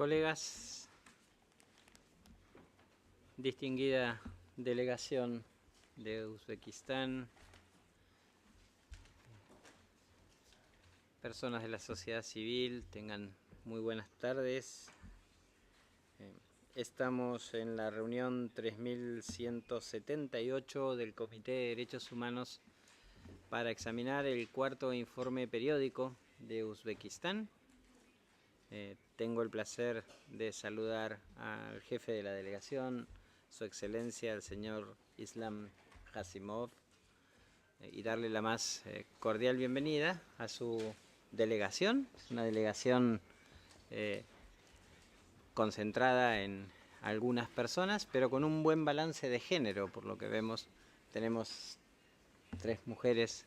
Colegas, distinguida delegación de Uzbekistán, personas de la sociedad civil, tengan muy buenas tardes. Estamos en la reunión 3178 del Comité de Derechos Humanos para examinar el cuarto informe periódico de Uzbekistán. Tengo el placer de saludar al jefe de la delegación, Su Excelencia, el señor Islam Hasimov, y darle la más cordial bienvenida a su delegación. Es una delegación concentrada en algunas personas, pero con un buen balance de género, por lo que vemos. Tenemos 3 mujeres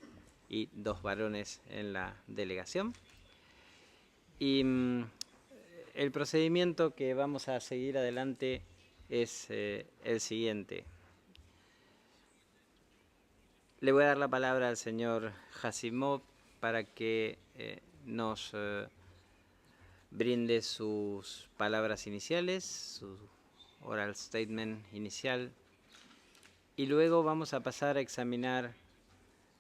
y 2 varones en la delegación. Y el procedimiento que vamos a seguir adelante es el siguiente. Le voy a dar la palabra al señor Hasimov para que nos brinde sus palabras iniciales, su oral statement inicial, y luego vamos a pasar a examinar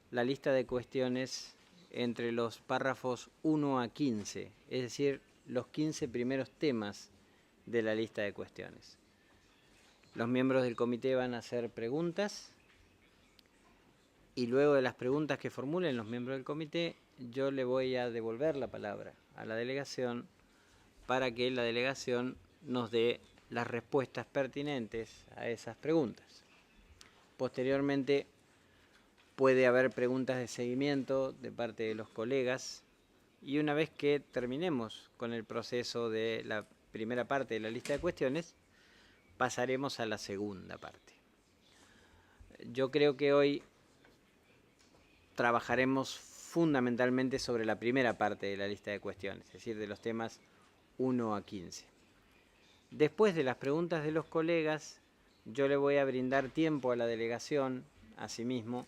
la lista de cuestiones entre los párrafos 1 a 15, es decir, los 15 primeros temas de la lista de cuestiones. Los miembros del comité van a hacer preguntas y luego de las preguntas que formulen los miembros del comité, yo le voy a devolver la palabra a la delegación para que la delegación nos dé las respuestas pertinentes a esas preguntas. Posteriormente puede haber preguntas de seguimiento de parte de los colegas y una vez que terminemos con el proceso de la primera parte de la lista de cuestiones, pasaremos a la segunda parte. Yo creo que hoy trabajaremos fundamentalmente sobre la primera parte de la lista de cuestiones, es decir, de los temas 1 a 15. Después de las preguntas de los colegas, yo le voy a brindar tiempo a la delegación, asimismo,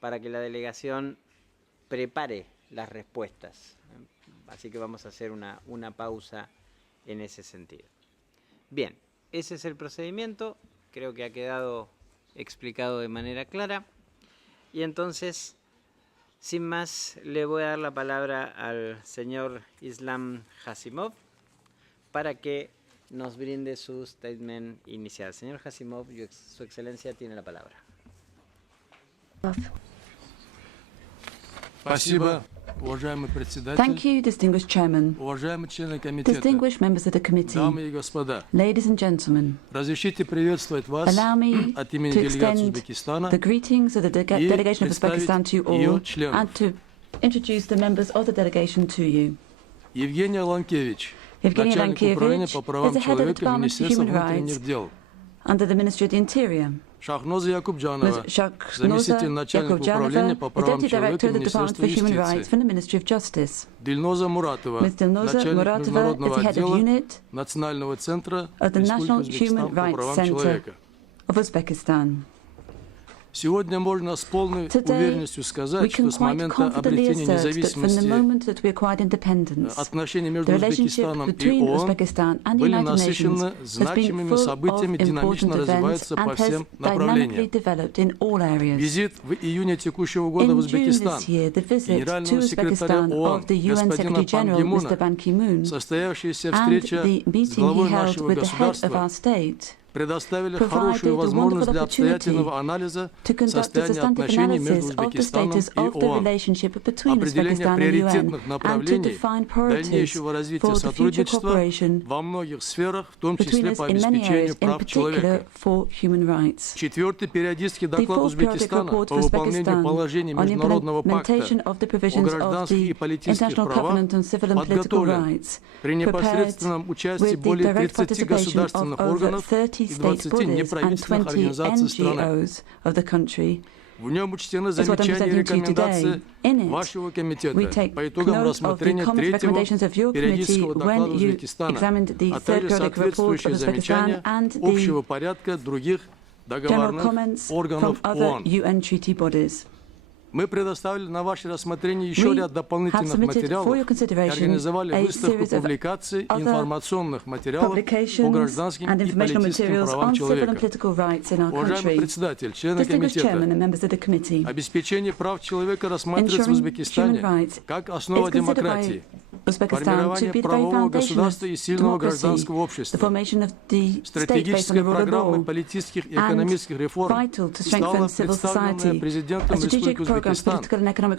para que la delegación prepare las respuestas. Así que vamos a hacer una pausa en ese sentido. Bien, ese es el procedimiento, creo que ha quedado explicado de manera clara. Y entonces, sin más, le voy a dar la palabra al señor Islam Hasimov para que nos brinde su statement inicial. Señor Hasimov, Su Excelencia tiene la palabra. Thank you, distinguished Chairman, distinguished members of the committee, ladies and gentlemen. Allow me to extend the greetings of the delegation of Uzbekistan to you all and to introduce the members of the delegation to you. Evgeny Lankievich is the head of the Department for Human Rights under the Ministry of the Interior. Shahnoza Yakubjanova, Deputy Director of the Department for Human Rights from the Ministry of Justice. Dilnoza Muratova, Ms. Dilnoza Muratova is the head of unit of the National Human Rights Center of Uzbekistan. Сегодня можно с полной уверенностью сказать, что с момента обретения независимости отношения между Узбекистаном и ООН были насыщены значимыми событиями, динамично развиваются по всем направлениям. Визит в июне текущего года в Узбекистан генерального секретаря ООН господина Пан Ги Муна, состоявшаяся встреча с главой нашего государства, предоставили хорошую возможность для обстоятельного анализа состояния отношений между Узбекистаном и ООН, определения приоритетных направлений дальнейшего развития сотрудничества во многих сферах, в том числе по обеспечению прав человека. 4-й периодический доклад Узбекистана по выполнению положений Международного пакта о гражданских и политических правах подготовлен при непосредственном участии более 30 государственных органов и 20 неправительственных организаций страны. В нем учтены замечания и рекомендации вашего комитета по итогам рассмотрения 3-го периодического доклада Узбекистана, а также соответствующие замечания общего порядка других договорных органов ООН. Мы предоставили на ваше рассмотрение еще ряд дополнительных материалов и организовали выставку публикаций и информационных материалов по гражданским и политическим правам человека. Уважаемый председатель, члены комитета, обеспечение прав человека рассматривается в Узбекистане как основа демократии, формирование правового государства и сильного гражданского общества. Стратегическая программа политических и экономических реформ стала представленная президентом Республики Узбекистан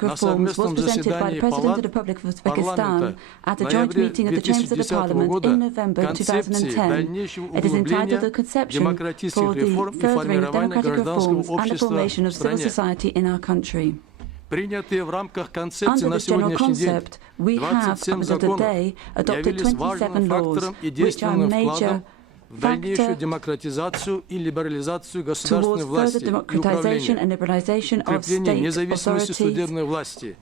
на совместном заседании Палат парламента в ноябре 2010 года концепции дальнейшего углубления демократических реформ и формирования гражданского общества в стране. Принятые в рамках концепции на сегодняшний день 27 законов явились важным фактором и действенным вкладом в дальнейшую демократизацию и либерализацию государственной власти и управления, укрепление независимости судебной власти,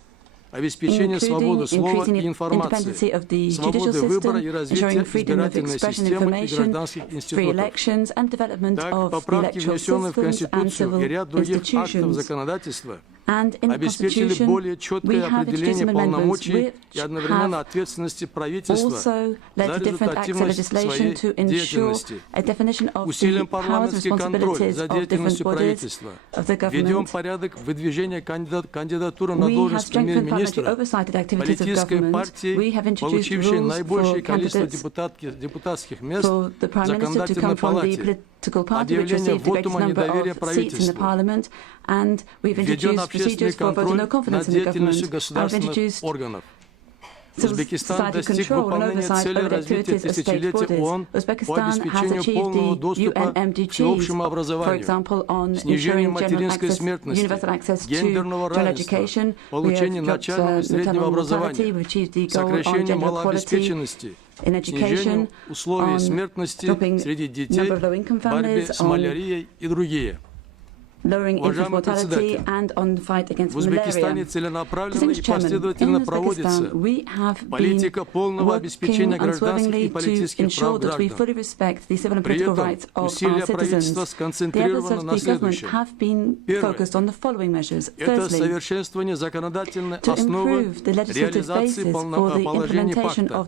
обеспечение свободы слова и информации, свободы выбора и развития избирательной системы и гражданских институтов. Так, поправки, внесенные в Конституцию и ряд других актов законодательства, обеспечили более четкое определение полномочий и одновременно ответственности правительства за результативность своей деятельности. Усилим парламентский контроль за деятельностью правительства. Введем порядок выдвижения кандидатуры на должность премьер-министра политической партии, получившей наибольшее количество депутатских мест в законодательной палате. Объявление вотума недоверия правительству. Введен общественный контроль над деятельностью государственных органов. Узбекистан достиг выполнения целей развития тысячелетия ООН по обеспечению полного доступа к всеобщему образованию, снижению материнской смертности, гендерного равенства, получению начального и среднего образования, сокращению малообеспеченности, снижению условий смертности среди детей, борьбе с малярией и другие. Уважаемый председатель, в Узбекистане целенаправленно и последовательно проводится политика полного обеспечения гражданских и политических прав граждан. При этом усилия правительства сконцентрированы на следующем. Первое. Это совершенствование законодательной основы реализации положений пакта.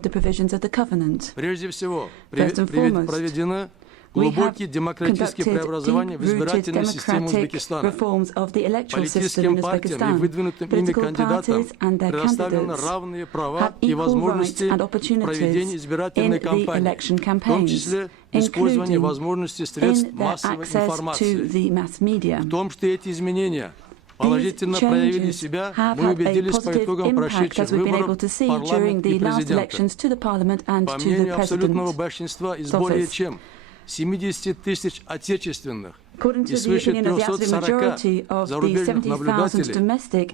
Прежде всего, проведена глубокие демократические преобразования в избирательной системе Узбекистана. Политическим партиям и выдвинутым ими кандидатам предоставлены равные права и возможности в проведении избирательной кампании, в том числе использование возможностей средств массовой информации. В том, что эти изменения положительно проявили себя, мы убедились по итогам прошедших выборов в парламент и президента. По мнению абсолютного большинства из более чем 70 тысяч отечественных и свыше 340 зарубежных наблюдателей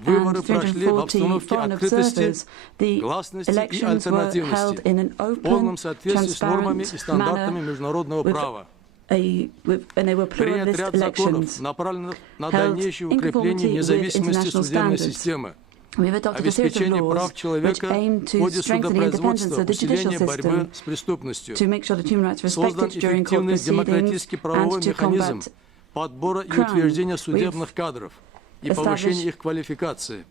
выборы прошли в обстановке открытости, гласности и альтернативности, в полном соответствии с нормами и стандартами международного права. Принят ряд законов, направленных на дальнейшее укрепление независимости судебной системы, обеспечение прав человека в ходе судопроизводства, усиление борьбы с преступностью. Создан эффективный демократический правовой механизм подбора и утверждения судебных кадров и повышения их квалификации.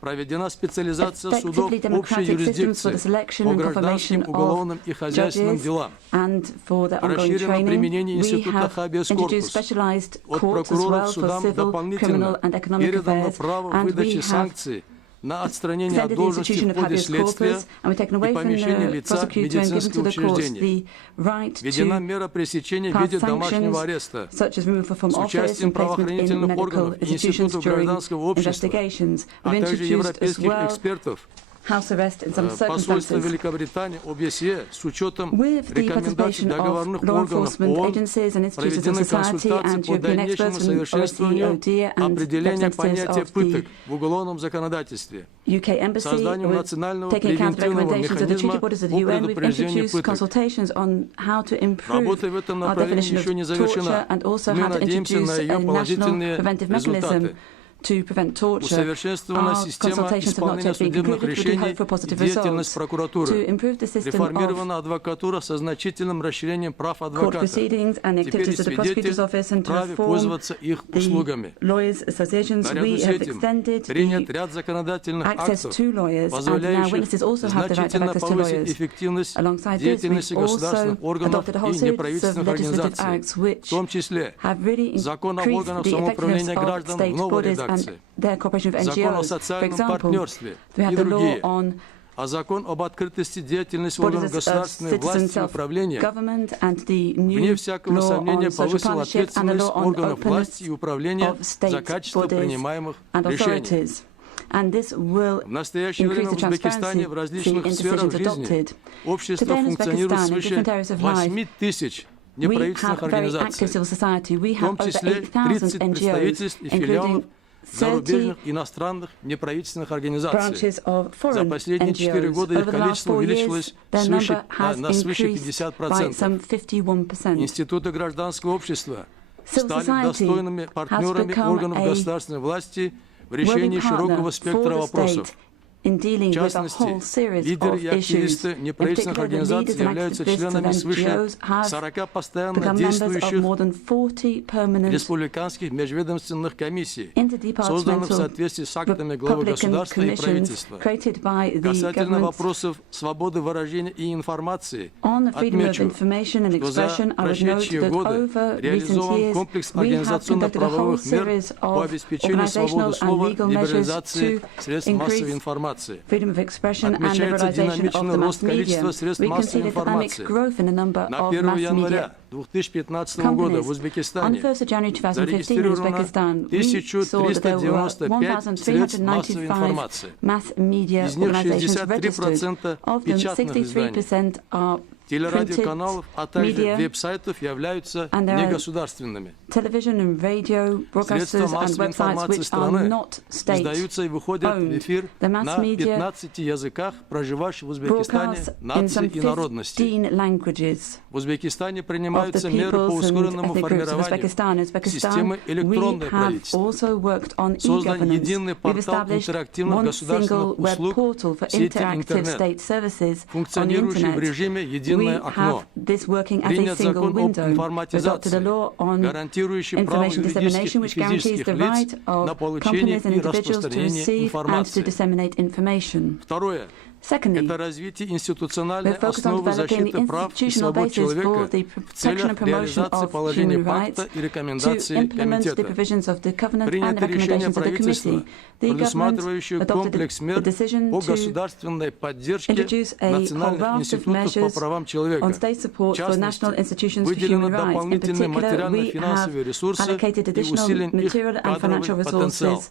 Проведена специализация судов общей юрисдикции по гражданским, уголовным и хозяйственным делам. Расширено применение института хабиас корпус. От прокуроров судам дополнительно передано право выдачи санкций на отстранение от должности в ходе следствия и помещение лица в медицинское учреждение. Введена мера пресечения в виде домашнего ареста с участием правоохранительных органов и институтов гражданского общества, а также европейских экспертов, посольства Великобритании, ОБСЕ, с учетом рекомендаций договорных органов ООН, проведены консультации по дальнейшему совершенствованию определения понятия пыток в уголовном законодательстве, созданию национального превентивного механизма по предупреждению пыток. Работа в этом направлении еще не завершена. Мы надеемся на ее положительные результаты. to prevent torture. Усовершенствована Our система consultations have not исполнения yet been судебных concluded. We do решений hope for и positive деятельность results. прокуратуры. To improve the system Реформирована of адвокатура со значительным расширением прав court адвоката. proceedings and Теперь activities of the prosecutor's office, and to вправе reform пользоваться их услугами. the lawyers' associations. Наряду We с have этим extended принят the ряд законодательных access актов, to lawyers, and now позволяющих witnesses also have the right to have значительно access to повысить lawyers. эффективность Alongside this, деятельности we've also государственных органов adopted a whole и series of неправительственных legislative организаций, acts в which том числе have really Закон об increased органах the effectiveness самоуправления of граждан в state новой bodies редакции, and their cooperation with Закон о NGOs. For социальном example, партнерстве we have и the law другие, on а Закон об открытости деятельности bodies органов of государственной власти citizen и управления self-government and the вне new всякого law сомнения on social повысил partnership and the ответственность law on органов власти openness и управления of за state качество bodies принимаемых and решений. authorities. And this will В настоящее increase время the в Узбекистане в transparency различных in сферах decisions жизни adopted. общество Today in функционирует Uzbekistan, in свыше different areas of 8 тысяч We have неправительственных very active организаций, civil society. We в том have over числе 8,000 30 NGOs, представительств и филиалов including зарубежных 30 иностранных неправительственных организаций. branches of За foreign последние 4 NGOs. года их Over the last количество 4 years, увеличилось their свыше, number has на свыше increased by 50%. some 51%. Институты гражданского общества Civil стали society достойными has партнерами become органов a государственной власти в worthy решении широкого partner спектра for the вопросов. state in dealing В with a частности, whole series лидеры of и issues. активисты In неправительственных particular, the организаций leaders and являются activists of членами свыше NGOs have 40 постоянно become members of действующих more than 40 permanent республиканских межведомственных комиссий, созданных в interdepartmental соответствии с актами главы Republican государства и commissions правительства. created by the Касательно government вопросов свободы выражения и информации, on the freedom of отмечу, information and что за expression. I would note прошедшие that годы over recent реализован years комплекс we have conducted a whole организационно-правовых мер series по of обеспечению свободы organizational and слова, legal measures либерализации to средств массовой increase информации. freedom of expression and Отмечается liberalization of динамичный the mass рост media. количества средств We can see массовой the dynamic информации. growth in the number На of 1 mass media января 2015 года в companies. On Узбекистане 1st January 2015 in зарегистрировано Uzbekistan, we saw that there were 1395 средств массовой 1,395 информации. mass media Из них organizations 63% registered. Of them, печатных изданий. 63% are Телерадиоканалов, а также media, веб-сайтов являются and there are негосударственными. television and radio Средства broadcasters and массовой websites информации which are страны not state издаются и выходят в эфир The mass на media 15 языках, проживающих в Узбекистане broadcasts in наций some и народностей. 15 languages В Узбекистане of the принимаются меры по peoples and ускоренному ethnic groups of формированию Uzbekistan. системы We электронное have правительство. also worked on Создан e-governance. единый We've портал established интерактивных one государственных single web услуг portal for сети interactive интернет, state services on the функционирующий в internet. режиме We «Единое have окно». this working as a Принят single закон об window. We adopted a информатизации, law on гарантирующий право information юридических dissemination, и which guarantees физических the лиц right на of получение companies and и individuals to распространение receive and to информации. disseminate information. Второе. Secondly, Это развитие институциональной we're focused on основы developing защиты прав и institutional свобод basis for человека the в protection and целях promotion реализации of положений human пакта rights и to рекомендаций implement the Комитета. provisions of the covenant and the Принято решение recommendations of the правительства, committee. The government предусматривающее adopted комплекс the мер decision по to государственной поддержке introduce a whole Национальных raft of институтов по measures правам on человека. state support В for national частности, institutions for выделено human rights. In дополнительные particular, we have материально-финансовые ресурсы allocated и additional усилен их material and financial кадровый потенциал. resources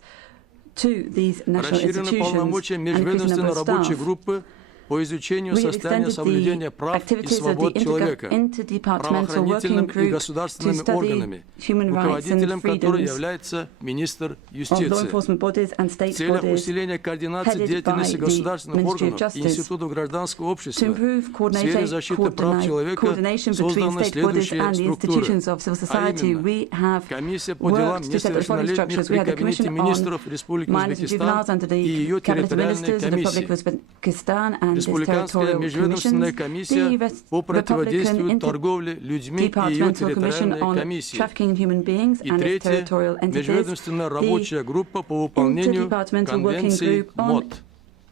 to these national Расширены institutions полномочия and increasing number межведомственной of рабочей staff. группы по изучению We have состояния extended соблюдения the прав и activities of the свобод человека, interdepartmental working правоохранительными и group to государственными study органами, human rights and руководителем которой freedoms является министр of law юстиции. enforcement bodies and В state целях bodies усиления координации headed деятельности by the государственных Ministry of органов и Justice. институтов гражданского To общества improve в сфере защиты прав человека coordination between созданы state bodies следующие and the структуры, institutions of civil а society, именно we have Комиссия по делам worked to set the following несовершеннолетних structures. при We had the Кабинете Commission on министров Республики minors and juveniles Узбекистан under и ее the Cabinet of территориальные Ministers of the Republic of комиссии. Uzbekistan and its Республиканская territorial межведомственная commissions, комиссия the по Republican противодействию торговле людьми и ее Interdepartmental Commission территориальные on комиссии. Trafficking in Human Beings И and its третье, territorial entities, межведомственная the рабочая группа по выполнению Interdepartmental Working Конвенции Group on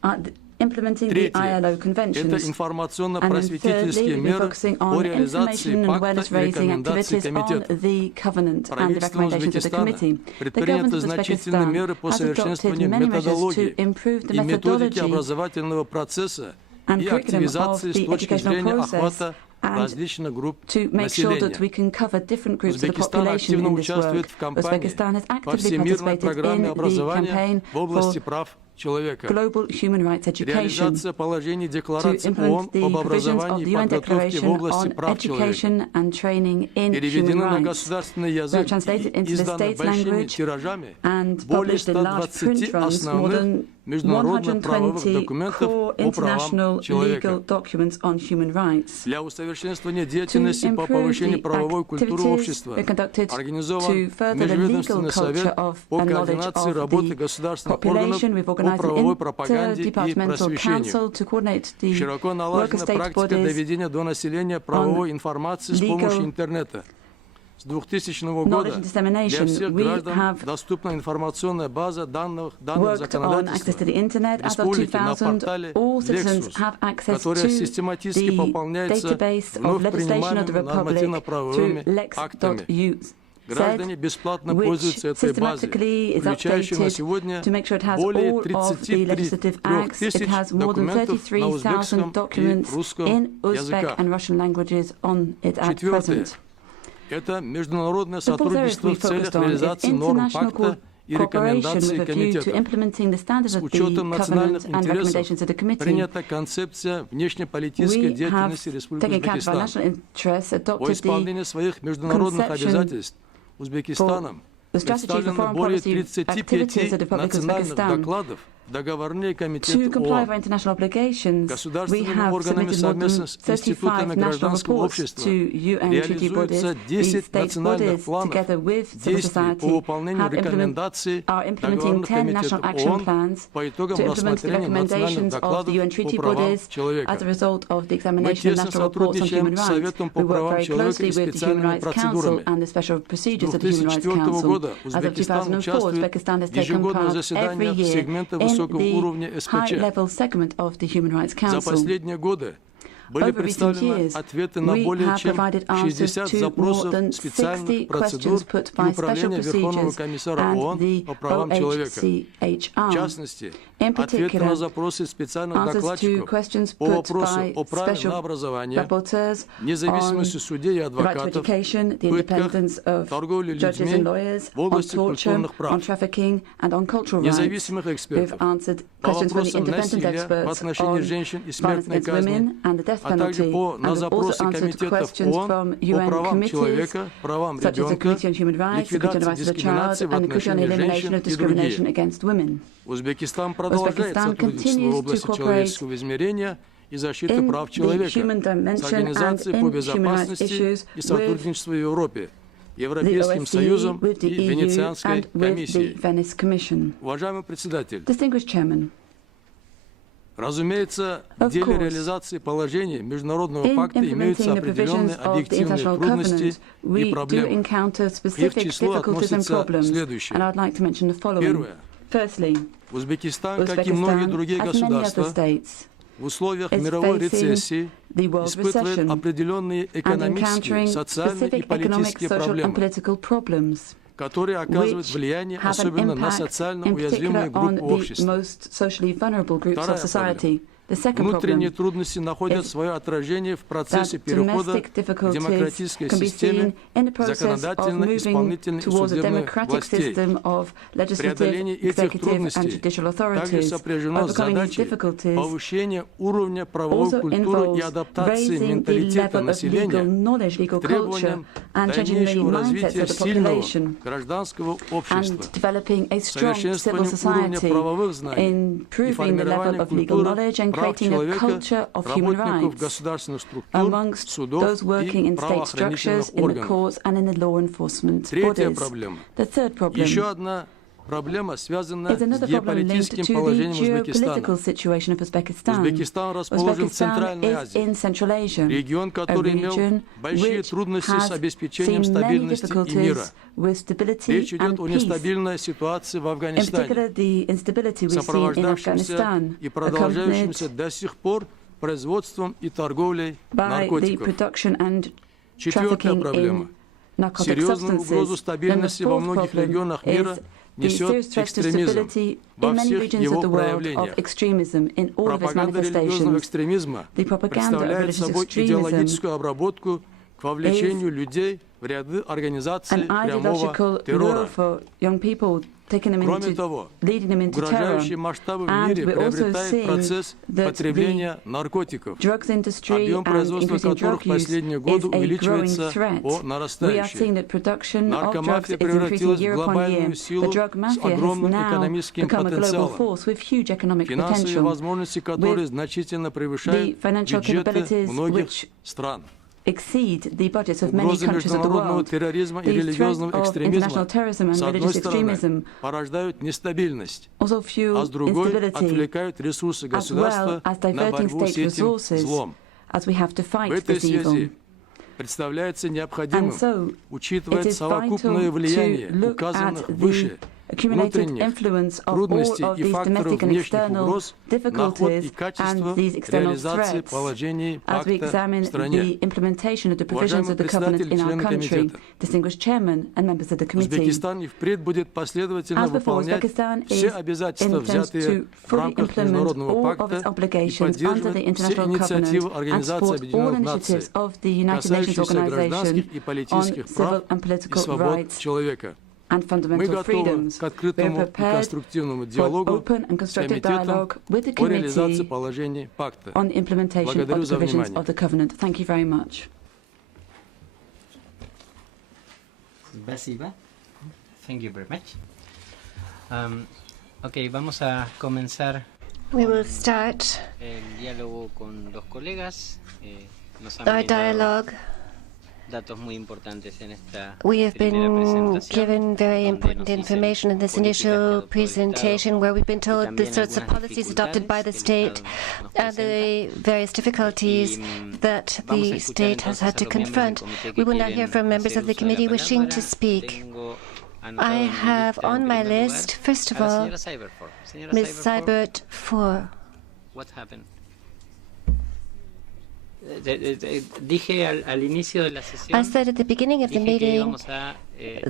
МОД. implementing the Третье. ILO Это conventions. информационно-просветительские And then thirdly, we've been меры focusing по on реализации information and пакта и awareness-raising рекомендаций activities on Комитета. the covenant and the Правительством recommendations of the Узбекистана committee. The предприняты government of значительные меры Uzbekistan по has adopted совершенствованию many measures методологии to improve the и методики methodology образовательного процесса and и curriculum of активизации с the точки educational зрения process охвата and различных групп to make sure that we населения. can cover different groups of the Узбекистан population активно in this участвует work. в кампании Uzbekistan has по actively всемирной participated программе in the образования campaign в области for прав человека. global human rights education, Реализация положений to Декларации ООН implement the об provisions of образовании the и UN подготовке в Declaration области on прав человека. education and training in human Переведены на rights, государственный were язык translated и into the изданы state's большими language тиражами and более published in large 120 print runs, more основных than международных правовых 120 документов core о правах international legal человека. documents on human rights. Для усовершенствования деятельности по повышению правовой культуры общества организован Межведомственный совет по координации работы государственных органов по правовой пропаганде и просвещению. Широко налажена практика доведения до населения правовой информации с помощью интернета. С 2000 года для всех граждан доступна информационная база данных законодательства республики на портале Lexus, которая систематически пополняется вновь принимаемыми нормативно-правовыми актами. Граждане бесплатно пользуются этой базой, включающей на сегодня более 33 тысяч документов на узбекском и русском языках. Четвертое. Это международное сотрудничество в целях реализации норм пакта и рекомендаций комитета. С учетом национальных интересов принята концепция внешнеполитической деятельности Республики Узбекистан. По исполнению своих международных обязательств Узбекистаном представлено более 35 национальных докладов, договорные комитеты ООН, государственными органами совместно с институтами гражданского общества реализуются 10 национальных планов действий по выполнению рекомендаций договорных комитетов ООН по итогам рассмотрения национальных докладов по правам человека. Мы тесно сотрудничаем с Советом по правам человека и специальными процедурами. С 2004 года Узбекистан участвует в ежегодном заседании сегмента высокого уровня СПЧ. За последние годы были представлены ответы на более чем 60 запросов специальных процедур и управления Верховного комиссара ООН по правам человека. В частности, ответы на запросы специальных докладчиков по вопросу о праве на образование, независимости судей и адвокатов, пытках, торговле людьми в области культурных прав, независимых экспертов, по вопросам насилия в отношении женщин и смертной казни, а также на запросы комитетов ООН по правам человека, правам ребенка, ликвидации дискриминации в отношении женщин и другие. Узбекистан продолжает сотрудничество в области человеческого измерения и защиты прав человека с Организацией по безопасности и сотрудничеству в Европе, Европейским Союзом и Венецианской комиссией. Уважаемый председатель, разумеется, в деле реализации положений Международного пакта имеются определенные объективные трудности и проблемы. К их числу относятся следующие. Первое. Узбекистан, как и многие другие государства, в условиях мировой рецессии испытывает определенные экономические, социальные и политические проблемы, которые оказывают влияние особенно на социально уязвимые группы общества. Вторая проблема. Внутренние трудности находят свое отражение в процессе перехода к демократической системе законодательной, исполнительной и судебной властей. Преодоление этих трудностей также сопряжено с задачей повышения уровня правовой культуры и адаптации менталитета населения к требованиям дальнейшего развития сильного гражданского общества, совершенствования уровня правовых знаний и формирования культуры прав человека, работников государственных структур, судов и правоохранительных органов. Третья проблема. Еще одна проблема связана с геополитическим положением Узбекистана. Узбекистан расположен в Центральной Азии, регион, который имел большие трудности с обеспечением стабильности и мира. Речь идет о нестабильной ситуации в Афганистане, сопровождавшемся и продолжающемся до сих пор производством и торговлей наркотиков. Четвертая проблема. Серьезную угрозу стабильности во многих регионах мира несет экстремизм во всех его проявлениях. Пропаганда религиозного экстремизма представляет собой идеологическую обработку к вовлечению людей в ряды организаций an прямого ideological террора. lure for young people, taking them Кроме into, того, leading them into terror. угрожающие масштабы в And мире we're also приобретает seeing процесс that потребления наркотиков, drugs industry объем and производства increasing которых drug в use последние is годы a growing увеличивается threat. по We are seeing нарастающей. that production of drugs Наркомафия is increasing превратилась в year upon year. глобальную The силу drug с mafia has огромным now экономическим become a global потенциалом, force with huge economic финансовые potential, возможности которой with значительно the превышают financial бюджеты capabilities многих which стран. exceed the budgets of many Угрозы countries of the международного world. терроризма и The threat религиозного of экстремизма, international terrorism and с одной religious стороны, extremism порождают нестабильность, also fuel а с другой instability, отвлекают ресурсы as well государства as на diverting борьбу state с этим resources злом. as we have to В fight этой this evil. связи представляется необходимым, And so, учитывая it is совокупное vital влияние to look указанных at выше the accumulated внутренних influence of all трудностей of и these факторов domestic and внешних external угроз на ход difficulties и качество and these external реализации threats положений as we пакта examine в стране. the implementation of the provisions Уважаемый of the covenant председатель, in our члены country. комитета, Distinguished Chairman and members of the committee. Узбекистан и впредь будет последовательно As before, выполнять Uzbekistan все is обязательства, intends взятые to в fully рамках implement международного all of its пакта и obligations under the поддерживать все international инициативы covenant and Организации support all Объединенных Наций, initiatives of the United Nations касающиеся гражданских Organization и on политических civil прав and и political свобод rights человека. and Мы fundamental готовы freedoms. к We are открытому и prepared конструктивному for диалогу open and с constructive Комитетом dialogue with the по реализации committee положений пакта. on the implementation of Благодарю the за provisions внимание. of the covenant. Thank you very much. Спасибо. Thank you very much. Ok, vamos a comenzar We will start el diálogo con los colegas. Nos han our brindado dialogue. datos muy importantes en esta We have primera been presentación, given very donde important nos dicen information in this políticas que initial adoptó el presentation, where we've been Estado y told the también sorts of algunas policies adopted by the dificultades state que el Estado nos and the various difficulties that vamos a the escuchar state has entonces had a to los miembros del confront. comité que We will now quieren hear from members hacer of the uso de la committee wishing to palabra. speak. Tengo anotado I en mi have lista, en on my primer lugar, list, first of a la all, señora Cyberford. Señora Ms. Cyberford, Seibert for. what happened? Dije al inicio de la sesión, I said at the beginning of the dije que meeting íbamos a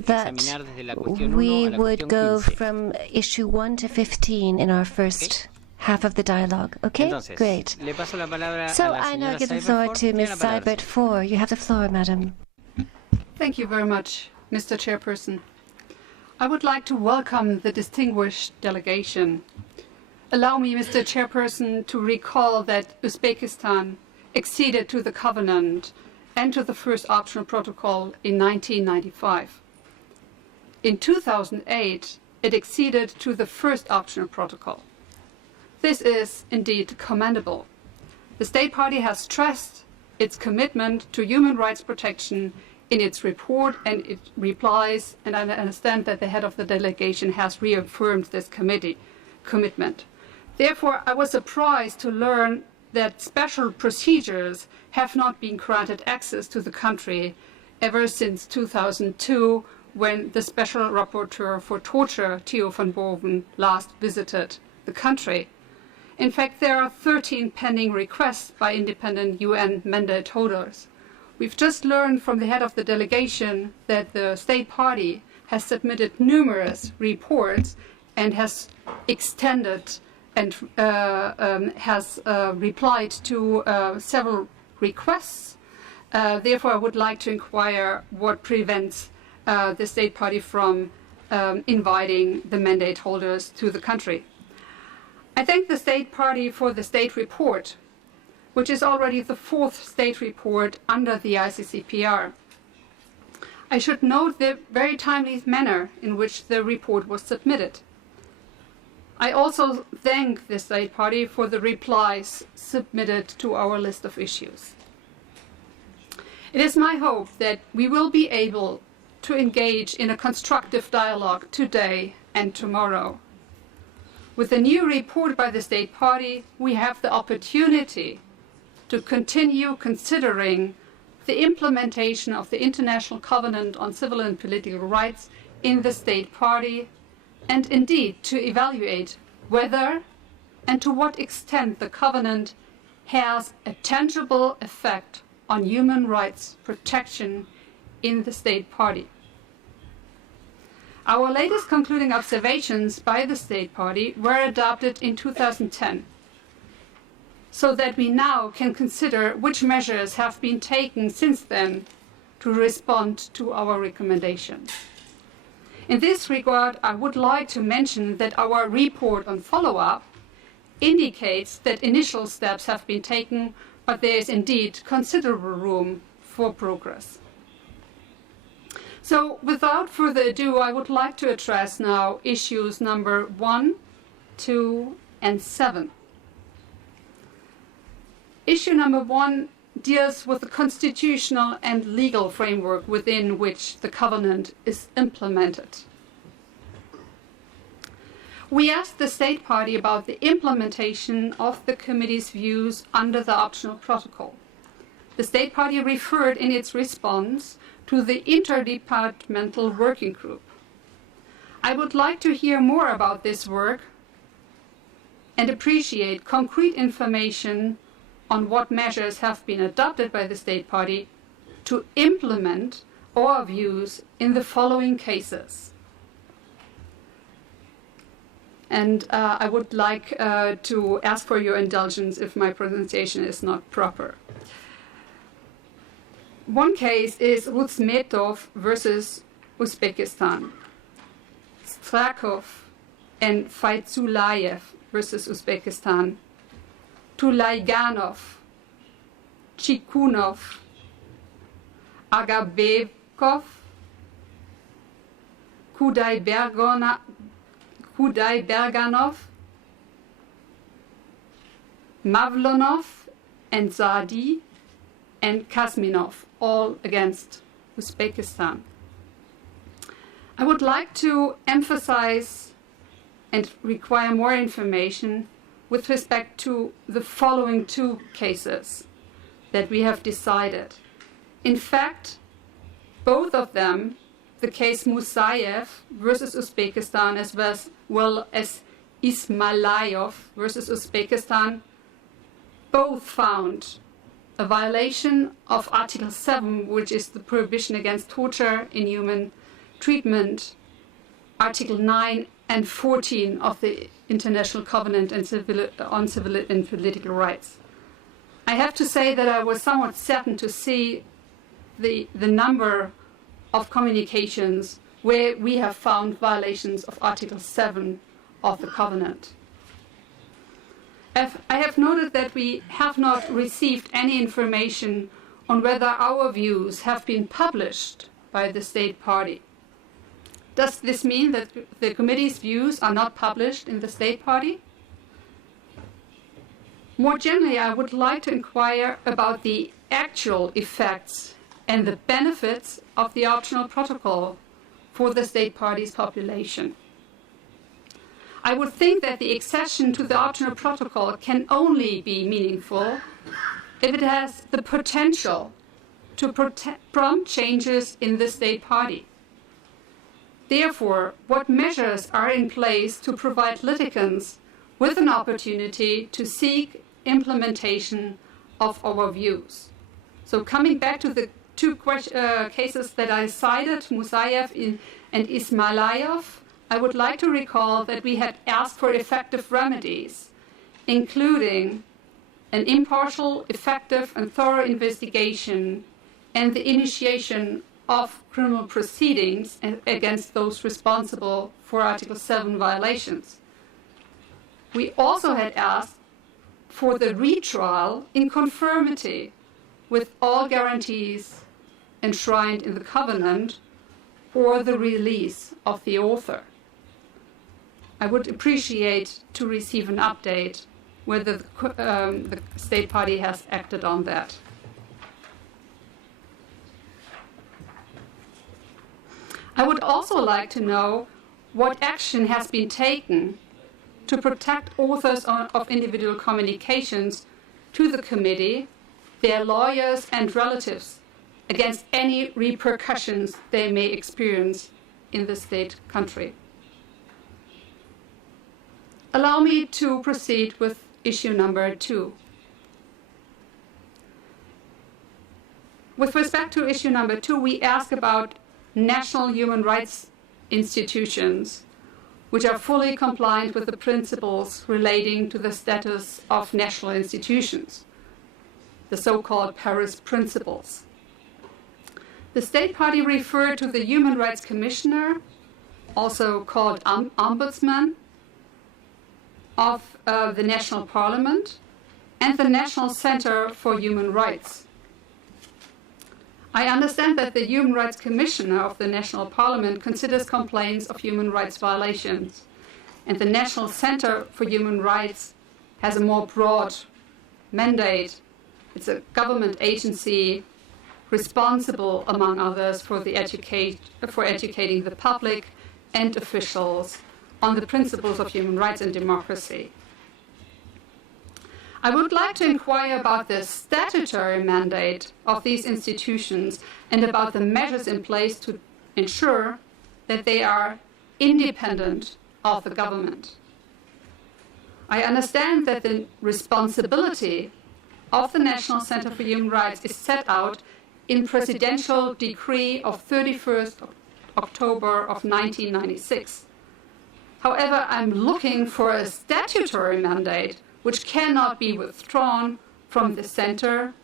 that examinar desde la cuestión 1 we a la would cuestión go 15. from issue 1 to 15 in our first half of the dialogue. Okay? Entonces, Great. le paso la palabra So a la I now señora give the floor Cyberford. to Tiene Ms. la palabra, Seibert for. You have the floor, madam. Thank you very much, Mr. Chairperson. I would like to welcome the distinguished delegation. Allow me, Mr. Chairperson, to recall that Uzbekistan acceded to the covenant and to the first optional protocol in 1995. In 2008, it acceded to the first optional protocol. This is indeed commendable. The State Party has stressed its commitment to human rights protection in its report and its replies, and I understand that the head of the delegation has reaffirmed this commitment. Therefore, I was surprised to learn that special procedures have not been granted access to the country ever since 2002, when the Special Rapporteur for Torture, Theo van Boven, last visited the country. In fact, there are 13 pending requests by independent UN mandate holders. We've just learned from the head of the delegation that the State Party has submitted numerous reports and has extended and has replied to several requests. Therefore, I would like to inquire what prevents the State Party from inviting the mandate holders to the country. I thank the State Party for the state report, which is already the fourth state report under the Ccpr. I should note the very timely manner in which the report was submitted. I also thank the State Party for the replies submitted to our list of issues. It is my hope that we will be able to engage in a constructive dialogue today and tomorrow. With the new report by the State Party, we have the opportunity to continue considering the implementation of the International Covenant on Civil and Political Rights in the State Party, and indeed to evaluate whether and to what extent the Covenant has a tangible effect on human rights protection in the State Party. Our latest concluding observations by the State Party were adopted in 2010. so that we now can consider which measures have been taken since then to respond to our recommendation. In this regard, I would like to mention that our report on follow-up indicates that initial steps have been taken, but there is indeed considerable room for progress. So, without further ado, I would like to address now issues number 1, 2, and 7. Issue number 1 deals with the constitutional and legal framework within which the covenant is implemented. We asked the State Party about the implementation of the Committee's views under the optional protocol. The State Party referred in its response to the interdepartmental working group. I would like to hear more about this work and appreciate concrete information on what measures have been adopted by the State Party to implement our views in the following cases. And I would like to ask for your indulgence if my pronunciation is not proper. One case is Uzbek versus Uzbekistan, Strakov and Fayzulayev versus Uzbekistan, Tulayganov, Chikunov, Agabekov, Kudaiberganov, Mavlonov and Zadi, and Kazminov, all against Uzbekistan. I would like to emphasize and require more information with respect to the following 2 cases that we have decided. In fact, both of them, the case Musayev versus Uzbekistan as well as Ismailayov versus Uzbekistan, both found a violation of Article 7, which is the prohibition against torture, inhuman treatment, Article 9 and 14 of the International Covenant on Civil and Political Rights. I have to say that I was somewhat saddened to see the number of communications where we have found violations of Article 7 of the Covenant. I have noted that we have not received any information on whether our views have been published by the State Party. Does this mean that the Committee's views are not published in the State Party? More generally, I would like to inquire about the actual effects and the benefits of the optional protocol for the State Party's population. I would think that the accession to the optional protocol can only be meaningful if it has the potential to prompt changes in the State Party. Therefore, what measures are in place to provide litigants with an opportunity to seek implementation of our views? So coming back to the 2 cases that I cited, Musayev and Ismailayov, I would like to recall that we had asked for effective remedies, including an impartial, effective, and thorough investigation and the initiation of criminal proceedings against those responsible for Article 7 violations. We also had asked for the retrial in conformity with all guarantees enshrined in the Covenant or the release of the author. I would appreciate to receive an update whether the State Party has acted on that. I would also like to know what action has been taken to protect authors of individual communications to the Committee, their lawyers and relatives against any repercussions they may experience in the state country. Allow me to proceed with issue number 2. With respect to issue number 2, we ask about national human rights institutions which are fully compliant with the principles relating to the status of national institutions, the so-called Paris Principles. The State Party referred to the Human Rights Commissioner, also called Ombudsman, of the National Parliament, and the National Center for Human Rights. I understand that the Human Rights Commissioner of the National Parliament considers complaints of human rights violations, and the National Center for Human Rights has a more broad mandate. It's a government agency responsible, among others, for educating the public and officials on the principles of human rights and democracy. I would like to inquire about the statutory mandate of these institutions and about the measures in place to ensure that they are independent of the government. I understand that the responsibility of the National Center for Human Rights is set out in Presidential Decree of 31st October of 1996. However, I'm looking for a statutory mandate which cannot be withdrawn from the center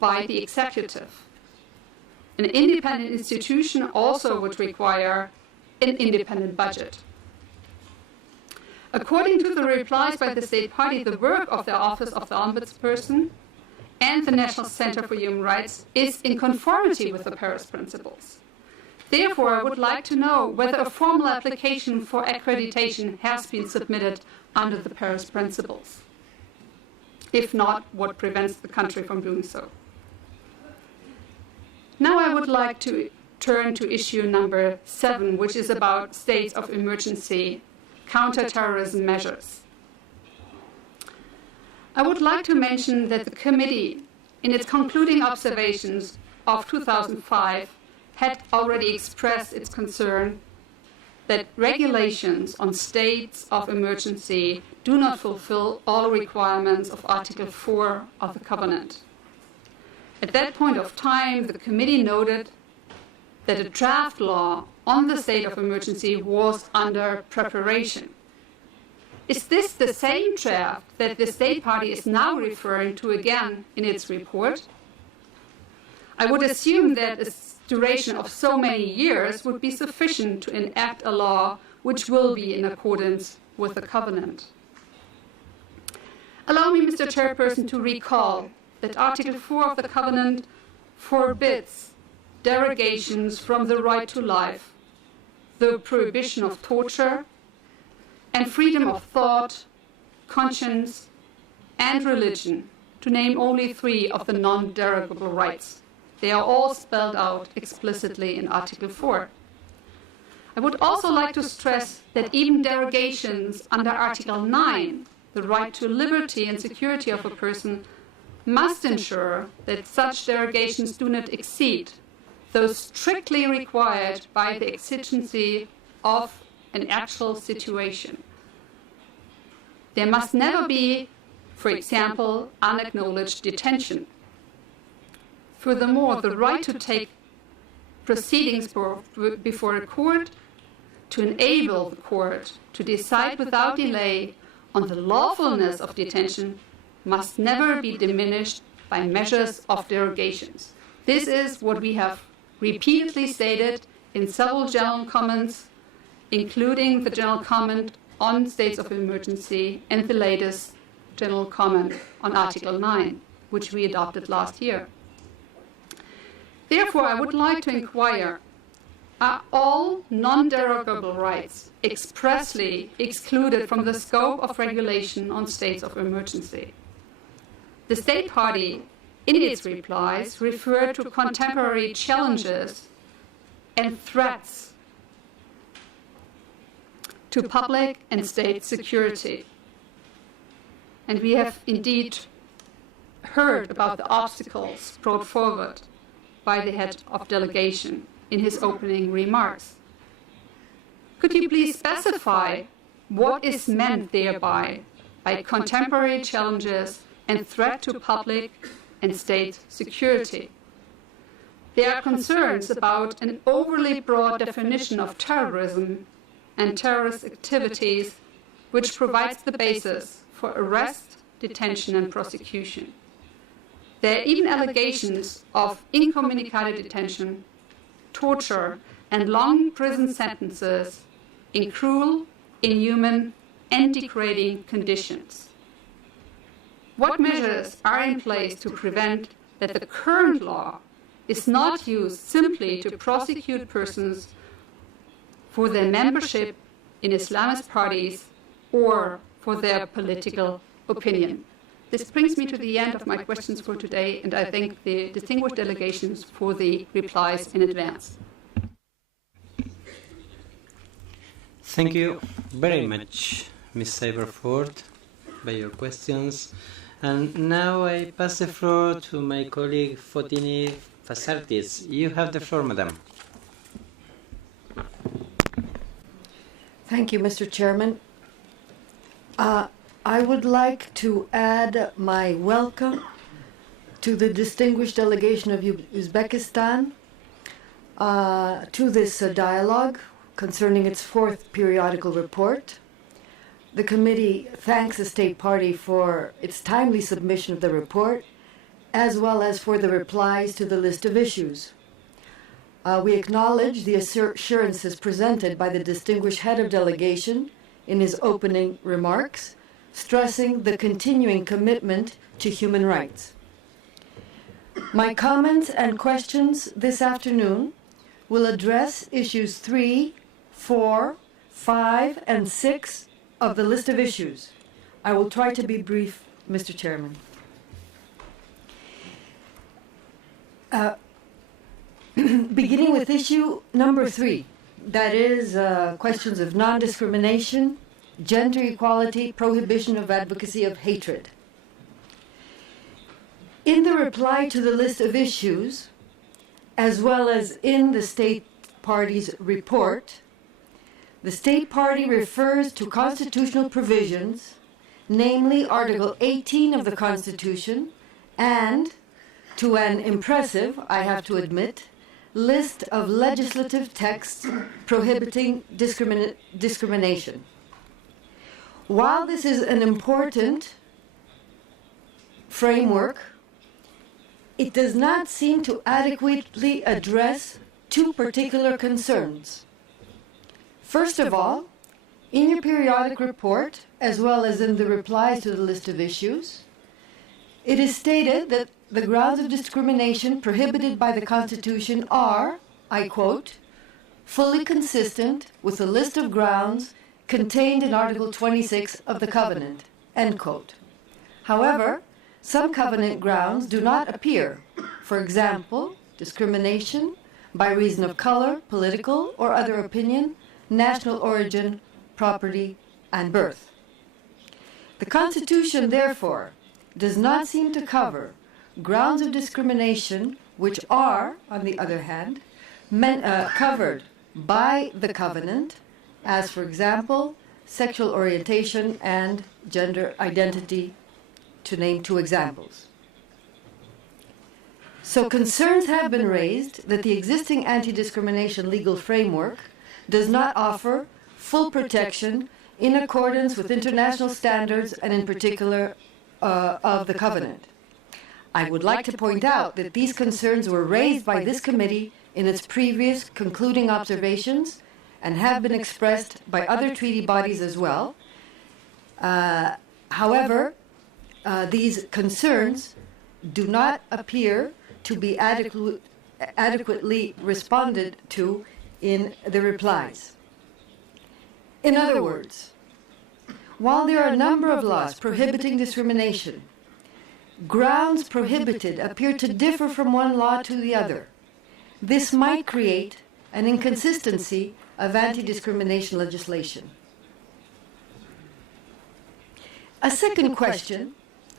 by the executive. An independent institution also would require an independent budget. According to the replies by the State Party, the work of the Office of the Ombudsperson and the National Center for Human Rights is in conformity with the Paris Principles. Therefore, I would like to know whether a formal application for accreditation has been submitted under the Paris Principles. If not, what prevents the country from doing so? Now I would like to turn to issue number 7, which is about states of emergency, counterterrorism measures. I would like to mention that the committee, in its concluding observations of 2005, had already expressed its concern that regulations on states of emergency do not fulfill all requirements of Article 4 of the Covenant. At that point of time, the committee noted that a draft law on the state of emergency was under preparation. Is this the same draft that the State Party is now referring to again in its report? I would assume that a duration of so many years would be sufficient to enact a law which will be in accordance with the Covenant. Allow me, Mr. Chairperson, to recall that Article 4 of the Covenant forbids derogations from the right to life, the prohibition of torture, and freedom of thought, conscience, and religion, to name only 3 of the non-derogable rights. They are all spelled out explicitly in Article 4. I would also like to stress that even derogations under Article 9, the right to liberty and security of a person, must ensure that such derogations do not exceed those strictly required by the exigency of an actual situation. There must never be, for example, unacknowledged detention. Furthermore, the right to take proceedings before a court, to enable the court to decide without delay on the lawfulness of detention, must never be diminished by measures of derogations. This is what we have repeatedly stated in several general comments, including the general comment on states of emergency and the latest general comment on Article 9, which we adopted last year. Therefore, I would like to inquire, are all non-derogable rights expressly excluded from the scope of regulation on states of emergency? The State Party, in its replies, referred to contemporary challenges and threats to public and state security. And we have indeed heard about the obstacles brought forward by the head of delegation in his opening remarks. Could you please specify what is meant thereby by contemporary challenges and threat to public and state security? There are concerns about an overly broad definition of terrorism and terrorist activities, which provides the basis for arrest, detention, and prosecution. There are even allegations of incommunicado detention, torture, and long prison sentences in cruel, inhuman, and degrading conditions. What measures are in place to prevent that the current law is not used simply to prosecute persons for their membership in Islamist parties or for their political opinion? This brings me to the end of my questions for today, and I thank the distinguished delegations for the replies in advance. Thank you very much, Ms. Cyberford, by your questions. And now I pass the floor to my colleague Fotini Fasartis. You have the floor, madam. Thank you, Mr. Chairman. I would like to add my welcome to the distinguished delegation of Uzbekistan to this dialogue concerning its fourth periodical report. The committee thanks the State Party for its timely submission of the report, as well as for the replies to the list of issues. We acknowledge the assurances presented by the distinguished head of delegation in his opening remarks, stressing the continuing commitment to human rights. My comments and questions this afternoon will address issues 3, 4, 5, and 6 of the list of issues. I will try to be brief, Mr. Chairman. Beginning with issue number 3, that is questions of non-discrimination, gender equality, prohibition of advocacy of hatred. In the reply to the list of issues, as well as in the State Party's report, the State Party refers to constitutional provisions, namely Article 18 of the Constitution, and to an impressive, I have to admit, list of legislative texts prohibiting discrimination. While this is an important framework, it does not seem to adequately address two particular concerns. First of all, in your periodic report, as well as in the replies to the list of issues, it is stated that the grounds of discrimination prohibited by the Constitution are, I quote, fully consistent with the list of grounds contained in Article 26 of the Covenant, end quote. However, some Covenant grounds do not appear. For example, discrimination by reason of color, political or other opinion, national origin, property, and birth. The Constitution, therefore, does not seem to cover grounds of discrimination which are, on the other hand, covered by the Covenant, as, for example, sexual orientation and gender identity, to name two examples. So concerns have been raised that the existing anti-discrimination legal framework does not offer full protection in accordance with international standards and in particular of the Covenant. I would like to point out that these concerns were raised by this committee in its previous concluding observations and have been expressed by other treaty bodies as well. However, these concerns do not appear to be adequately responded to in the replies. In other words, while there are a number of laws prohibiting discrimination, grounds prohibited appear to differ from one law to the other. This might create an inconsistency of anti-discrimination legislation. A second question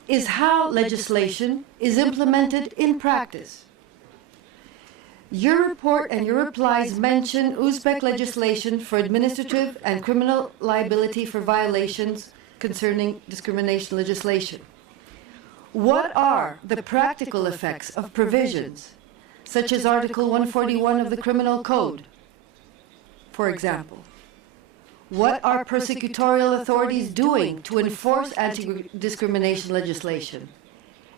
is how legislation is implemented in practice. Your report and your replies mention Uzbek legislation for administrative and criminal liability for violations concerning discrimination legislation. What are the practical effects of provisions, such as Article 141 of the Criminal Code, for example? what are persecutorial authorities doing to enforce anti-discrimination legislation?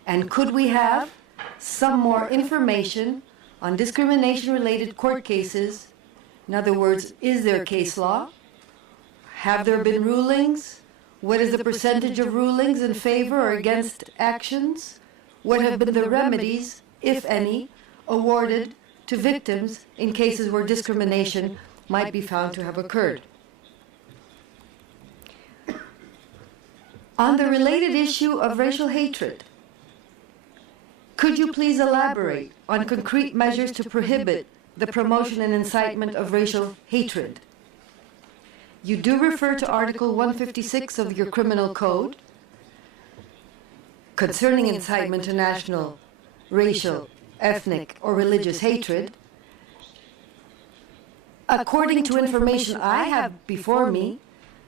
And could we have some more information on discrimination-related court cases? In other words, is there case law? Have there been rulings? What is the percentage of rulings in favor or against actions? What have been the remedies, if any, awarded to victims in cases where discrimination might be found to have occurred? On the related issue of racial hatred, could you please elaborate on concrete measures to prohibit the promotion and incitement of racial hatred? You do refer to Article 156 of your criminal code concerning incitement to national, racial, ethnic, or religious hatred. According to information I have before me,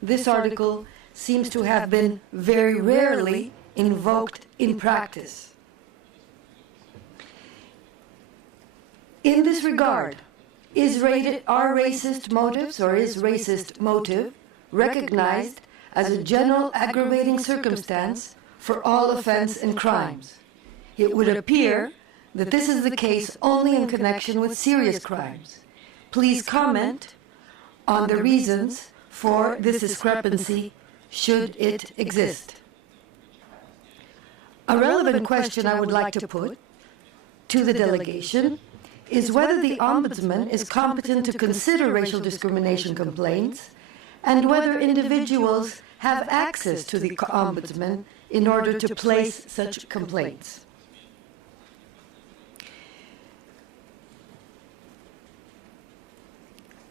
this article seems to have been very rarely invoked in practice. In this regard, are racist motives or is racist motive recognized as a general aggravating circumstance for all offense and crimes? It would appear that this is the case only in connection with serious crimes. Please comment on the reasons for this discrepancy, should it exist. A relevant question I would like to put to the delegation is whether the Ombudsman is competent to consider racial discrimination complaints and whether individuals have access to the Ombudsman in order to place such complaints.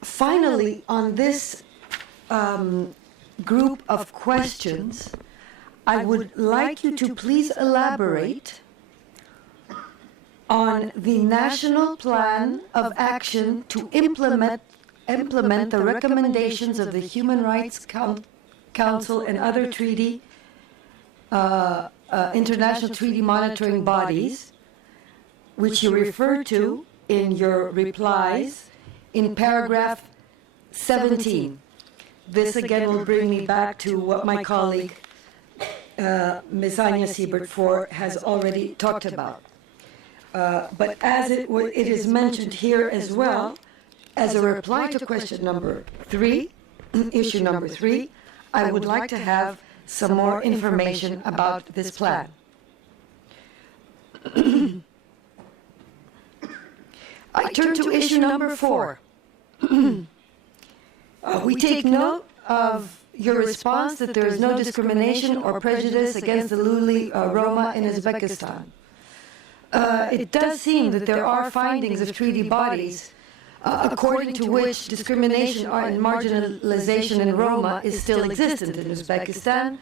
Finally, on this group of questions, I would like you to please elaborate on the National Plan of Action to implement the recommendations of the Human Rights Council and other international treaty monitoring bodies, which you refer to in your replies in paragraph 17. This again will bring me back to what my colleague, Ms. Anja Siebert has already talked about. But as it is mentioned here as well, as a reply to question number 3, issue number 3, I would like to have some more information about this plan. I turn to issue number 4. We take note of your response that there is no discrimination or prejudice against the Luli Roma in Uzbekistan. It does seem that there are findings of treaty bodies according to which discrimination and marginalization in Roma is still existent in Uzbekistan,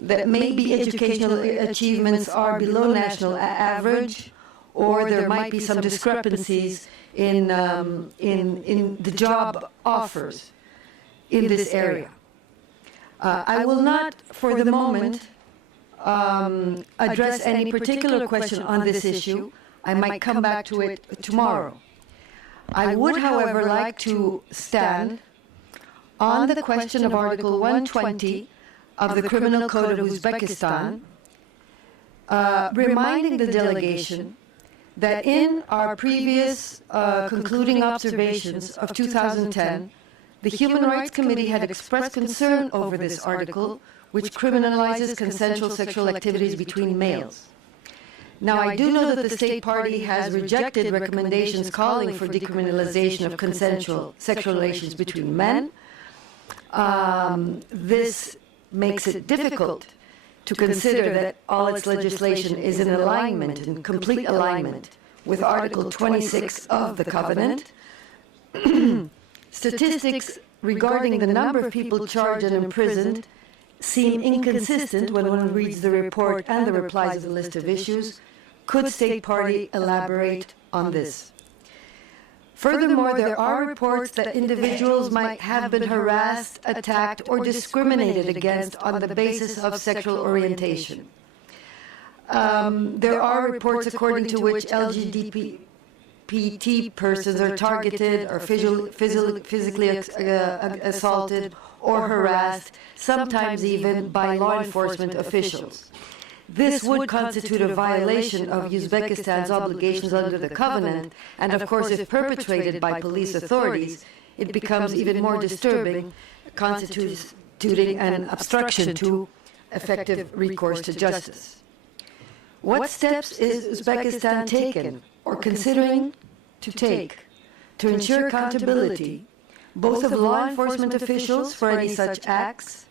that maybe educational achievements are below national average, or there might be some discrepancies in the job offers in this area. I will not, for the moment, address any particular question on this issue. I might come back to it tomorrow. I would, however, like to stand on the question of Article 120 of the Criminal Code of Uzbekistan, reminding the delegation that in our previous concluding observations of 2010, the Human Rights Committee had expressed concern over this article, which criminalizes consensual sexual activities between males. Now, I do know that the State Party has rejected recommendations calling for decriminalization of consensual sexual relations between men. This makes it difficult to consider that all its legislation is in alignment, in complete alignment, with Article 26 of the Covenant. Statistics regarding the number of people charged and imprisoned seem inconsistent when one reads the report and the replies of the list of issues. Could State Party elaborate on this? Furthermore, there are reports that individuals might have been harassed, attacked, or discriminated against on the basis of sexual orientation. There are reports according to which LGBT LGBT persons are targeted or physically assaulted or harassed, sometimes even by law enforcement officials. This would constitute a violation of Uzbekistan's obligations under the covenant, and of course, if perpetrated by police authorities, it becomes even more disturbing, constituting an obstruction to effective recourse to justice. What steps is Uzbekistan taken or considering to take to ensure accountability, both of law enforcement officials for any such acts,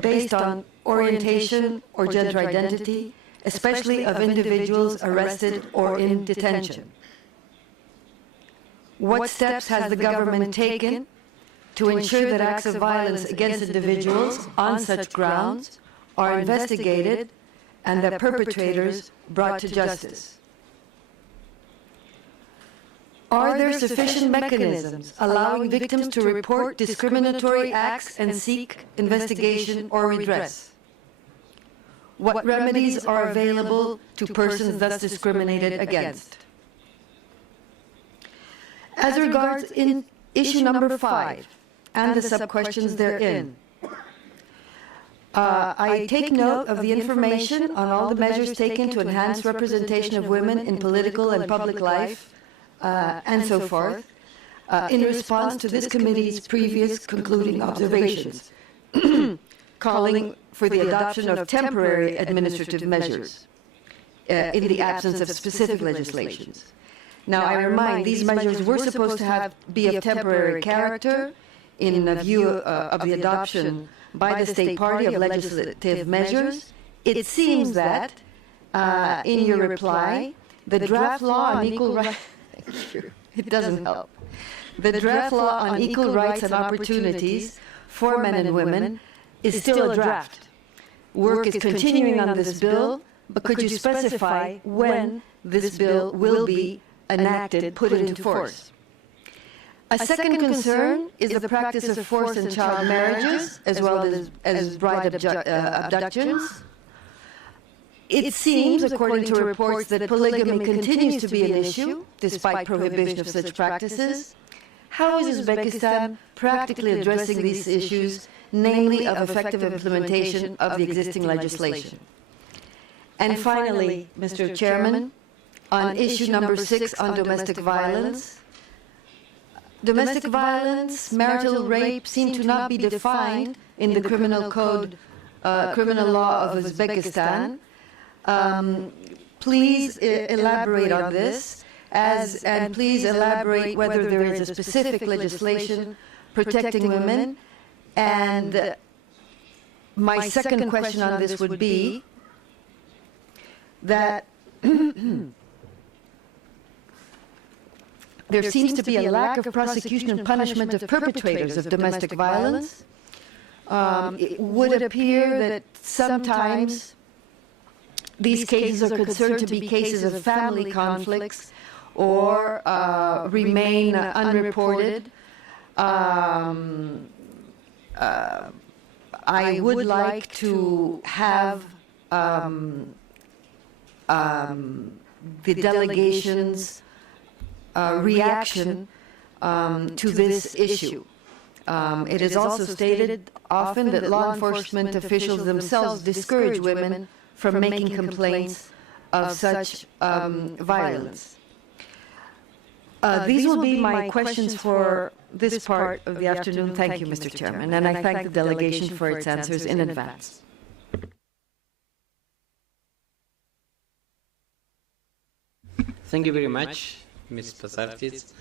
based on orientation or gender identity, especially of individuals arrested or in detention? What steps has the government taken to ensure that acts of violence against individuals on such grounds are investigated and that perpetrators brought to justice? Are there sufficient mechanisms allowing victims to report discriminatory acts and seek investigation or redress? What remedies are available to persons thus discriminated against? As regards in issue number 5 and the sub-questions therein, I take note of the information on all the measures taken to enhance representation of women in political and public life, and so forth, in response to this committee's previous concluding observations, calling for the adoption of temporary administrative measures in the absence of specific legislations. Now, I remind, these measures were supposed to be of temporary character in view of the adoption by the State Party of legislative measures. It seems that, in your reply, the draft law on equal rights... It doesn't help. The draft law on equal rights and opportunities for men and women is still a draft. Work is continuing on this bill, but could you specify when this bill will be enacted, put into force? A second concern is the practice of forced and child marriages, as well as bride abductions. It seems, according to reports, that polygamy continues to be an issue, despite prohibition of such practices. How is Uzbekistan practically addressing these issues, namely of effective implementation of the existing legislation? And finally, Mr. Chairman, on issue number 6 on domestic violence, marital rape seem to not be defined in the criminal code, criminal law of Uzbekistan. Please elaborate on this, and please elaborate whether there is a specific legislation protecting women. And my second question on this would be that there seems to be a lack of prosecution and punishment of perpetrators of domestic violence. It would appear that sometimes these cases are considered to be cases of family conflicts or remain unreported. I would like to have the delegation's reaction to this issue. It is also stated often that law enforcement officials themselves discourage women from making complaints of such violence. These will be my questions for this part of the afternoon. Thank you, Mr. Chairman, and I thank the delegation for its answers in advance. Thank you very much, Ms. Pasartis.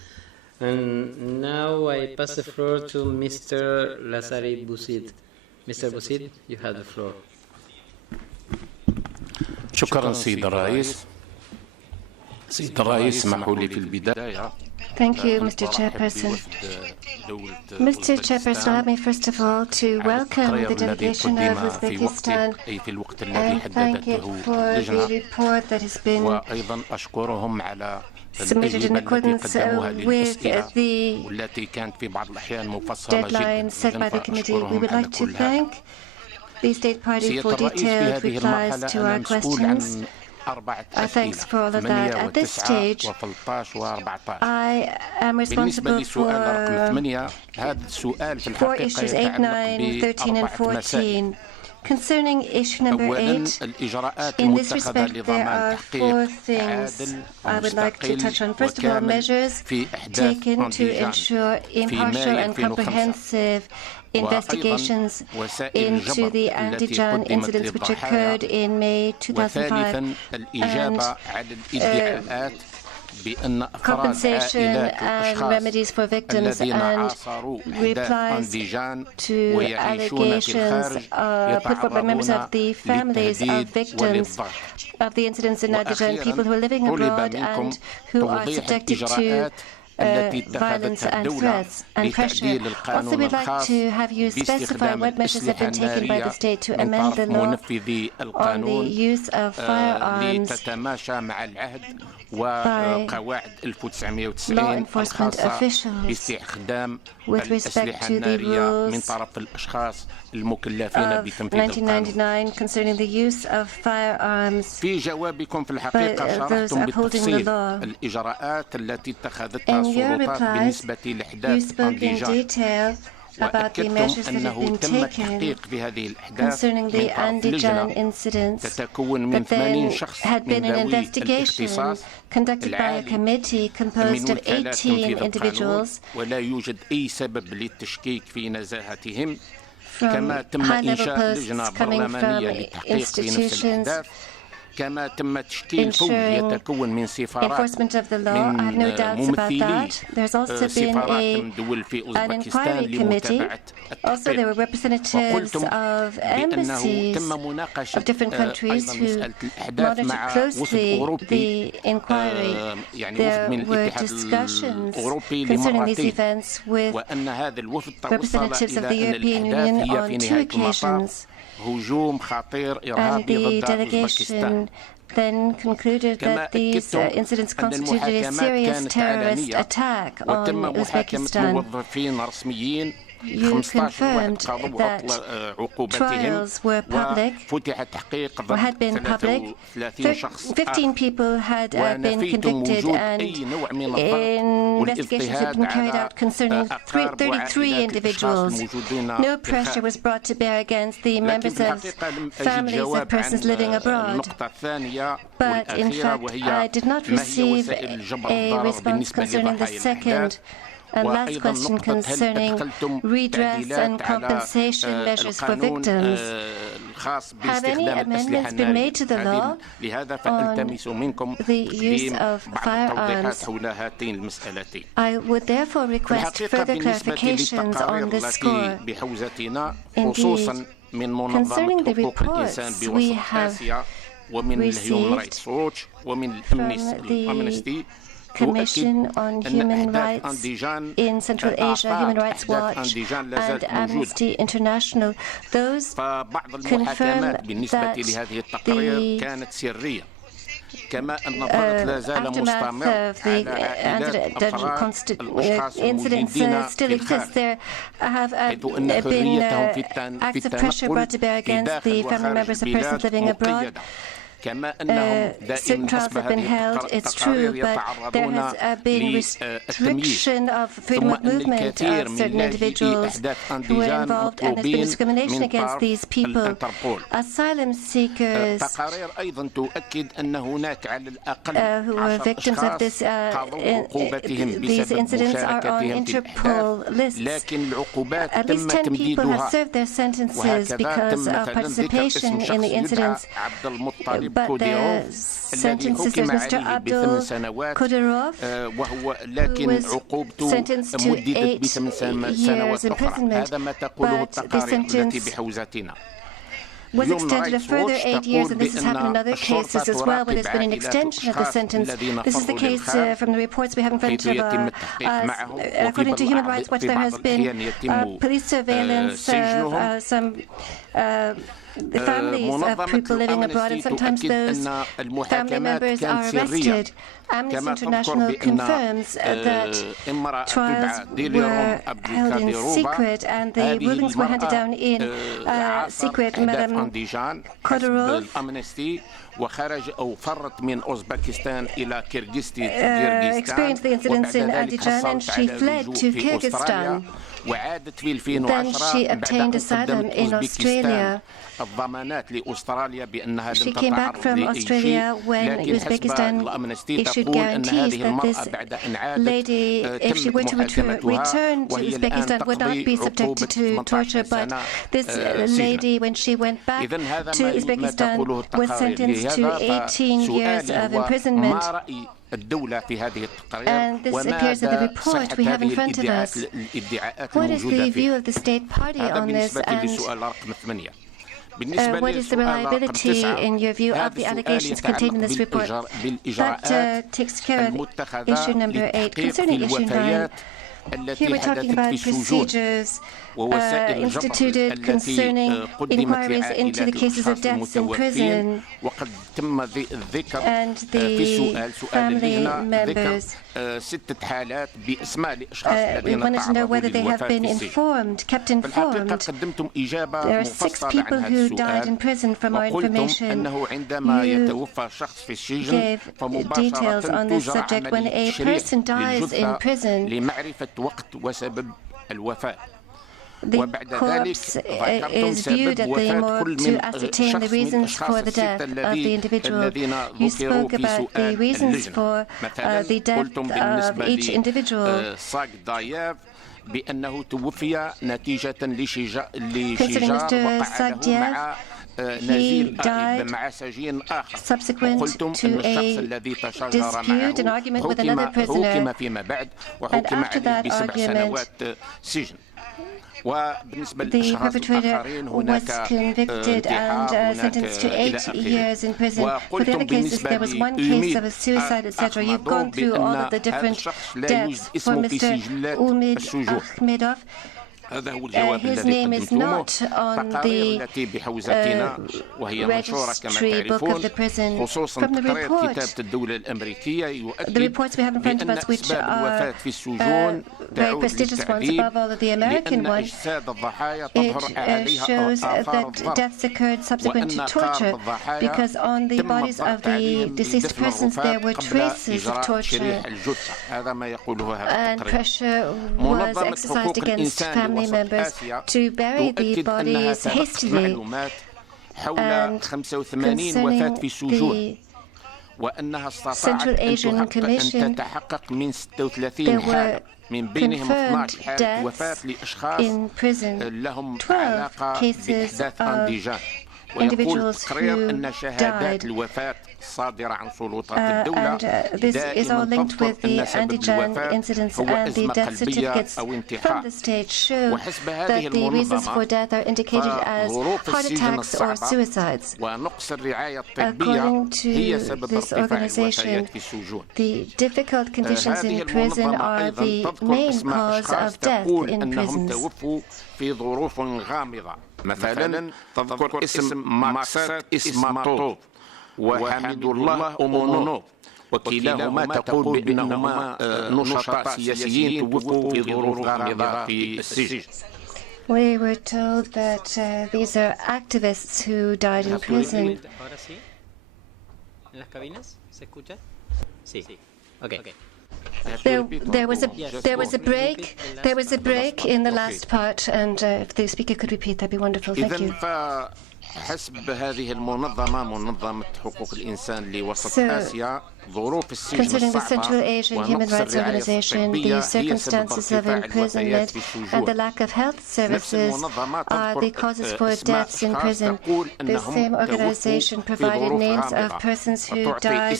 And now I pass the floor to Mr. Lazari Bousid. Mr. Bousid, you have the floor. شكرا سيد الرئيس. سيد الرئيس اسمحوا لي في البداية. Thank you, Mr. Chairperson. Mr. Chairperson, allow me first of all to welcome the delegation of Uzbekistan and thank it for the report that has been submitted in accordance with the deadline set by the committee. We would like to thank the State Party for detailed replies to our questions. Thanks for all of that. At this stage, I am responsible for 4 issues, 8, 9, 13, and 14. Concerning issue number 8, in this respect, there are 4 things I would like to touch on. First of all, measures taken to ensure impartial and comprehensive investigations into the Andijan incidents which occurred in May 2005, and compensation and remedies for victims, and replies to allegations put forward by members of the families of victims of the incidents in Andijan, people who are living abroad and who are subjected to violence and threats and pressure. Also, we'd like to have you specify what measures have been taken by the state to amend the law on the use of firearms by law enforcement officials with respect to the rules of 1999 concerning the use of firearms by those upholding the law. In your replies, you spoke in detail about the measures that have been taken concerning the Andijan incidents, that then had been an investigation conducted by a committee composed of 18 individuals from high-level posts coming from institutions ensuring enforcement of the law. I have no doubts about that. There's also been an inquiry committee. Also, there were representatives of embassies of different countries who monitored closely the inquiry. There were discussions concerning these events with representatives of the European Union on 2 occasions. And the delegation then concluded that these incidents constituted a serious terrorist attack on Uzbekistan. You confirmed that trials were public, or had been public. 15 people had been convicted, and investigations had been carried out concerning 33 individuals. No pressure was brought to bear against the members of families of persons living abroad. But in fact, I did not receive a response concerning the second and last question concerning redress and compensation measures for victims. Have any amendments been made to the law on the use of firearms? I would therefore request further clarifications on this score. Indeed, concerning the reports we have received from the Commission on Human Rights in Central Asia, Human Rights Watch, and Amnesty International, those confirm that the aftermath of the incidents still exists. There have been acts of pressure brought to bear against the family members of persons living abroad. Certain trials have been held, it's true, but there has been restriction of freedom of movement of certain individuals who were involved, and there's been discrimination against these people. Asylum seekers who were victims of these incidents are on Interpol lists. At least 10 people have served their sentences because of participation in the incidents. But the sentences, there's Mr. Abdul Qadirov, who was sentenced to 8 years imprisonment, but the sentence was extended a further 8 years, and this has happened in other cases as well, where there's been an extension of the sentence. This is the case from the reports we have in front of us. According to Human Rights Watch, there has been police surveillance of some the families of people living abroad, and sometimes those family members are arrested. Amnesty International confirms that trials were held in secret and the rulings were handed down in secret. Madam Khodorov experienced the incidents in Andijan and she fled to Kyrgyzstan. Then she obtained asylum in Australia. She came back from Australia when Uzbekistan issued guarantees that this lady, if she were to return to Uzbekistan, would not be subjected to torture. But this lady, when she went back to Uzbekistan, was sentenced to 18 years of imprisonment. And this appears in the report we have in front of us. What is the view of the state party on this, and what is the reliability, in your view, of the allegations contained in this report? That takes care of issue number 8. Concerning issue 9, here we're talking about procedures instituted concerning inquiries into the cases of deaths in prison and the family members. We wanted to know whether they have been informed, kept informed. There are 6 people who died in prison from our information. You gave details on this subject. When a person dies in prison, the corpse is viewed at the morgue to ascertain the reasons for the death of the individual. You spoke about the reasons for the death of each individual. Concerning Mr. Sagdiev, he died subsequent to a dispute, an argument with another prisoner. And after that argument, the perpetrator was convicted and sentenced to 8 years in prison. For the other cases, there was one case of a suicide, etc. You've gone through all of the different deaths. For Mr. Umid Akhmedov, his name is not on the registry book of the prison. From the reports we have in front of us, which are very prestigious ones, above all of the American one, it shows that deaths occurred subsequent to torture, because on the bodies of the deceased persons there were traces of torture, and pressure was exercised against family members to bury the bodies hastily. And concerning the Central Asian Commission, there were confirmed deaths in prison, 12 cases of individuals who died. And this is all linked with the Andijan incidents, and the death certificates from the state show that the reasons for death are indicated as heart attacks or suicides. According to this organization, the difficult conditions in prison are the main cause of death in prisons. مثلا تذكر اسم مقصد اسماطوف وحمد الله أمونوف وكلاهما تقول بأنهما نشطاء سياسيين توفوا في ظروف غامضة في السجن. We were told that these are activists who died in prison. There was a break in the last part, and if the speaker could repeat, that'd be wonderful. Thank you. حسب هذه المنظمة منظمة حقوق الإنسان لوسط آسيا ظروف السجن Considering the Central Asian Human Rights Organization, the circumstances of imprisonment and the lack of health services are the causes for deaths in prison. The same organization provided names of persons who died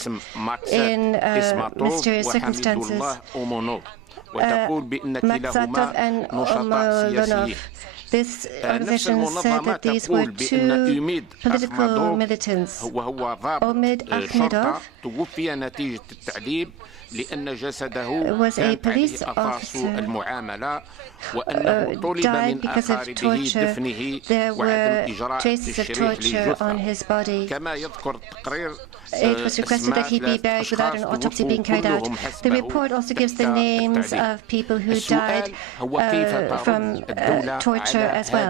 in mysterious circumstances. Maksatov and Omolonov. This organization said that these were 2 political militants. Omid Akhmedov لأن جسده was a كانت عليه police أثاث officer المعاملة وأنه طلب من أقاربه دفنه وعدم إجراء تشريح للجثة كما يذكر التقرير. It was requested that he be buried without an autopsy being carried out. The report also gives the names of people who died from torture as well.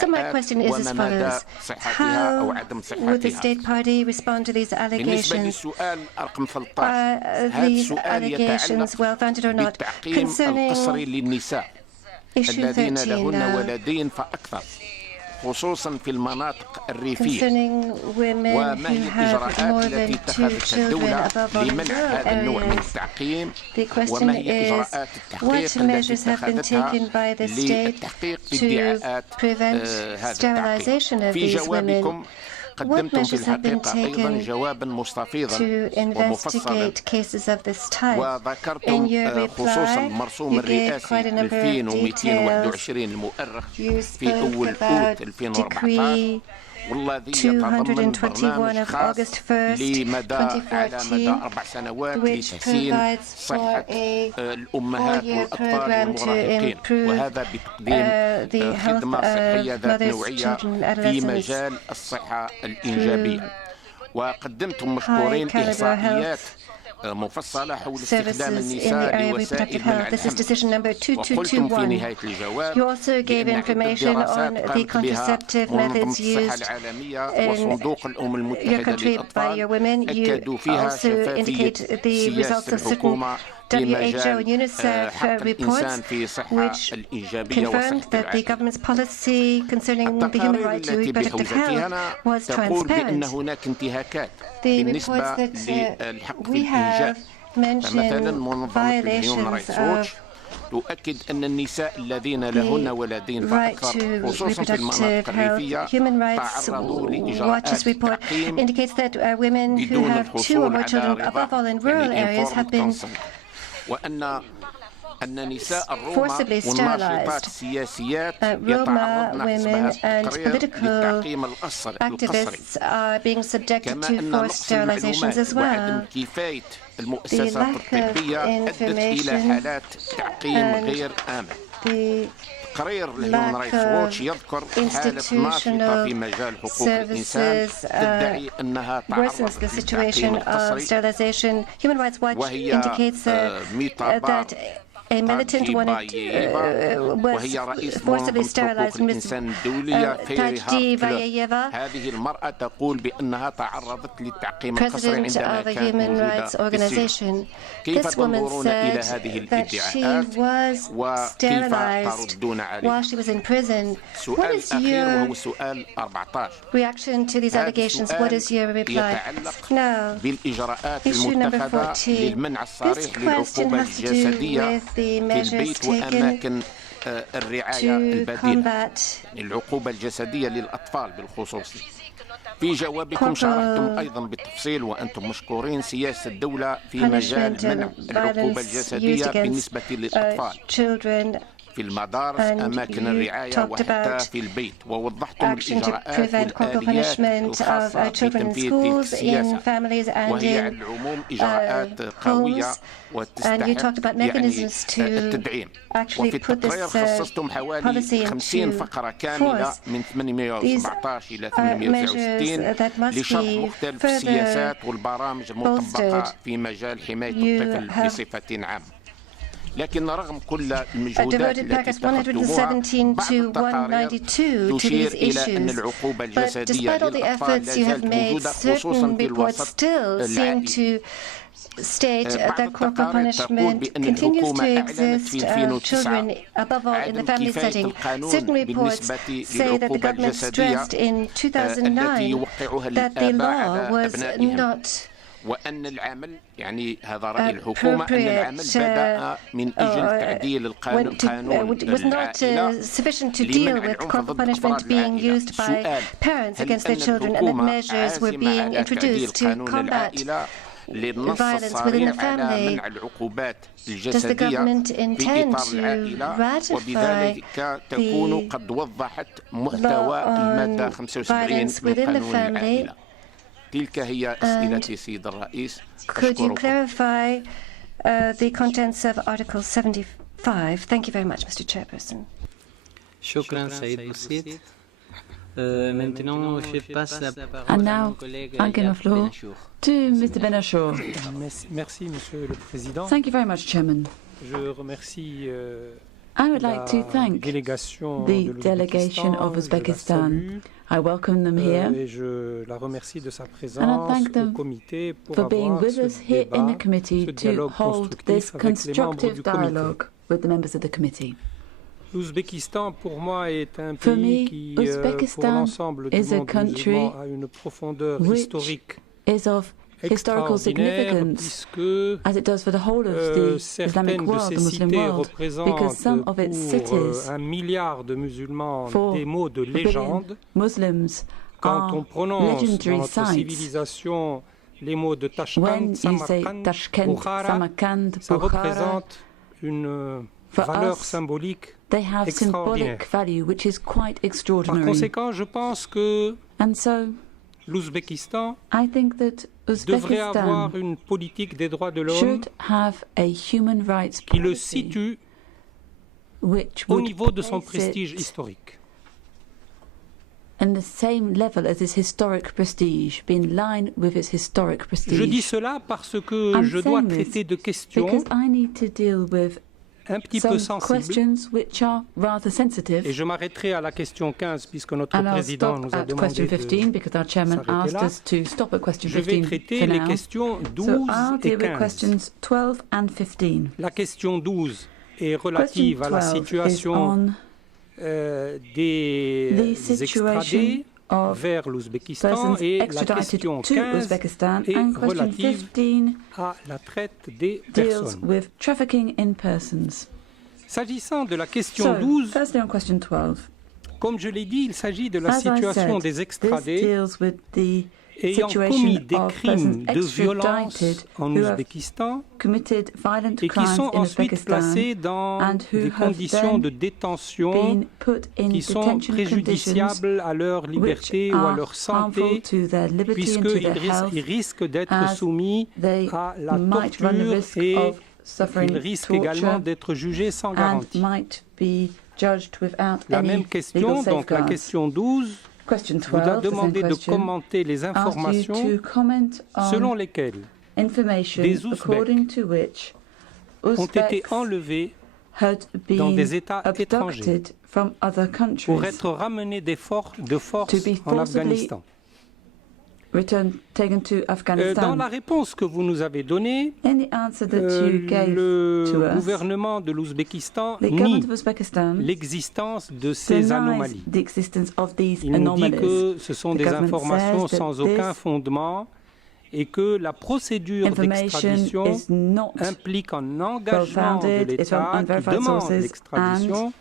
So my question is as follows. How would the state party respond to these allegations? Are these allegations well-founded or not? Concerning issue 13, خصوصا في المناطق الريفية وما هي الإجراءات التي اتخذتها الدولة لمنع هذا النوع من التعقيم وما هي إجراءات التحقيق التي اتخذتها للتحقيق بادعاءات هذا التعقيم. في جوابكم قدمتم في الحقيقة أيضا جوابا مستفيضا ومفصلا وذكرتم خصوصا المرسوم الرئاسي 2221 المؤرخ في أول أوت 2014 والذي يتضمن برنامج خاص لمدى على مدى 4 سنوات لتحسين صحة الأمهات والأطفال والمراهقين وهذا بتقديم خدمة صحية ذات نوعية في مجال الصحة الإنجابية. وقدمتم مشكورين إحصائيات مفصلة حول استخدام النساء لوسائل منع الحمل. وقلتم في نهاية الجواب You also gave information on the contraceptive methods used in your country by your women. You also indicate the results of certain WHO and UNICEF reports which confirmed that the government's policy concerning the human right to reproductive health was transparent. The reports that we have mentioned violations of تؤكد أن النساء الذين لهن ولدين فأكثر خصوصا في المناطق الريفية تعرضوا لإجراءات التعقيم بدون الحصول على رضا وأن نساء الروما والناشطات السياسيات يتعرضن حسب هذا التقرير للتعقيم القسري كما أن نقص المعلومات وعدم كفاية المؤسسات الطبية أدت إلى حالات تعقيم غير آمن. تقرير الهيومن رايتس ووتش يذكر حالة ناشطة في مجال حقوق الإنسان تدعي أنها تعرضت للتعقيم القسري وهي ميتا a militant wanted was forcibly sterilized Ms. Tajdi-Vayeva, هذه المرأة تقول بأنها تعرضت للتعقيم president of a human rights organization. This woman said that she was sterilized while she was in prison. What is your reaction to these allegations? What is your reply? Now, issue number 14. This question has to do with the measures taken الرعاية البديلة العقوبة الجسدية للأطفال بالخصوص. في جوابكم شرحتم أيضا بالتفصيل وأنتم مشكورين سياسة الدولة في مجال منع العقوبة الجسدية بالنسبة للأطفال في المدارس أماكن الرعاية وحتى في البيت ووضحتم الإجراءات والآليات الخاصة بتنفيذ تلك السياسة وهي على العموم إجراءات قوية وتستحق التدعيم. وفي التقرير خصصتم حوالي 50 فقرة كاملة من 817 إلى 869 لشرح مختلف السياسات والبرامج المطبقة في مجال حماية الطفل بصفة عامة. لكن رغم كل المجهودات التي اتخذتموها بعض التقارير تشير إلى أن العقوبة الجسدية للأطفال لا زالت موجودة خصوصا في الوسط العائلي. state that corporal punishment continues to exist of children, above all in the family setting. Certain reports say that the government stressed in 2009 that the law was not وأن العمل يعني هذا رأي الحكومة أن العمل بدأ من أجل تعديل القانون was not sufficient to deal with corporal punishment being used by parents against their children and that measures were being introduced to combat violence within the family. Does the government intend to ratify the law on violence within the family? تلك هي أسئلتي سيد الرئيس. Could you clarify the contents of Article 75. Thank you very much, Mr. Chairperson. Shukran, Saïd Boussit. Maintenant, je passe la parole And à now mon collègue I give the floor to Mr. Benachor. Merci, Monsieur le Président. Thank you very much, Chairman. Je remercie I would like to thank délégation the de delegation of l'Ouzbékistan. Uzbekistan. I welcome them here Et je la remercie de sa and I présence thank au them comité pour for being avoir with ce us here in the débat, committee ce to dialogue hold constructif this avec les membres constructive du comité. dialogue with the members of the committee. L'Ouzbékistan, pour moi, est un For pays me, qui, pour Uzbekistan l'ensemble du is a monde country musulman, a une profondeur which historique is of historical extraordinaire, significance puisque as it does for the whole of the Islamic certaines de world, the ces Muslim cités world, because représentent some of its cities pour 1 milliard de musulmans for des mots de a billion légende. Muslims Quand on are prononce dans legendary notre sites. civilisation les mots de Tashkent, When you say Samarkand, Tashkent, Bukhara, Samarkand, ça Bukhara, représente une for valeur us, symbolique they have extraordinaire. symbolic value, which is quite Par extraordinary. conséquent, je pense que And so, l'Ouzbékistan I think that devrait avoir Uzbekistan une politique des droits de l'homme should have a human rights qui le policy situe which au would niveau de son place prestige it historique. in the same level as its historic prestige, be in line with its historic Je dis prestige. cela parce que I'm je dois saying this traiter de questions Because I need to deal with un petit peu some sensibles. questions which are rather sensitive. Et je m'arrêterai à la question 15 puisque notre And I'll président stop nous a at demandé question 15 de... because our chairman s'arrêter asked là. us to stop at question Je vais 15 traiter for les now. questions 12 So I'll et deal with 15. questions 12 and 15. La question 12 est Question relative à la 12 is situation on des the situation extradés of vers l'Ouzbékistan persons et la extradited question to 15 Uzbekistan, est and question relative 15 à la traite des deals personnes. with trafficking in persons. S'agissant de la question So, 12, firstly on question 12, comme je l'ai dit, il s'agit de la as I situation said, des this extradés deals with the ayant commis situation des of crimes persons de violence extradited en who have Ouzbékistan committed violent et qui crimes sont in ensuite Uzbekistan placés dans and who des have conditions then de détention been put in qui sont detention conditions préjudiciables à leur which liberté ou à are leur harmful santé, to their liberty and to puisqu'ils their health, risquent d'être as soumis they à la might run the torture risk et of suffering ils risquent également torture d'être jugés sans and garantie. might be judged without La any même legal question, donc la safeguards. question 12, Question vous a 12, the same demandé de question, commenter les asked you informations to comment selon on lesquelles information des Ouzbeks according to which ont été Uzbeks enlevés had dans been des États étrangers abducted from other pour countries être ramenés de force to be en forcibly Afghanistan. taken to Dans Afghanistan. la réponse que vous nous avez donnée, In the answer that you gave le to us, gouvernement de l'Ouzbékistan the nie government of Uzbekistan l'existence de ces denies anomalies. the existence of these Il nous dit anomalies. que ce sont The des government informations says that sans aucun this fondement et que la procédure information d'extradition is not implique un engagement de well-founded, it's from l'État qui unverified demande sources, l'extradition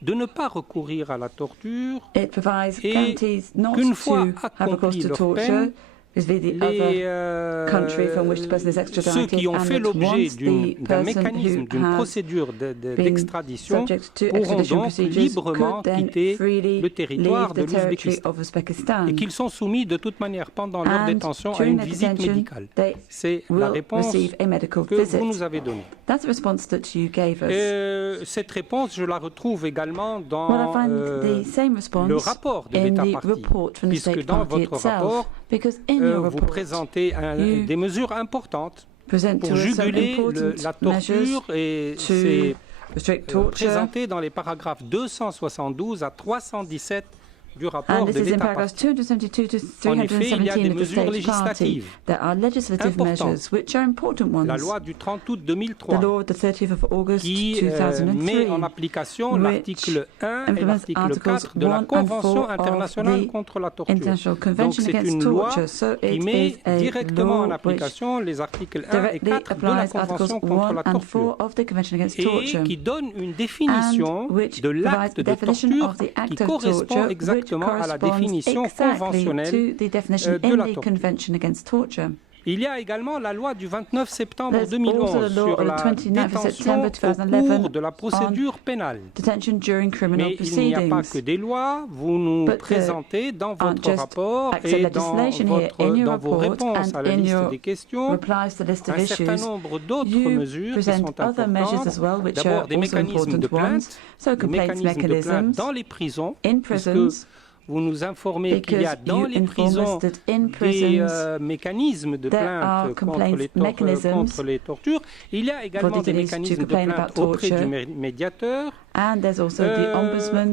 de ne pas recourir à la torture it provides et guarantees not qu'une to fois have recourse accompli to leur torture, peine, vis-à-vis the other country from which the person is ceux extradited, qui ont and fait that l'objet once the d'un person mécanisme, who d'une has procédure been d'extradition subject to pourront extradition donc procedures librement could then quitter freely le territoire leave de the territory l'Ouzbékistan of Uzbekistan. et qu'ils sont soumis de toute manière pendant leur And détention à during une their visite detention, médicale. they C'est la will réponse receive a medical que visit. vous nous avez donnée. That's the response that you gave us. Cette réponse, je la retrouve également dans Well, I find the same response le rapport de in l'État the partie, report from the puisque state dans party votre itself, rapport, because in your vous report présentez you des mesures importantes present pour to us some juguler important la measures torture et to c'est restrict torture, présenté dans les paragraphes 272 à 317 du rapport and de this is in l'État paragraphs partie. 272 to En effet, il y a 317 des of the mesures state party. législatives There are legislative importantes. measures which are important ones. La loi du 30 août The 2003 law of the 30th of August qui 2003 met en application which l'article 1 et implements l'article articles 4 de la 1 and Convention 4 of internationale the contre la torture. International Donc Convention c'est Against une loi Torture. So qui it met is a directement en law which application les articles 1 et directly 4 de la applies articles Convention contre 1 la and 4 torture of the Convention Against et Torture, qui donne une définition and which de provides l'acte the de definition torture of the act qui of correspond torture, exactement which à la corresponds définition exactly conventionnelle to the definition de in la the torture. Convention Against Torture. Il y a également la loi du 29 septembre 2011 sur la détention au cours de la procédure pénale. Mais il n'y a pas que des lois. Vous nous présentez dans votre rapport et dans vos réponses à la liste des questions un certain nombre d'autres mesures qui sont importantes. D'abord, des mécanismes de plainte dans les prisons, puisque vous nous informez qu'il y a dans les prisons des mécanismes de plainte contre les tortures. Il y a également des mécanismes de plainte auprès du médiateur.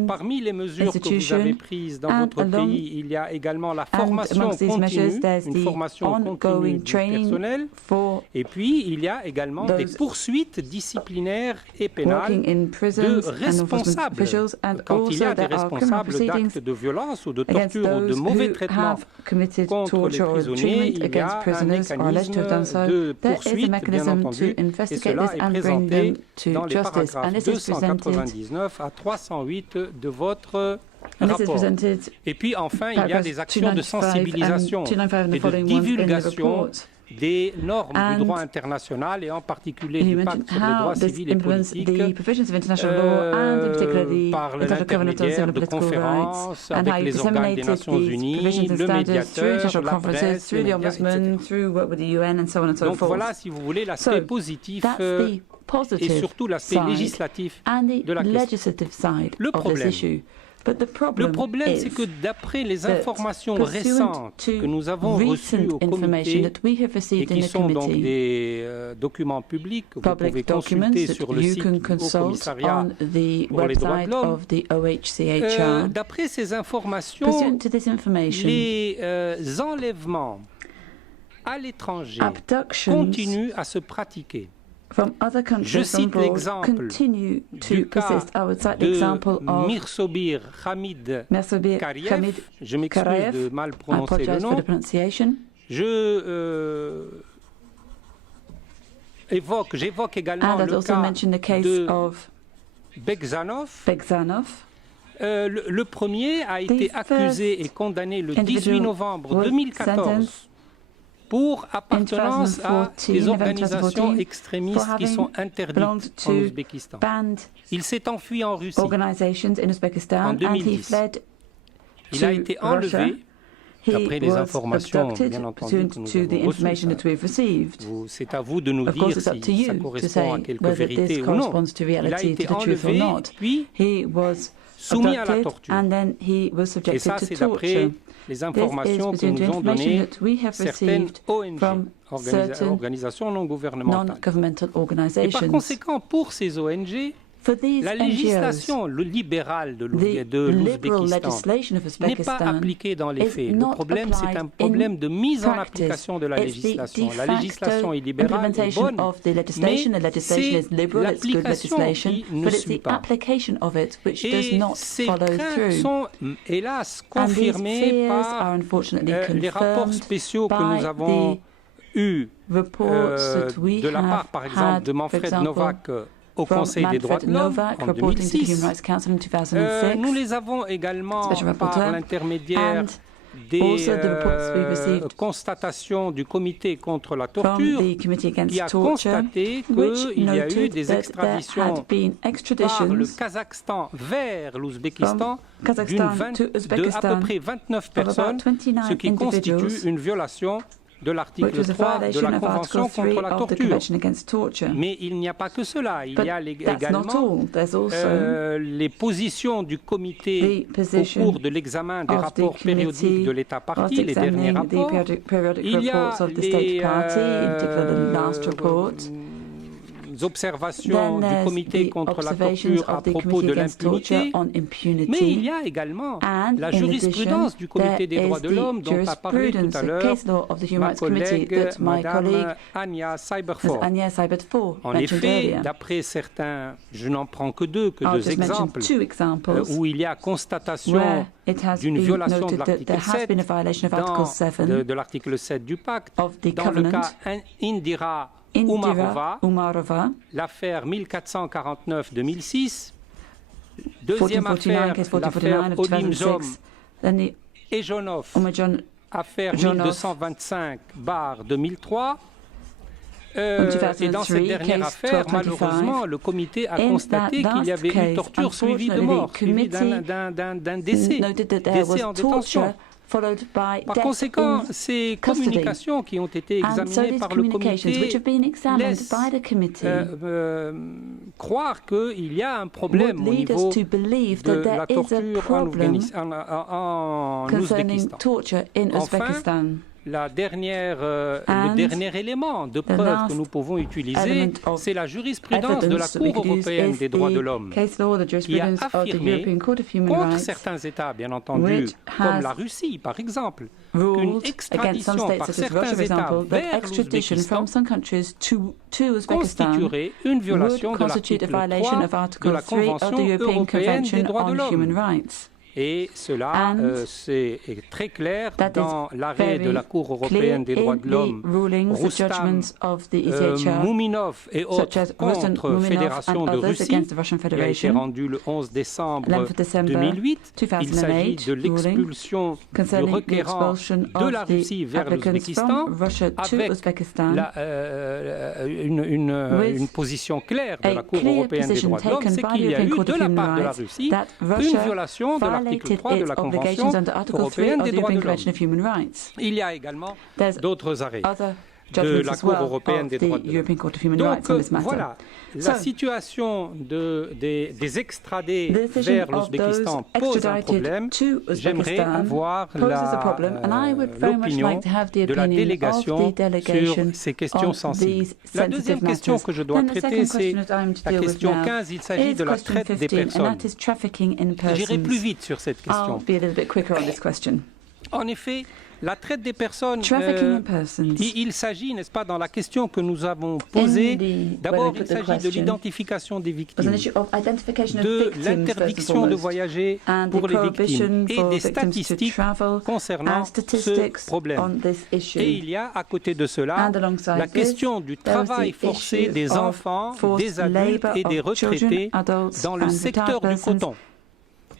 Parmi les mesures que vous avez prises dans votre pays, il y a également la formation continue, une formation continue du personnel. Et puis, il y a également des poursuites disciplinaires et pénales de responsables. Quand il y a des responsables d'actes de violence ou de torture ou de mauvais traitements contre les prisonniers, il y a un mécanisme de poursuite, bien entendu, et cela est présenté dans les paragraphes 299 à 308 de votre rapport. Et puis enfin, il y a des actions de sensibilisation et de divulgation des normes du droit international et en particulier du pacte sur les droits civils et politiques par l'intermédiaire de conférences avec les organes des Nations Unies, le médiateur, la presse, les médias, etc. Donc voilà, si vous voulez, l'aspect positif et surtout l'aspect législatif de la question. Le problème, c'est que d'après les informations récentes que nous avons reçues au comité et qui sont donc des documents publics que vous pouvez consulter sur le site du Haut-Commissariat pour les droits de l'homme, d'après ces informations, les enlèvements à l'étranger continuent à se pratiquer. Je cite l'exemple du cas de Mirsobir Hamid Kariev. Je m'excuse de mal prononcer le nom. J'évoque également le cas de Bekzanov. Le premier a été accusé et condamné le 18 novembre 2014 pour appartenance à des organisations extrémistes qui sont interdites en Ouzbékistan. Il s'est enfui en Russie en 2010. Il a été enlevé, d'après les informations, bien entendu, que nous avons reçues. C'est à vous de nous dire si ça correspond à quelque vérité ou non. Il a été enlevé, puis soumis à la torture. Et ça, c'est d'après les informations que nous ont données certaines ONG, organisations non gouvernementales. Et par conséquent, pour ces ONG, la législation libérale de l'Ouzbékistan n'est pas appliquée dans les faits. Le problème, c'est un problème de mise en application de la législation. La législation est libérale, est bonne, mais c'est l'application qui ne suit pas. Et ces craintes sont, hélas, confirmées par les rapports spéciaux que nous avons eus de la part, par exemple, de Manfred Novak au Conseil des droits de l'homme en 2006. Nous les avons également par l'intermédiaire des constatations du comité contre la torture qui a constaté qu'il y a eu des extraditions par le Kazakhstan vers l'Ouzbékistan de à peu près 29 personnes, ce qui constitue une violation de l'article 3 de la Convention contre la torture. Mais il n'y a pas que cela. Il y a également les positions du comité au cours de l'examen des rapports périodiques de l'État parti, les derniers rapports. Il y a les observations du comité contre la torture à propos de l'impunité, mais il y a également la jurisprudence du comité des droits de l'homme dont a parlé tout à l'heure ma collègue Madame Anya Cyberfort. En effet, d'après certains, je n'en prends que deux exemples, où il y a constatation d'une violation de l'article 7, de l'article 7 du pacte, dans le cas Indira Umarova, l'affaire 1449-2006, deuxième affaire, l'affaire Olimzom et Jonov affaire 1225/2003. Et dans cette dernière affaire, malheureusement, le comité a constaté qu'il y avait une torture suivie de mort, suivie d'un décès en détention. Par conséquent, ces communications qui ont été examinées par le comité laissent croire qu'il y a un problème au niveau de la torture en Ouzbékistan. Enfin, le dernier élément de preuve que nous pouvons utiliser, c'est la jurisprudence de la Cour européenne des droits de l'homme, qui a affirmé, contre certains États, bien entendu, comme la Russie, par exemple, qu'une extradition par certains États vers l'Ouzbékistan constituerait une violation de l'article 3 de la Convention européenne des droits de l'homme. Et cela, c'est très clair dans l'arrêt de la Cour européenne des droits de l'homme, Rustam Mouminov et autres contre Fédération de Russie, qui a été rendu le 11 décembre 2008. Il s'agit de l'expulsion du requérant de la Russie vers l'Ouzbékistan avec une position claire de la Cour européenne des droits de l'homme, c'est qu'il y a eu de la part de la Russie une violation de l'article 3 de la Convention européenne des droits de l'homme. Il y a également d'autres arrêts de la Cour européenne des droits de l'homme. Donc voilà, la situation des extradés vers l'Ouzbékistan pose un problème. J'aimerais avoir l'opinion de la délégation sur ces questions sensibles. La deuxième question que je dois traiter, c'est la question 15. Il s'agit de la traite des personnes. J'irai plus vite sur cette question. En effet, la traite des personnes, il s'agit, n'est-ce pas, dans la question que nous avons posée, d'abord il s'agit de l'identification des victimes, de l'interdiction de voyager pour les victimes et des statistiques concernant ce problème. Et il y a à côté de cela la question du travail forcé des enfants, des adultes et des retraités dans le secteur du coton.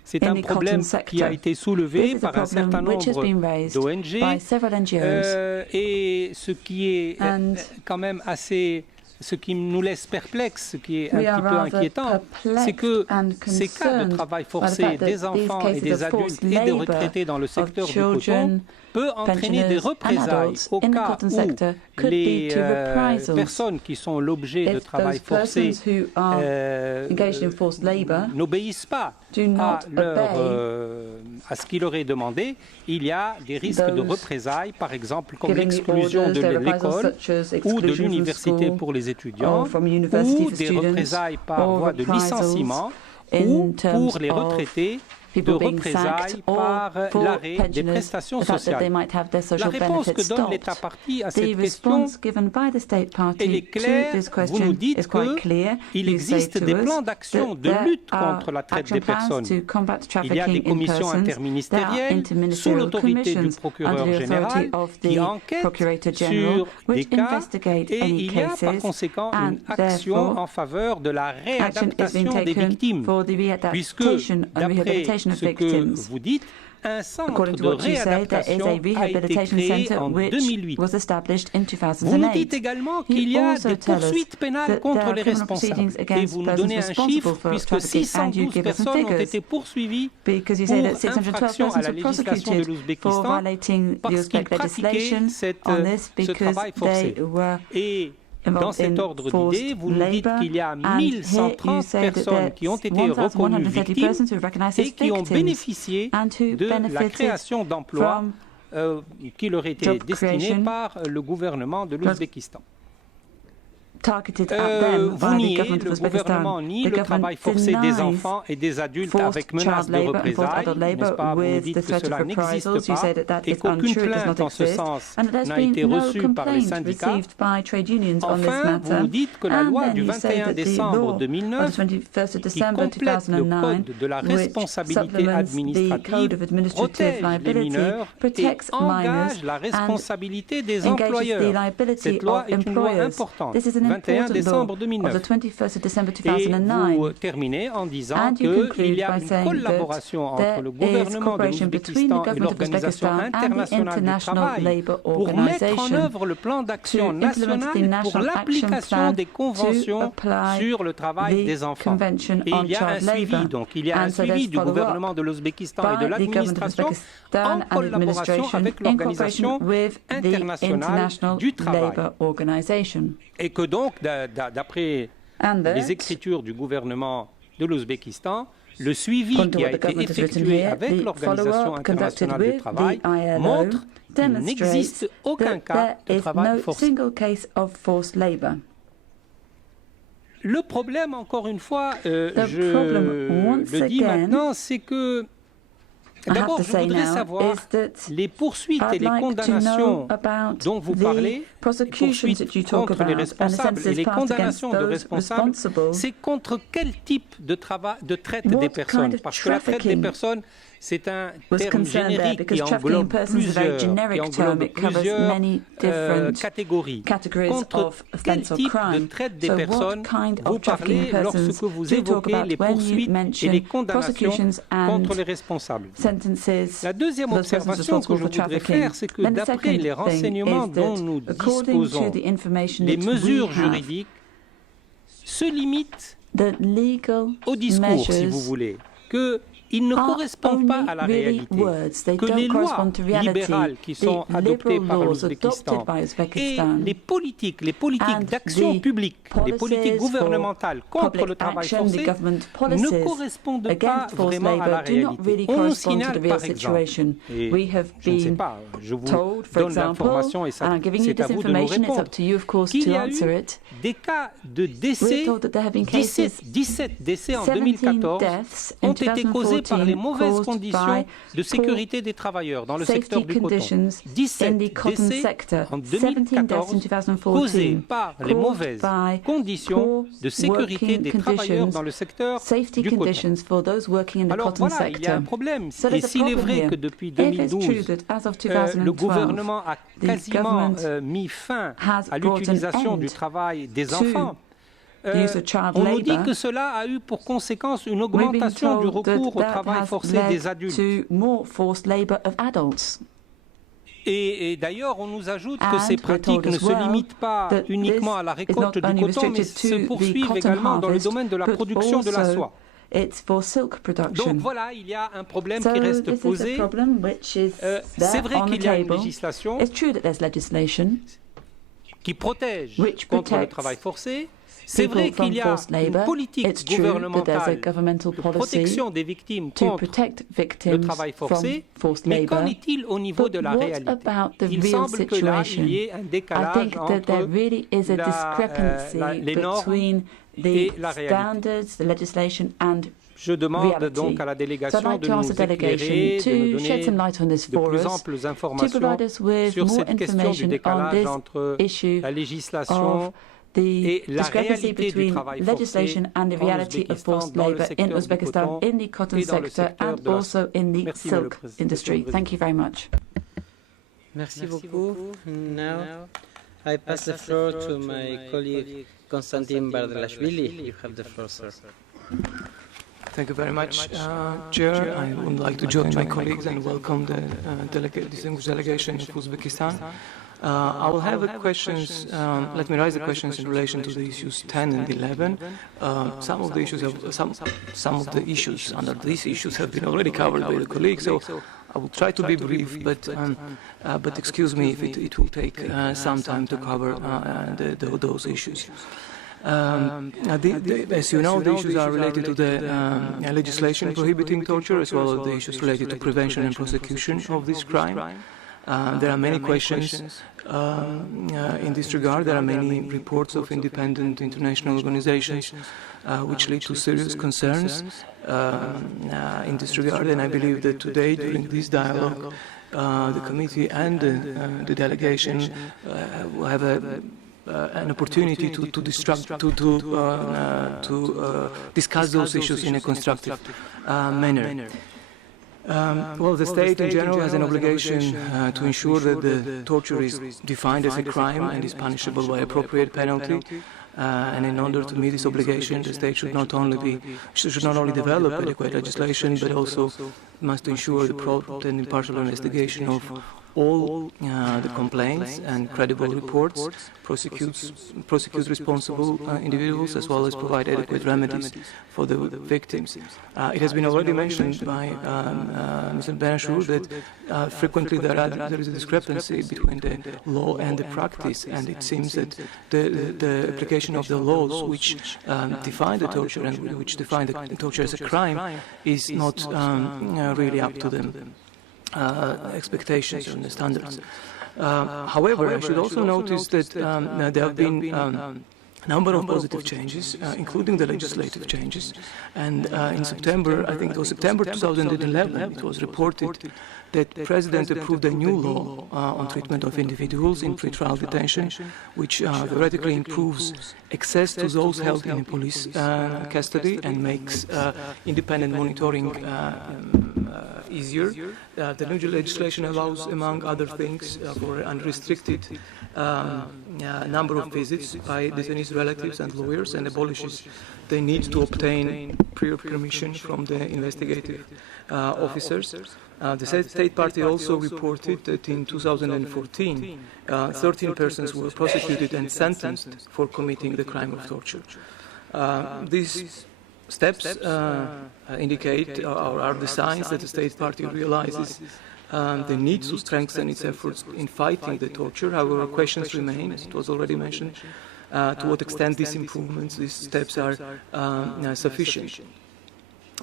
C'est un problème qui a été soulevé par un certain nombre d'ONG et ce qui est quand même assez... Ce qui nous laisse perplexes, ce qui est un petit peu inquiétant, c'est que ces cas de travail forcé des enfants et des adultes et des retraités dans le secteur du coton peut entraîner des représailles au cas où les personnes qui sont l'objet de travail forcé n'obéissent pas à ce qui leur est demandé. Il y a des risques de représailles, par exemple comme l'exclusion de l'école ou de l'université pour les étudiants, ou des représailles par voie de licenciement, ou pour les retraités, de représailles par l'arrêt des prestations sociales. La réponse que donne l'État partie à cette question, elle est claire. Vous nous dites qu'il existe des plans d'action de lutte contre la traite des personnes. Il y a des commissions interministérielles sous l'autorité du procureur général qui enquêtent sur des cas et il y a par conséquent une action en faveur de la réadaptation des victimes, puisque d'après ce que vous dites, un centre de réadaptation a été créé en 2008. Vous nous dites également qu'il y a des poursuites pénales contre les responsables. Et vous nous donnez un chiffre, puisque 612 personnes ont été poursuivies pour infraction à la législation de l'Ouzbékistan parce qu'ils pratiquaient ce travail forcé. Et dans cet ordre d'idées, vous nous dites qu'il y a 1130 personnes qui ont été reconnues victimes et qui ont bénéficié de la création d'emplois qui leur étaient destinés par le gouvernement de l'Ouzbékistan. Vous niez, le gouvernement nie le travail forcé des enfants et des adultes avec menace de représailles, n'est-ce pas? Vous nous dites que cela n'existe pas et qu'aucune plainte en ce sens n'a été reçue par les syndicats. Enfin, vous nous dites que la loi du 21 décembre 2009, qui complète le code de la responsabilité administrative, protège les mineurs et engage la responsabilité des employeurs. Cette loi est une loi importante. 21 décembre 2009. Et vous terminez en disant qu'il y a une collaboration entre le gouvernement de l'Ouzbékistan et l'Organisation internationale du travail pour mettre en œuvre le plan d'action national pour l'application des conventions sur le travail des enfants. Et il y a un suivi, donc il y a un suivi du gouvernement de l'Ouzbékistan et de l'administration en collaboration avec l'Organisation internationale du travail. Et que donc, d'après les écritures du gouvernement de l'Ouzbékistan, le suivi qui a été effectué avec l'Organisation internationale du travail montre qu'il n'existe aucun cas de travail forcé. Le problème, encore une fois, je le dis maintenant, c'est que d'abord, je voudrais savoir les poursuites et les condamnations dont vous parlez, les poursuites contre les responsables et les condamnations de responsables, c'est contre quel type de travail, de traite des personnes? Parce que la traite des personnes, c'est un terme générique qui englobe plusieurs catégories. Contre quel type de traite des personnes vous parlez lorsque vous évoquez les poursuites et les condamnations contre les responsables? La deuxième observation que je voudrais faire, c'est que d'après les renseignements dont nous disposons, les mesures juridiques se limitent au discours, si vous voulez, qu'ils ne correspondent pas à la réalité, que les lois libérales qui sont adoptées par l'Ouzbékistan et les politiques d'action publique, les politiques gouvernementales contre le travail forcé ne correspondent pas vraiment à la réalité. On nous signale par exemple, et je ne sais pas, je vous donne l'information et c'est à vous de nous répondre, qu'il y a eu des cas de décès, 17 décès en 2014 ont été causés par les mauvaises conditions de sécurité des travailleurs dans le secteur du coton. 17 décès en 2014 causés par les mauvaises conditions de sécurité des travailleurs dans le secteur du coton. Alors voilà, il y a un problème. Et s'il est vrai que depuis 2012, le gouvernement a quasiment mis fin à l'utilisation du travail des enfants, on nous dit que cela a eu pour conséquence une augmentation du recours au travail forcé des adultes. Et d'ailleurs, on nous ajoute que ces pratiques ne se limitent pas uniquement à la récolte du coton, mais se poursuivent également dans le domaine de la production de la soie. Donc voilà, il y a un problème qui reste posé. C'est vrai qu'il y a une législation qui protège contre le travail forcé. C'est vrai qu'il y a une politique gouvernementale de protection des victimes contre le travail forcé, mais qu'en est-il au niveau de la réalité? Il semble que là, il y ait un décalage entre les normes et la réalité. Je demande donc à la délégation de nous éclairer, de nous donner de plus amples informations sur cette question du décalage entre la législation et la réalité du travail forcé en Ouzbékistan, dans le secteur du coton et dans le secteur de la soie. Merci, silk industry. Thank you very much. Merci beaucoup. Now I pass the floor to my colleague Konstantin Bardalashvili. You have the floor, sir. Thank you very much, Chair. I would like to join my colleagues and welcome the distinguished delegation of Uzbekistan. I will have questions. Let me raise the questions in relation to the issues 10 and 11. Some of the issues under these issues have been already covered by the colleagues, so I will try to be brief. But excuse me if it will take some time to cover those issues. As you know, the issues are related to the legislation prohibiting torture, as well as the issues related to prevention and prosecution of this crime. There are many questions in this regard. There are many reports of independent international organizations which lead to serious concerns in this regard, and I believe that today, during this dialogue, the committee and the delegation will have an opportunity to discuss those issues in a constructive manner. Well, the state in general has an obligation to ensure that the torture is defined as a crime and is punishable by appropriate penalty. And in order to meet this obligation, the state should not only develop adequate legislation, but also must ensure the prompt and impartial investigation of all the complaints and credible reports, prosecute responsible individuals, as well as provide adequate remedies for the victims. It has been already mentioned by Mr. Benashur that frequently there is a discrepancy between the law and the practice, and it seems that the application of the laws which define the torture and which define the torture as a crime is not really up to them. Expectations and the standards. However, I should also notice that there have been a number of positive changes, including the legislative changes. And in September, I think it was September 2011, it was reported that the President approved a new law on treatment of individuals in pretrial detention, which theoretically improves access to those held in police custody and makes independent monitoring easier. The new legislation allows, among other things, for unrestricted number of visits by detainees' relatives and lawyers, and abolishes the need to obtain prior permission from the investigative officers. The State Party also reported that in 2014, 13 persons were prosecuted and sentenced for committing the crime of torture. These steps indicate or are the signs that the State Party realizes the need to strengthen its efforts in fighting the torture. However, questions remain, as it was already mentioned, to what extent these improvements, these steps are sufficient.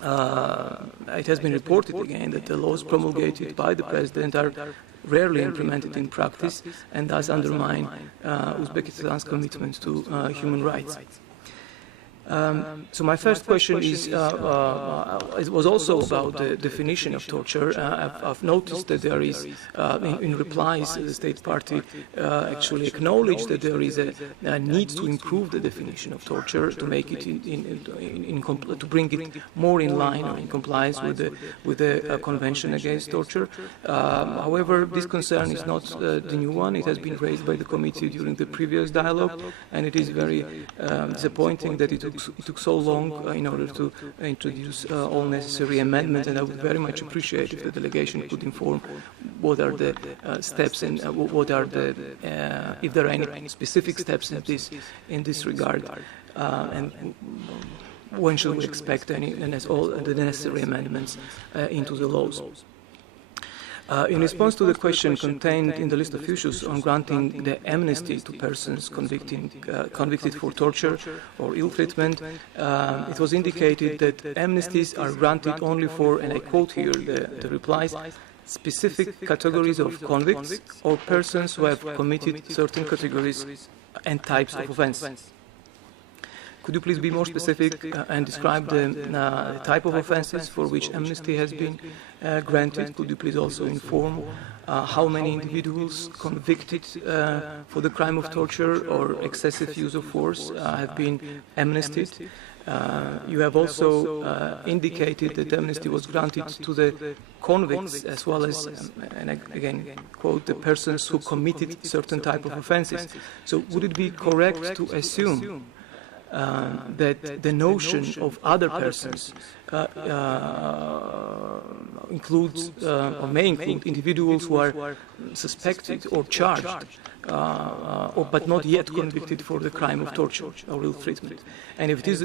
It has been reported again that the laws promulgated by the President are rarely implemented in practice and thus undermine Uzbekistan's commitment to human rights. So my first question is, it was also about the definition of torture. I've noticed that there is, in replies, the State Party actually acknowledged that there is a need to improve the definition of torture, to make it to bring it more in line or in compliance with the Convention Against Torture. However, this concern is not the new one. It has been raised by the committee during the previous dialogue, and it is very disappointing that it took so long in order to introduce all necessary amendments, and I would very much appreciate if the delegation could inform what are the steps and what are the if there are any specific steps in this regard, and when should we expect all the necessary amendments into the laws. In response to the question contained in the list of issues on granting the amnesty to persons convicted for torture or ill treatment, it was indicated that amnesties are granted only for, and I quote here the replies, specific categories of convicts or persons who have committed certain categories and types of offences. Could you please be more specific and describe the type of offences for which amnesty has been granted? Could you please also inform how many individuals convicted for the crime of torture or excessive use of force have been amnestied? You have also indicated that amnesty was granted to the convicts as well as, and again, quote, the persons who committed certain type of offences. So would it be correct to assume that the notion of other persons includes or may include individuals who are suspected or charged but not yet convicted for the crime of torture or ill treatment? And if this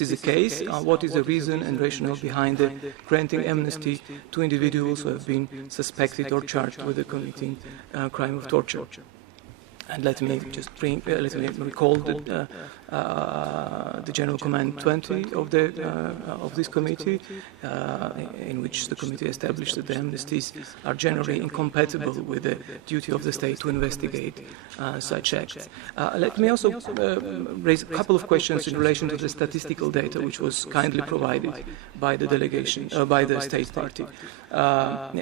is the case, what is the reason and rationale behind the granting amnesty to individuals who have been suspected or charged with committing crime of torture? And let me just recall the General Command 20 of this committee, in which the committee established that the amnesties are generally incompatible with the duty of the state to investigate such acts. Let me also raise a couple of questions in relation to the statistical data which was kindly provided by the delegation, by the State Party.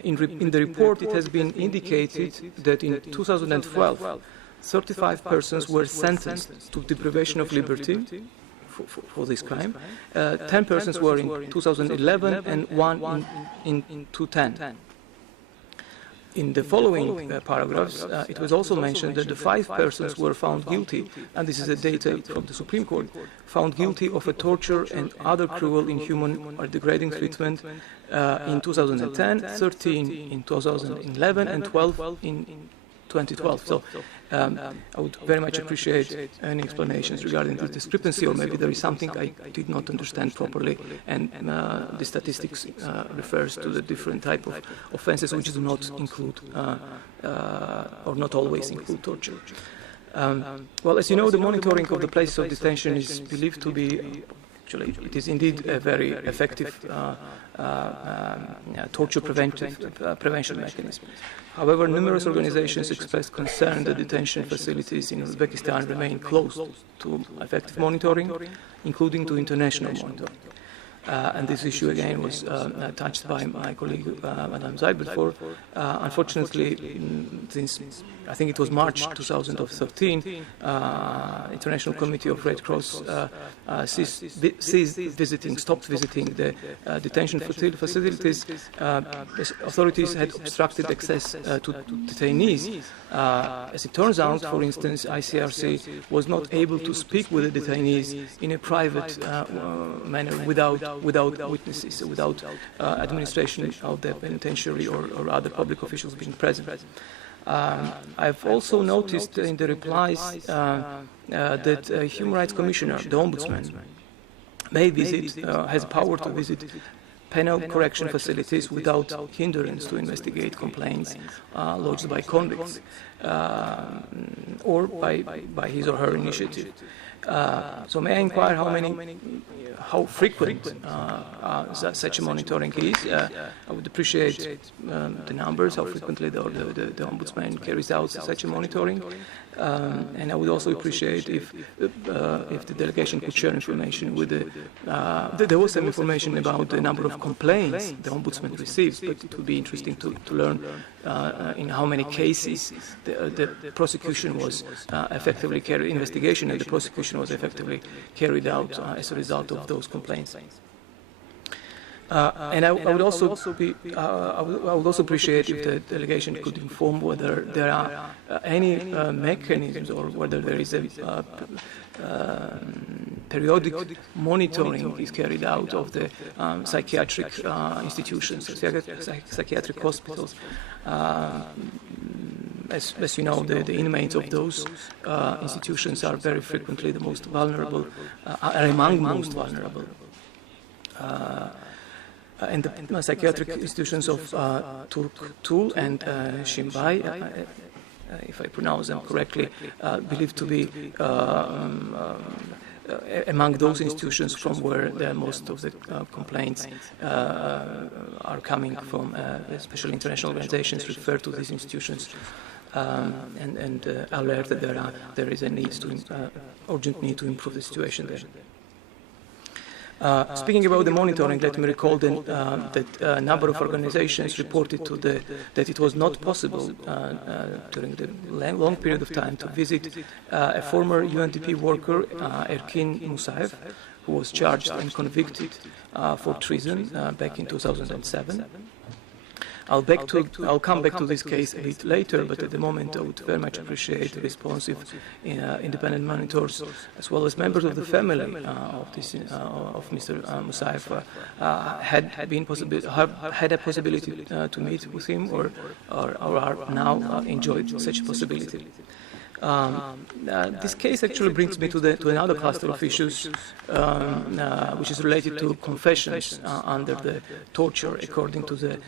In the report, it has been indicated that in 2012, 35 persons were sentenced to deprivation of liberty for this crime. 10 persons were in 2011 and 1 in 2010. in the following paragraphs, it was also mentioned that the 5 persons were found guilty, and this is a data from the Supreme Court, found guilty of a torture and other cruel, inhuman or degrading treatment in 2010, 13 in 2011, and 12 in 2012. So I would very much appreciate any explanations regarding this discrepancy, or maybe there is something I did not understand properly, and the statistics refers to the different type of offenses which do not include or not always include torture. Well, as you know, the monitoring of the places of detention is believed to be, actually, it is indeed a very effective torture prevention mechanism. However, numerous organizations expressed concern that detention facilities in Uzbekistan remain closed to effective monitoring, including to international monitoring. And this issue again was touched by my colleague Madame Zaid before. Unfortunately, since I think it was March 2013, International Committee of Red Cross stopped visiting the detention facilities. Authorities had obstructed access to detainees. As it turns out, for instance, ICRC was not able to speak with the detainees in a private manner without witnesses, without administration of the penitentiary or other public officials being present. I've also noticed in the replies that a Human Rights Commissioner, the Ombudsman, has power to visit penal correction facilities without hindrance to investigate complaints lodged by convicts or by his or her initiative. So may I inquire how frequent such a monitoring is? I would appreciate the numbers, how frequently the Ombudsman carries out such a monitoring. And I would also appreciate if the delegation could share information with there was some information about the number of complaints the Ombudsman receives, but it would be interesting to learn in how many cases the prosecution was effectively investigation and the prosecution was effectively carried out as a result of those complaints. And I would also appreciate if the delegation could inform whether there are any mechanisms or whether there is a periodic monitoring is carried out of the psychiatric institutions, psychiatric hospitals. As you know, the inmates of those institutions are very frequently the most vulnerable, are among the most vulnerable. And the psychiatric institutions of Tul and Shimbai, if I pronounce them correctly, believed to be among those institutions from where most of the complaints are coming from, especially international organizations refer to these institutions and alert that there is a urgent need to improve the situation there. Speaking about the monitoring, let me recall that a number of organizations reported that it was not possible during the long period of time to visit a former UNDP worker, Erkin Musaev, who was charged and convicted for treason back in 2007. I'll come back to this case a bit later, but at the moment I would very much appreciate responsive independent monitors as well as members of the family of Mr. Musaev had a possibility to meet with him or are now enjoyed such a possibility. This case actually brings me to another cluster of issues which is related to confessions under the torture according to the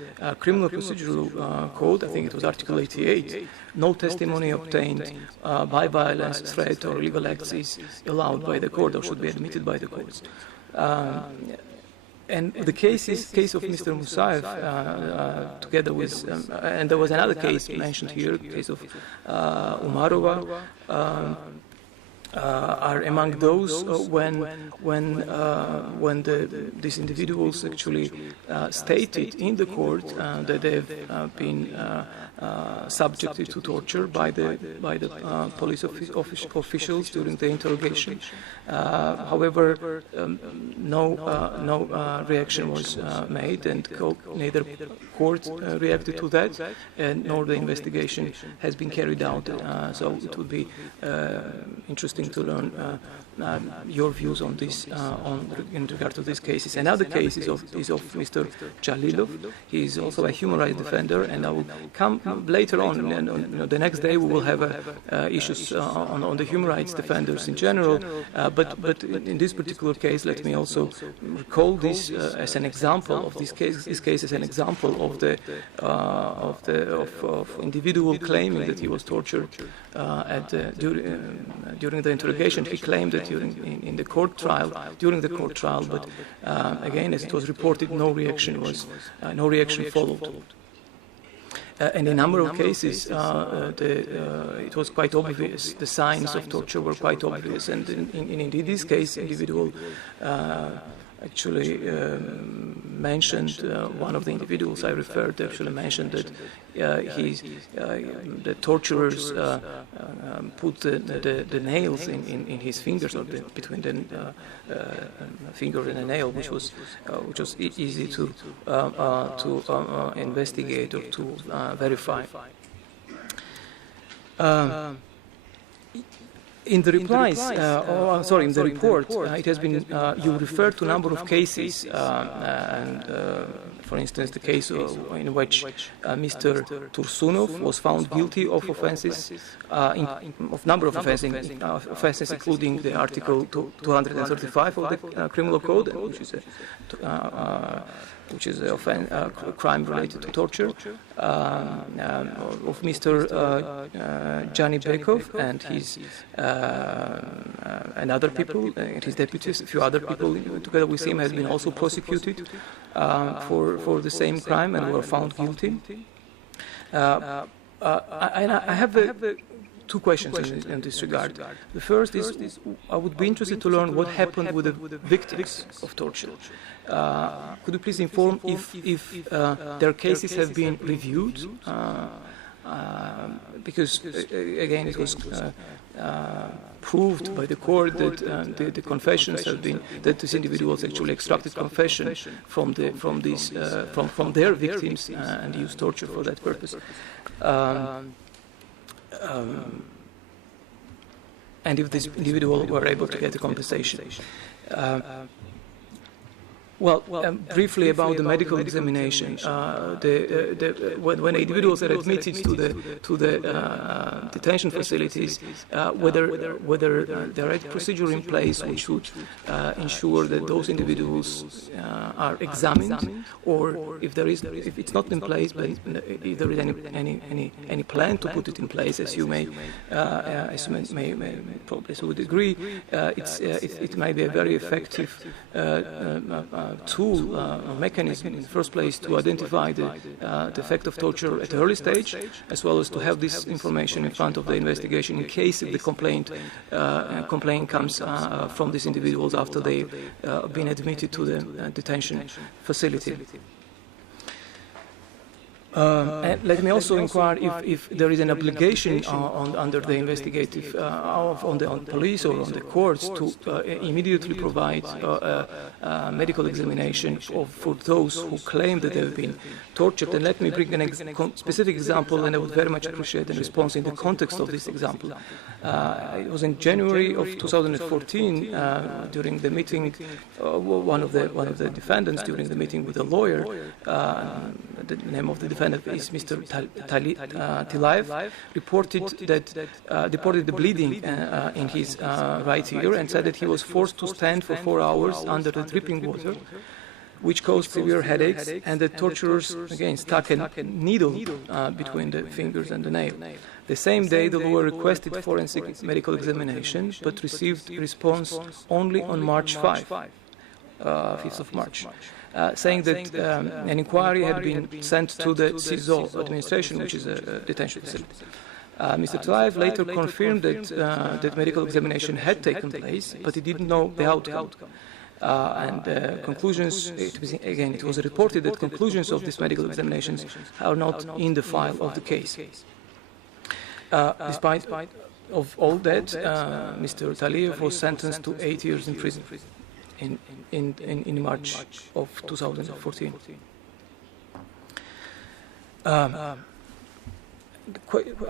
Criminal Procedural Code. I think it was Article 88. No testimony obtained by violence, threat or illegal acts is allowed by the court or should be admitted by the courts. And the case of Mr. Musaev, together with, and there was another case mentioned here, the case of Umarova, are among those when these individuals actually stated in the court that they've been subjected to torture by the police officials during the interrogation. However, no reaction was made, and neither court reacted to that, and nor the investigation has been carried out. So it would be interesting to learn your views on this in regard to these cases. Another case is of Mr. Jalilov. He is also a human rights defender, and I will come later on. And, the next day we will have issues on the human rights defenders in general. But in this particular case, let me also recall this as an example of this case. This case is an example of individual claiming that he was tortured during the interrogation. He claimed that during the court trial, but again, as it was reported, no reaction followed. In a number of cases, it was quite obvious. The signs of torture were quite obvious, and in this case, individual actually mentioned, one of the individuals I referred to actually mentioned that the torturers put the nails in his fingers, or between the finger and the nail, which was easy to investigate or to verify. In the replies, in the report, it has been, you referred to a number of cases, and for instance, the case in which Mr. Tursunov was found guilty of offenses, of number of offenses, including the Article 235 of the Criminal Code, which is a crime related to torture, of Mr. Jani Bekov and his and other people, and his deputies, a few other people together with him has been also prosecuted for the same crime and were found guilty. I have two questions in this regard. The first is, I would be interested to learn what happened with the victims of torture. Could you please inform if their cases have been reviewed? Because again, it was proved by the court that the confessions have been, that these individuals actually extracted confession from their victims and used torture for that purpose. And if these individuals were able to get a compensation. Briefly about the medical examination. When individuals are admitted to the detention facilities, whether there is a procedure in place which would ensure that those individuals are examined, or if it's not in place, but if there is any plan to put it in place, as you may probably would agree, it might be a very effective tool, mechanism in the first place to identify the effect of torture at an early stage, as well as to have this information in front of the investigation in case if the complaint comes from these individuals after they've been admitted to the detention facility. And let me also inquire if there is an obligation under the investigative, on the police or on the courts to immediately provide medical examination for those who claim that they have been tortured. And let me bring a specific example, and I would very much appreciate a response in the context of this example. It was in January of 2014, during the meeting, one of the defendants during the meeting with a lawyer, the name of the defendant is Mr. Tilayev, reported the bleeding in his right ear, and said that he was forced to stand for 4 hours under the dripping water, which caused severe headaches, and the torturers again stuck a needle between the fingers and the nail. The same day, the lawyer requested forensic medical examination, but received response only on March 5th of March. Saying that an inquiry had been sent to the CISO administration, which is a detention facility. Mr. Tlaev later confirmed that medical examination had taken place, but he didn't know the outcome. And conclusions, it was reported that conclusions of these medical examinations are not in the file of the case. Despite of all that, Mr. Tlaev was sentenced to 8 years in prison in March of 2014.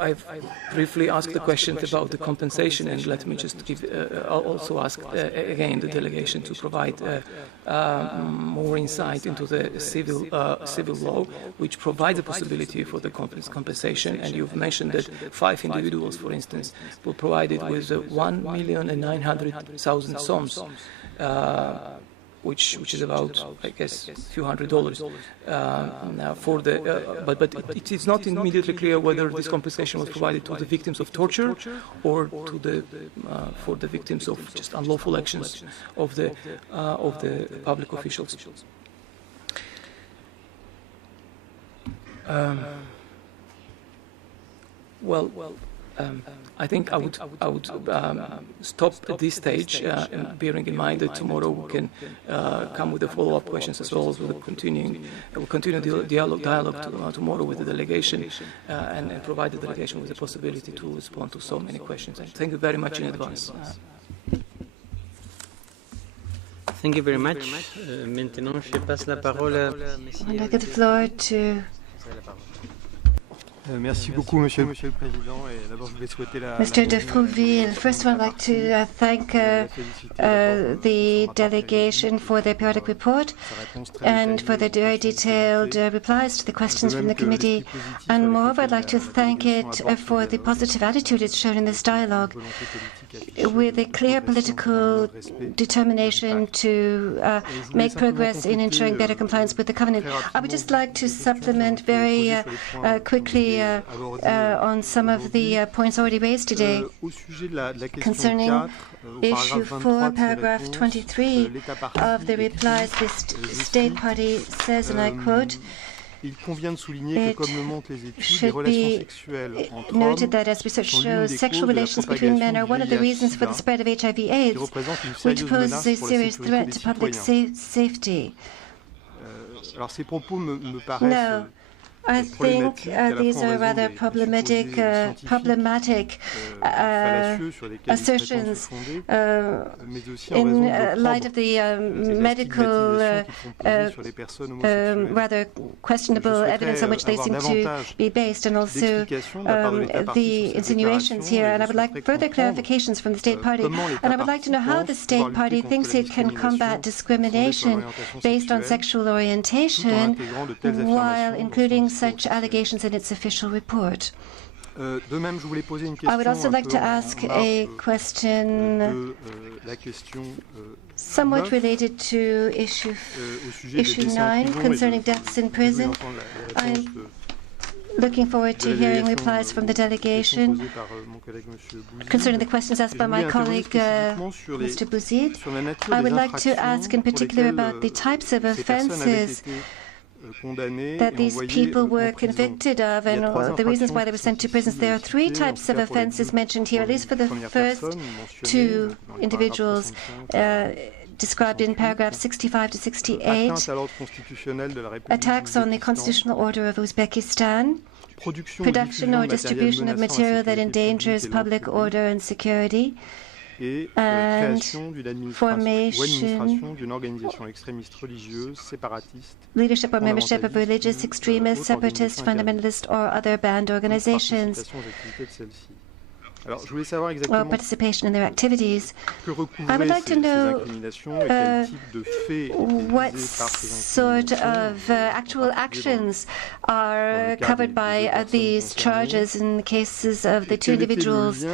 I've briefly asked the question about the compensation, and let me just give, also ask again the delegation to provide more insight into the civil law, which provides a possibility for the compensation. And you've mentioned that 5 individuals, for instance, were provided with 1,900,000 soms. Which is about, I guess, a few $100s for the. But it is not immediately clear whether this compensation was provided to the victims of torture or to the for the victims of just unlawful actions of the public officials. I think I would stop at this stage, bearing in mind that tomorrow we can come with the follow-up questions as well as we'll continue the dialogue tomorrow with the delegation and provide the delegation with the possibility to respond to so many questions. And thank you very much in advance. Thank you very much. Maintenant, je passe la parole à And I give the floor to Merci beaucoup, Monsieur le Président. Et d'abord, je voulais souhaiter Mr. de Frouville. First of all, I'd like to thank the delegation for their periodic report and for their very detailed replies to the questions from the committee. And moreover, I'd like to thank it for the positive attitude it's shown in this dialogue, with a clear political determination to make progress in ensuring better compliance with the Covenant. I would just like to supplement very quickly on some of the points already raised today concerning issue 4, paragraph 23 of the replies. The state party says, and I quote, Il convient de souligner que, comme le montrent les études, les relations sexuelles entre noted that, as research shows, sexual relations between men are one of the reasons for the spread of HIV/AIDS, which poses a serious threat to public safety. Alors, ces propos me paraissent I think these are rather problematic assertions in light of the medical, rather questionable evidence on which they seem to be based, and also the insinuations here. And I would like further clarifications from the State Party. And I would like to know how the State Party thinks it can combat discrimination based on sexual orientation while including such allegations in its official report. I would also like to ask a question somewhat related to issue 9 concerning deaths in prison. I'm looking forward to hearing replies from the delegation concerning the questions asked by my colleague, Mr. Bouzid. I would like to ask in particular about the types of offences that these people were convicted of and the reasons why they were sent to prisons. There are 3 types of offences mentioned here, at least for the first 2 individuals described in paragraphs 65 to 68. Attacks on the constitutional order of Uzbekistan, production or distribution of material that endangers public order and security, and formation, leadership or membership of religious extremist, separatist, fundamentalist, or other banned organizations, or participation in their activities. I would like to know what sort of actual actions are covered by these charges in the cases of the 2 individuals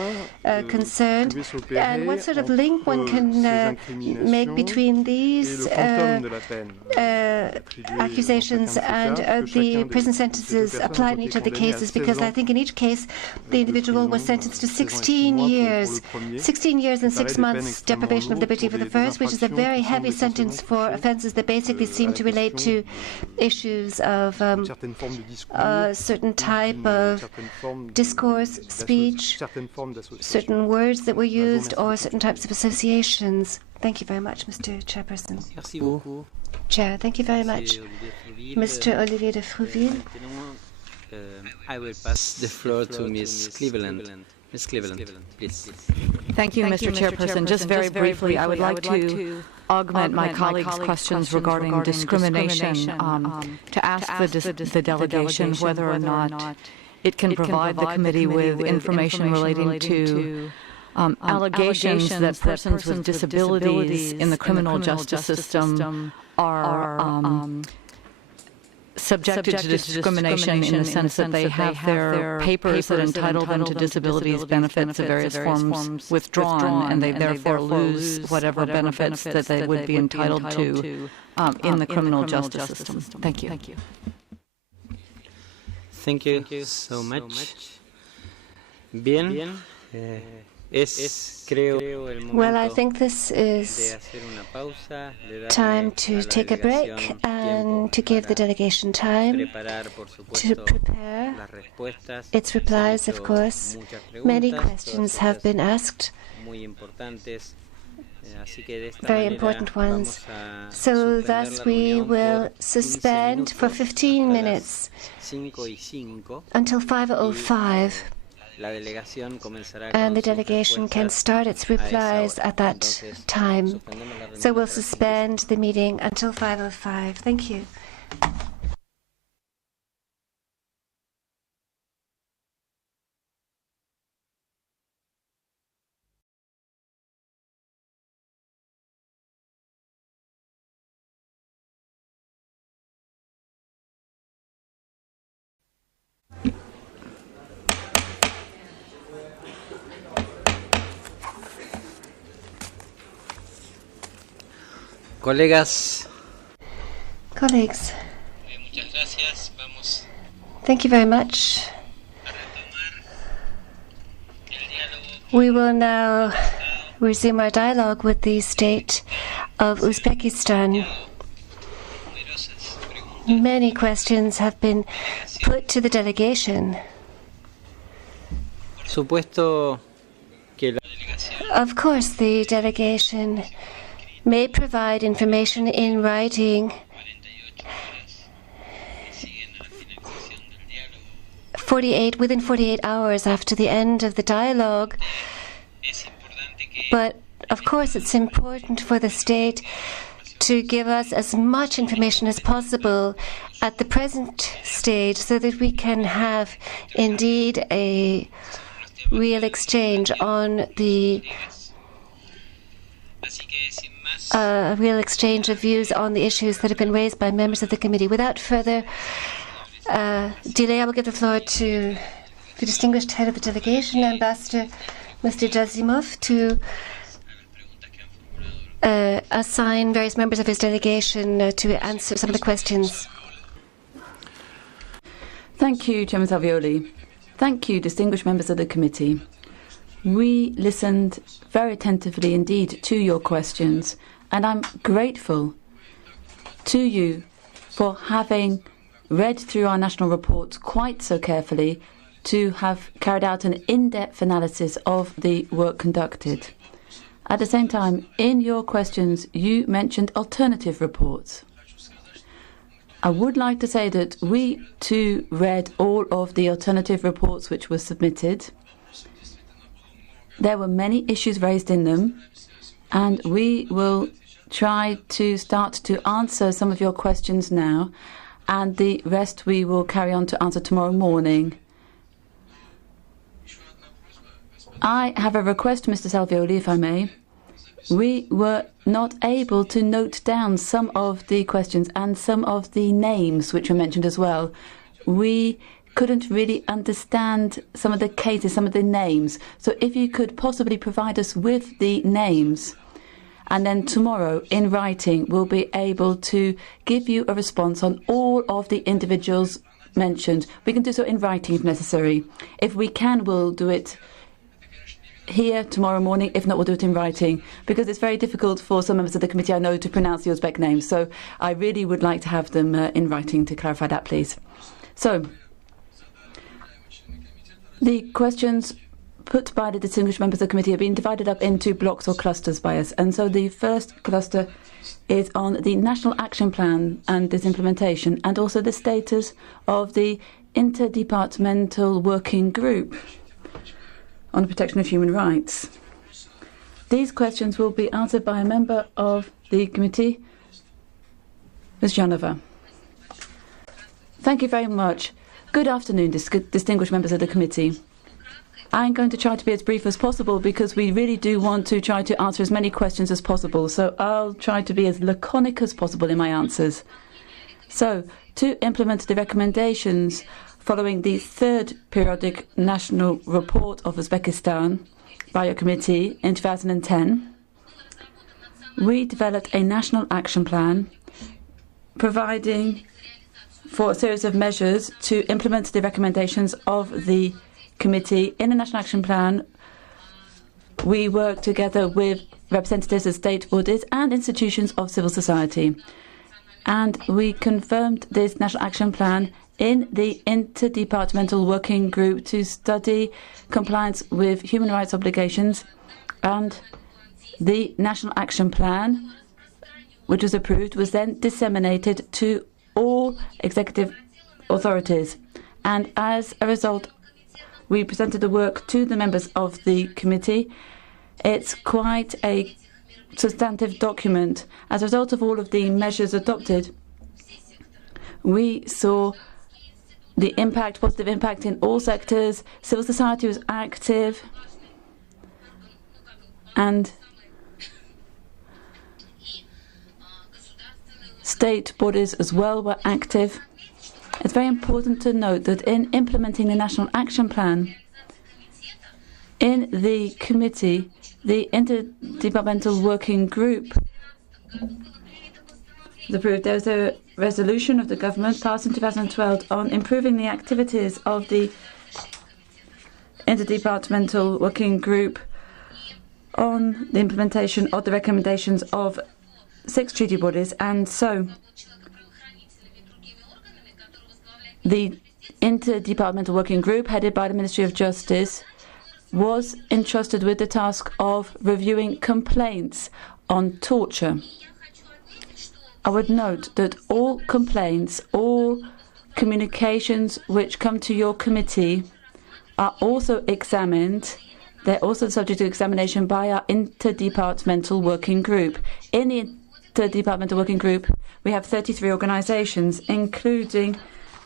concerned, and what sort of link one can make between these accusations and the prison sentences applied in each of the cases, because I think in each case the individual was sentenced to 6 16 years. 16 years and 6 months deprivation of liberty for the first, which is a very heavy sentence for offences that basically seem to relate to issues of a certain type of discourse, speech, certain words that were used, or certain types of associations. Thank you very much, Mr. Chairperson. Merci beaucoup. Chair, thank you very much. Mr. Olivier de Frouville. I will pass the floor to Ms. Cleveland. Ms. Cleveland, please. Thank you, Mr. Chairperson. Just very briefly, I would like to augment my colleagues' questions regarding discrimination, to ask the delegation whether or not it can provide the committee with information relating to allegations that persons with disabilities in the criminal justice system are subjected to discrimination in the sense that they have their papers that entitle them to disabilities benefits of various forms withdrawn, and they therefore lose whatever benefits that they would be entitled to in the criminal justice system. Thank you. Thank you so much. Bien. Well, I think this is time to take a break and to give the delegation time to prepare its replies, of course. Many questions have been asked, very important ones. So thus we will suspend for 15 minutes until 5:05. And the delegation can start its replies at that time. So we'll suspend the meeting until 5:05. Thank you. Colleagues, thank you very much. We will now resume our dialogue with the state of Uzbekistan. Many questions have been put to the delegation. Of course, the delegation may provide information in writing within 48 hours after the end of the dialogue. But of course, it's important for the state to give us as much information as possible at the present stage so that we can have indeed a real exchange of views on the issues that have been raised by members of the committee. Without further delay, I will give the floor to the distinguished head of the delegation, Ambassador Mr. Jazimov, to assign various members of his delegation to answer some of the questions. Thank you, Chairman Salvioli. Thank you, distinguished members of the committee. We listened very attentively indeed to your questions, and I'm grateful to you for having read through our national reports quite so carefully, to have carried out an in-depth analysis of the work conducted. At the same time, in your questions, you mentioned alternative reports. I would like to say that we too read all of the alternative reports which were submitted. There were many issues raised in them, and we will try to start to answer some of your questions now, and the rest we will carry on to answer tomorrow morning. I have a request, Mr. Salvioli, if I may. We were not able to note down some of the questions and some of the names which were mentioned as well. We couldn't really understand some of the cases, some of the names. So if you could possibly provide us with the names, and then tomorrow in writing we'll be able to give you a response on all of the individuals mentioned. We can do so in writing if necessary. If we can, we'll do it here tomorrow morning. If not, we'll do it in writing, because it's very difficult for some members of the committee, I know, to pronounce the Uzbek names. So I really would like to have them in writing to clarify that, please. So the questions put by the distinguished members of the committee have been divided up into blocks or clusters by us. And so the first cluster is on the National Action Plan and its implementation, and also the status of the Interdepartmental Working Group on the protection of human rights. These questions will be answered by a member of the committee, Ms. Janova. Thank you very much. Good afternoon, distinguished members of the committee. I'm going to try to be as brief as possible because we really do want to try to answer as many questions as possible. So I'll try to be as laconic as possible in my answers. So, to implement the recommendations following the third periodic national report of Uzbekistan by a committee in 2010, we developed a national action plan providing for a series of measures to implement the recommendations of the committee. In the National Action Plan, we work together with representatives of state bodies and institutions of civil society. And we confirmed this National Action Plan in the Interdepartmental Working Group to study compliance with human rights obligations. And the National Action Plan, which was approved, was then disseminated to all executive authorities. And as a result, we presented the work to the members of the committee. It's quite a substantive document. As a result of all of the measures adopted, we saw the impact, positive impact in all sectors. Civil society was active, and state bodies as well were active. It's very important to note that in implementing the National Action Plan, in the committee, the Interdepartmental Working Group was approved. There was a resolution of the government passed in 2012 on improving the activities of the Interdepartmental Working Group on the implementation of the recommendations of 6 treaty bodies, and so the Interdepartmental Working Group, headed by the Ministry of Justice, was entrusted with the task of reviewing complaints on torture. I would note that all complaints, all communications which come to your committee are also examined. They're also subject to examination by our Interdepartmental Working Group. In the Interdepartmental Working Group, we have 33 organizations, including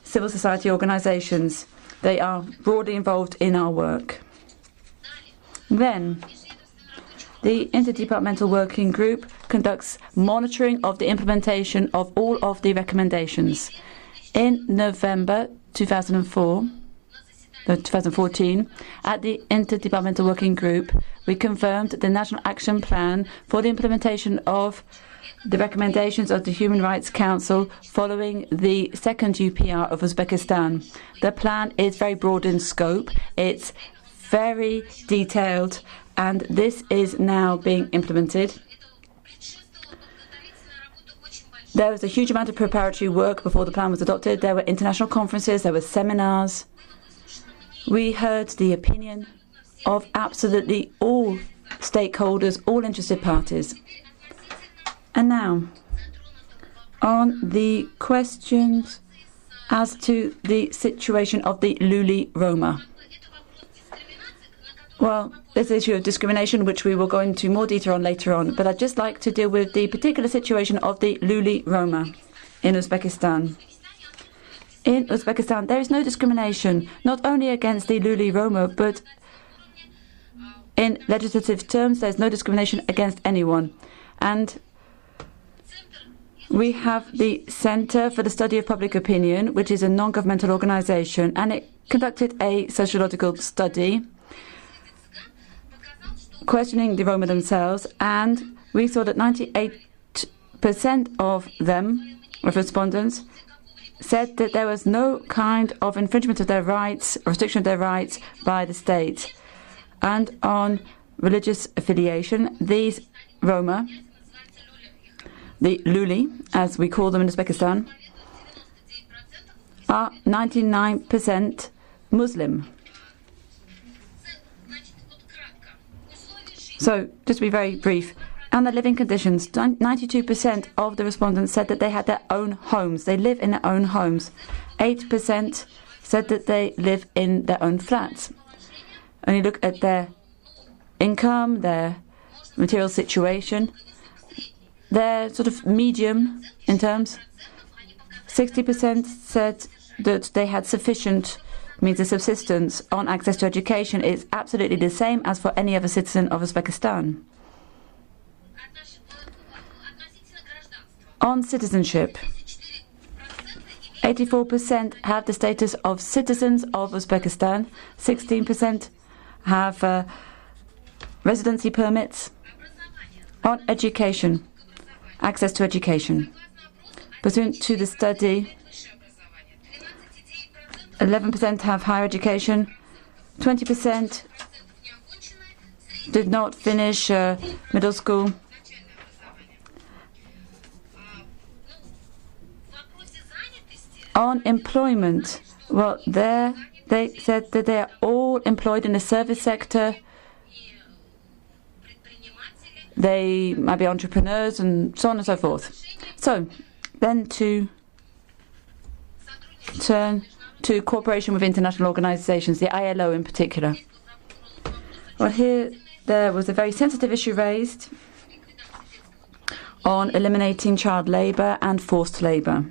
civil society organizations. They are broadly involved in our work. Then, the Interdepartmental Working Group conducts monitoring of the implementation of all of the recommendations. In November 2014, at the Interdepartmental Working Group, we confirmed the National Action Plan for the implementation of the recommendations of the Human Rights Council following the second UPR of Uzbekistan. The plan is very broad in scope, it's very detailed, and this is now being implemented. There was a huge amount of preparatory work before the plan was adopted. There were international conferences, there were seminars. We heard the opinion of absolutely all stakeholders, all interested parties. And now, on the questions as to the situation of the Luli Roma. Well, there's the issue of discrimination, which we will go into more detail on later on, but I'd just like to deal with the particular situation of the Luli Roma in Uzbekistan. In Uzbekistan, there is no discrimination, not only against the Luli Roma, but in legislative terms, there's no discrimination against anyone. And we have the Center for the Study of Public Opinion, which is a non-governmental organization, and it conducted a sociological study questioning the Roma themselves, and we saw that 98% of them, of respondents, said that there was no kind of infringement of their rights, or restriction of their rights by the state. And on religious affiliation, these Roma, the Luli, as we call them in Uzbekistan, are 99% Muslim. So, just to be very brief, and their living conditions, 92% of the respondents said that they had their own homes. They live in their own homes. 8% said that they live in their own flats. And you look at their income, their material situation, they're sort of medium in terms. 60% said that they had sufficient means of subsistence on access to education. It's absolutely the same as for any other citizen of Uzbekistan. On citizenship, 84% have the status of citizens of Uzbekistan, 16% have residency permits. On education, access to education. Pursuant to the study, 11% have higher education, 20% did not finish middle school. On employment, well, there they said that they are all employed in the service sector. They might be entrepreneurs and so on and so forth. So, then to turn to cooperation with international organizations, the ILO in particular. Well, here there was a very sensitive issue raised on eliminating child labor and forced labor.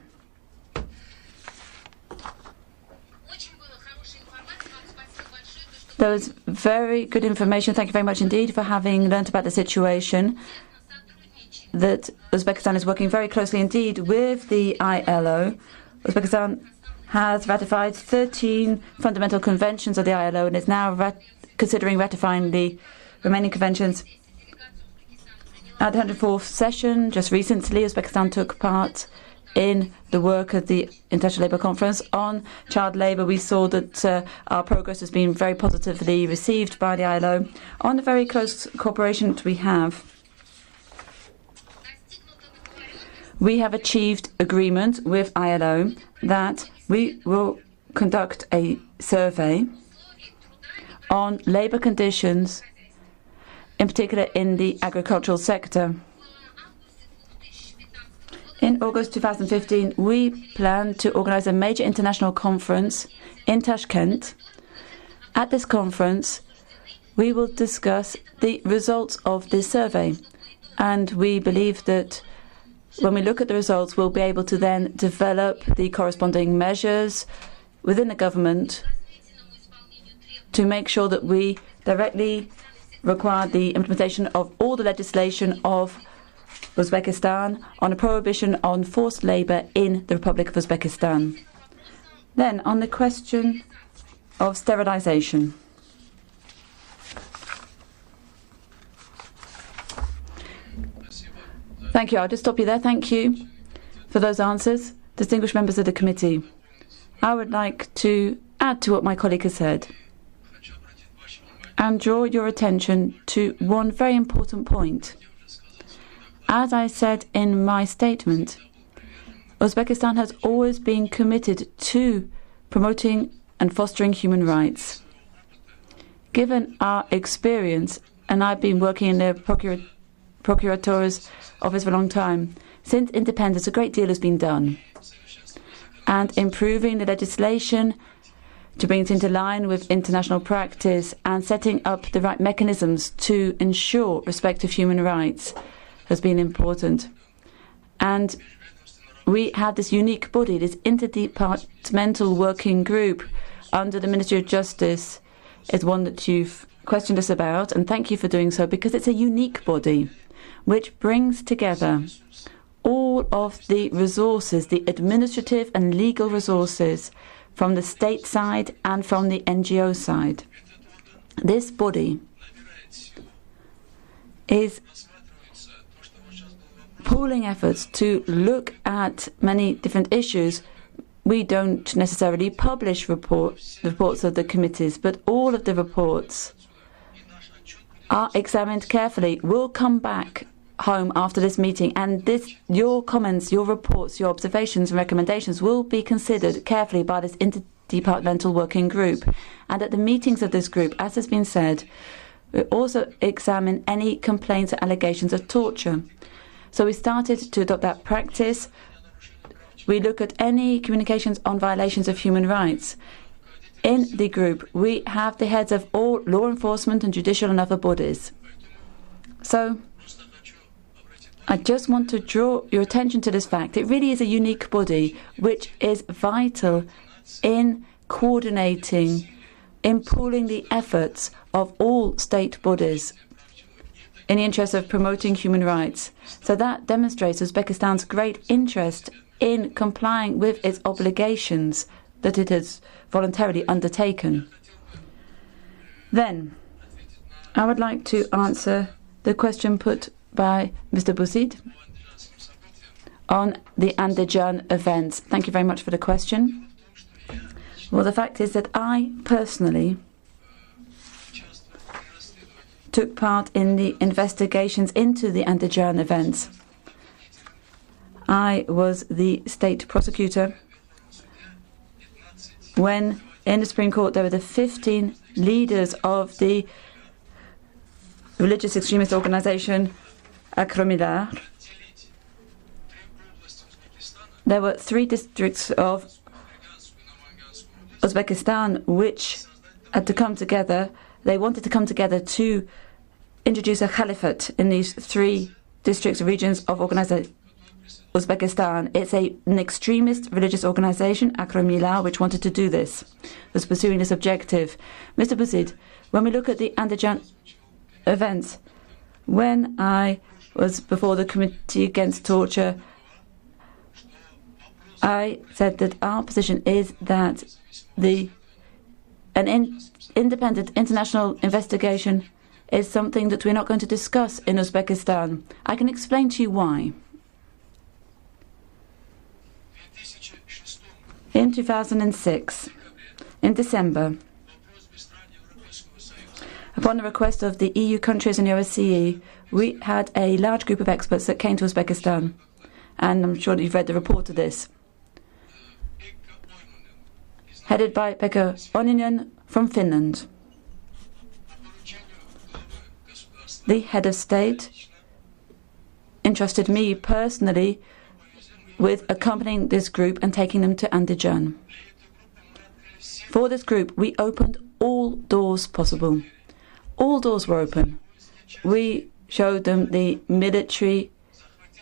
There was very good information. Thank you very much indeed for having learnt about the situation. That Uzbekistan is working very closely indeed with the ILO. Uzbekistan has ratified 13 fundamental conventions of the ILO and is now considering ratifying the remaining conventions. At the 104th session, just recently, Uzbekistan took part in the work of the International Labour Conference on child labour. We saw that our progress has been very positively received by the ILO. On the very close cooperation that we have achieved agreement with ILO that we will conduct a survey on labour conditions, in particular in the agricultural sector. In August 2015, we plan to organize a major international conference in Tashkent. At this conference, we will discuss the results of this survey. And we believe that when we look at the results, we'll be able to then develop the corresponding measures within the government to make sure that we directly require the implementation of all the legislation of Uzbekistan on a prohibition on forced labour in the Republic of Uzbekistan. Then, on the question of sterilisation. Thank you. I'll just stop you there. Thank you for those answers. Distinguished members of the committee, I would like to add to what my colleague has said and draw your attention to one very important point. As I said in my statement, Uzbekistan has always been committed to promoting and fostering human rights. Given our experience, and I've been working in the Procurator's office for a long time, since independence a great deal has been done. And improving the legislation to bring it into line with international practice and setting up the right mechanisms to ensure respect of human rights has been important. And we have this unique body, this interdepartmental working group under the Ministry of Justice. Is one that you've questioned us about, and thank you for doing so, because it's a unique body which brings together all of the resources, the administrative and legal resources from the state side and from the NGO side. This body is pooling efforts to look at many different issues. We don't necessarily publish reports of the committees, but all of the reports are examined carefully. We'll come back home after this meeting, and your comments, your reports, your observations and recommendations will be considered carefully by this interdepartmental working group. And at the meetings of this group, as has been said, we also examine any complaints or allegations of torture. So we started to adopt that practice. We look at any communications on violations of human rights. In the group, we have the heads of all law enforcement and judicial and other bodies. So I just want to draw your attention to this fact. It really is a unique body which is vital in coordinating, in pooling the efforts of all state bodies in the interest of promoting human rights. So that demonstrates Uzbekistan's great interest in complying with its obligations that it has voluntarily undertaken. Then, I would like to answer the question put by Mr. Buzid on the Andijan events. Thank you very much for the question. Well, the fact is that I personally took part in the investigations into the Andijan events. I was the state prosecutor when in the Supreme Court there were the 15 leaders of the religious extremist organization Akramilar. There were 3 districts of Uzbekistan which had to come together. They wanted to come together to introduce a caliphate in these 3 districts or regions of Uzbekistan. It's an extremist religious organization, Akramilar, which wanted to do this, was pursuing this objective. Mr. Buzid, when we look at the Andijan events, when I was before the Committee Against Torture, I said that our position is that an independent international investigation is something that we're not going to discuss in Uzbekistan. I can explain to you why. In 2006, in December, upon the request of the EU countries and the OSCE, we had a large group of experts that came to Uzbekistan. And I'm sure that you've read the report of this. Headed by Pekka Onninen from Finland. The head of state entrusted me personally with accompanying this group and taking them to Andijan. For this group, we opened all doors possible. All doors were open. We showed them the military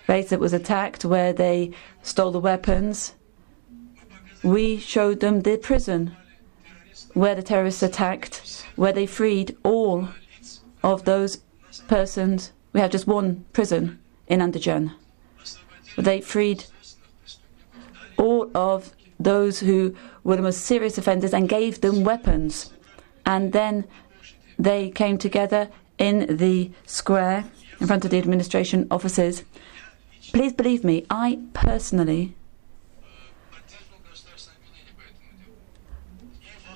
base that was attacked, where they stole the weapons. We showed them the prison, where the terrorists attacked, where they freed all of those persons. We have just one prison in Andijan. They freed all of those who were the most serious offenders and gave them weapons. And then they came together in the square in front of the administration offices. Please believe me, I personally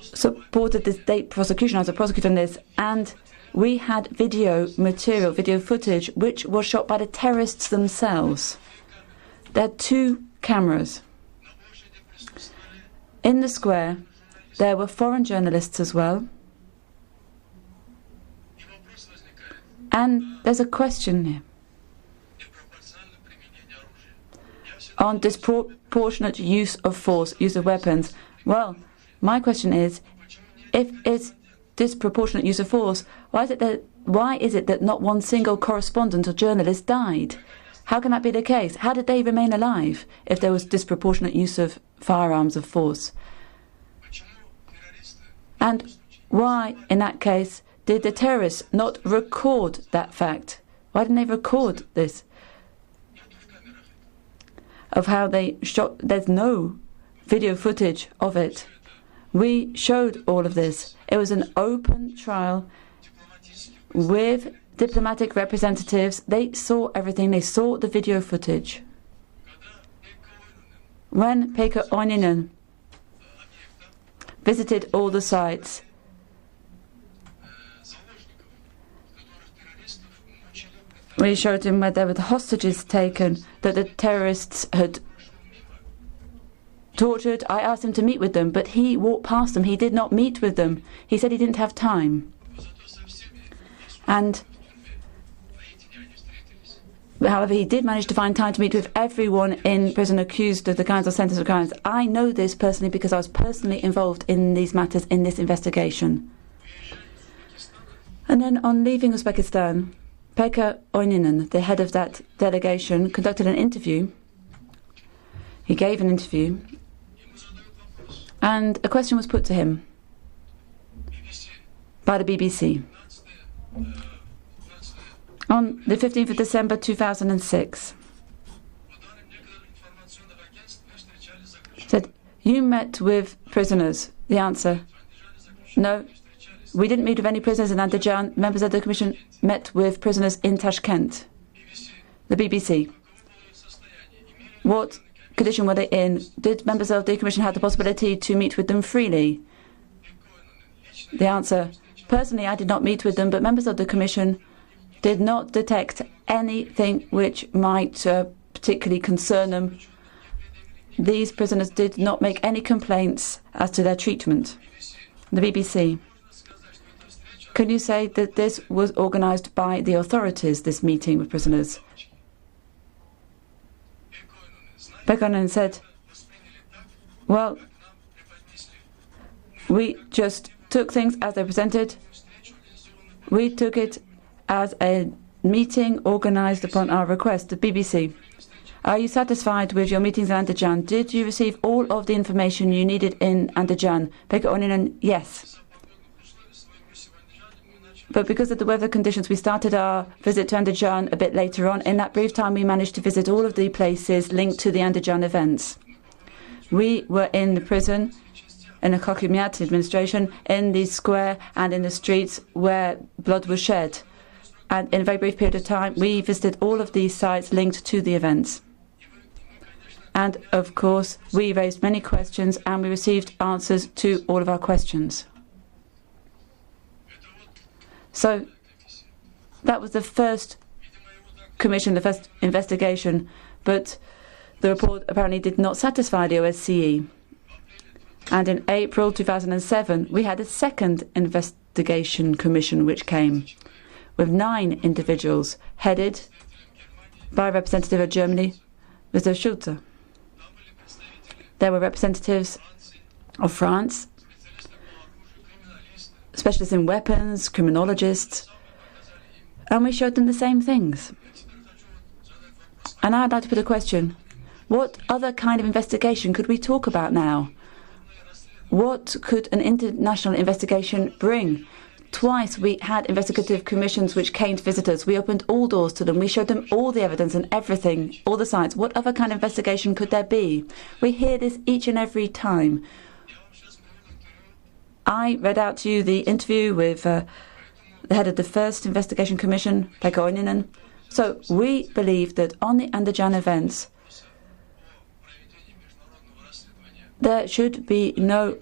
supported the state prosecution. I was a prosecutor on this, and we had video material, video footage, which was shot by the terrorists themselves. There are 2 cameras. In the square, there were foreign journalists as well. And there's a question here on disproportionate use of force, use of weapons. Well, my question is, if it's disproportionate use of force, why is it that not one single correspondent or journalist died? How can that be the case? How did they remain alive if there was disproportionate use of firearms of force? And why, in that case, did the terrorists not record that fact? Why didn't they record this? Of how they shot, there's no video footage of it. We showed all of this. It was an open trial with diplomatic representatives. They saw everything. They saw the video footage. When Pekka Onninen visited all the sites, We showed him where there were the hostages taken that the terrorists had tortured. I asked him to meet with them, but he walked past them. He did not meet with them. He said he didn't have time. And however, he did manage to find time to meet with everyone in prison accused of the kinds of sentenced crimes. I know this personally because I was personally involved in these matters, in this investigation. And then on leaving Uzbekistan, Pekka Oininen, the head of that delegation, conducted an interview. He gave an interview, and a question was put to him by the BBC. On the 15th of December 2006, said, "You met with prisoners." The answer, "No, we didn't meet with any prisoners in Andijan. Members of the Commission met with prisoners in Tashkent." The BBC, what condition were they in? Did members of the Commission have the possibility to meet with them freely? The answer, "Personally, I did not meet with them, but members of the Commission did not detect anything which might particularly concern them. These prisoners did not make any complaints as to their treatment." The BBC, can you say that this was organised by the authorities, this meeting with prisoners? Pekka said, "Well, we just took things as they presented. We took it as a meeting organised upon our request." The BBC, are you satisfied with your meetings in Andijan? Did you receive all of the information you needed in Andijan? Pekka Oininen, yes. But because of the weather conditions, we started our visit to Andijan a bit later on. In that brief time, we managed to visit all of the places linked to the Andijan events. We were in the prison, in the Hokimyat administration, in the square and in the streets where blood was shed. And in a very brief period of time, we visited all of these sites linked to the events. And, of course, we raised many questions and we received answers to all of our questions. So, that was the first commission, the first investigation, but the report apparently did not satisfy the OSCE. And in April 2007, we had a second investigation commission which came, with 9 individuals, headed by a representative of Germany, Mr. Schulze. There were representatives of France, specialists in weapons, criminologists, and we showed them the same things. And I'd like to put a question. What other kind of investigation could we talk about now? What could an international investigation bring? Twice we had investigative commissions which came to visit us. We opened all doors to them. We showed them all the evidence and everything, all the sites. What other kind of investigation could there be? We hear this each and every time. I read out to you the interview with the head of the first investigation commission, Pekka Oininen. So we believe that on the Andijan events, there should be no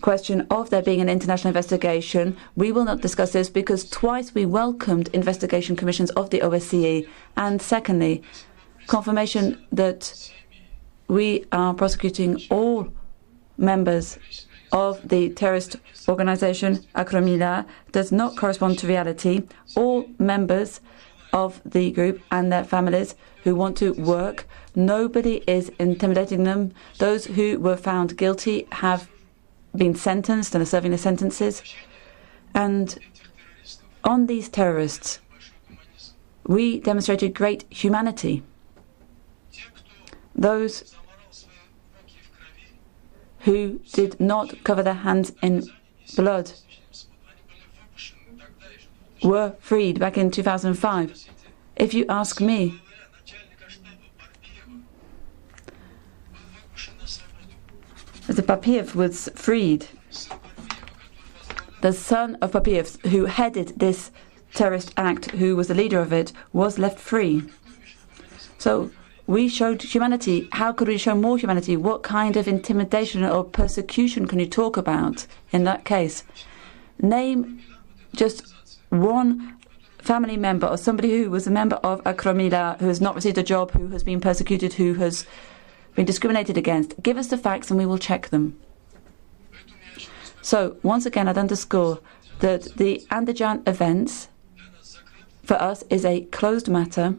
question of there being an international investigation. We will not discuss this because twice we welcomed investigation commissions of the OSCE. And secondly, confirmation that we are prosecuting all members of the terrorist organization Akromila does not correspond to reality. All members of the group and their families who want to work, nobody is intimidating them. Those who were found guilty have been sentenced and are serving their sentences. And on these terrorists, we demonstrated great humanity. Those who did not cover their hands in blood were freed back in 2005. If you ask me, the Papiev was freed. The son of Papiev, who headed this terrorist act, who was the leader of it, was left free. So we showed humanity. How could we show more humanity? What kind of intimidation or persecution can you talk about in that case? Name just one family member or somebody who was a member of a Kromila, who has not received a job, who has been persecuted, who has been discriminated against. Give us the facts and we will check them. So, once again, I'd underscore that the Andijan events, for us, is a closed matter,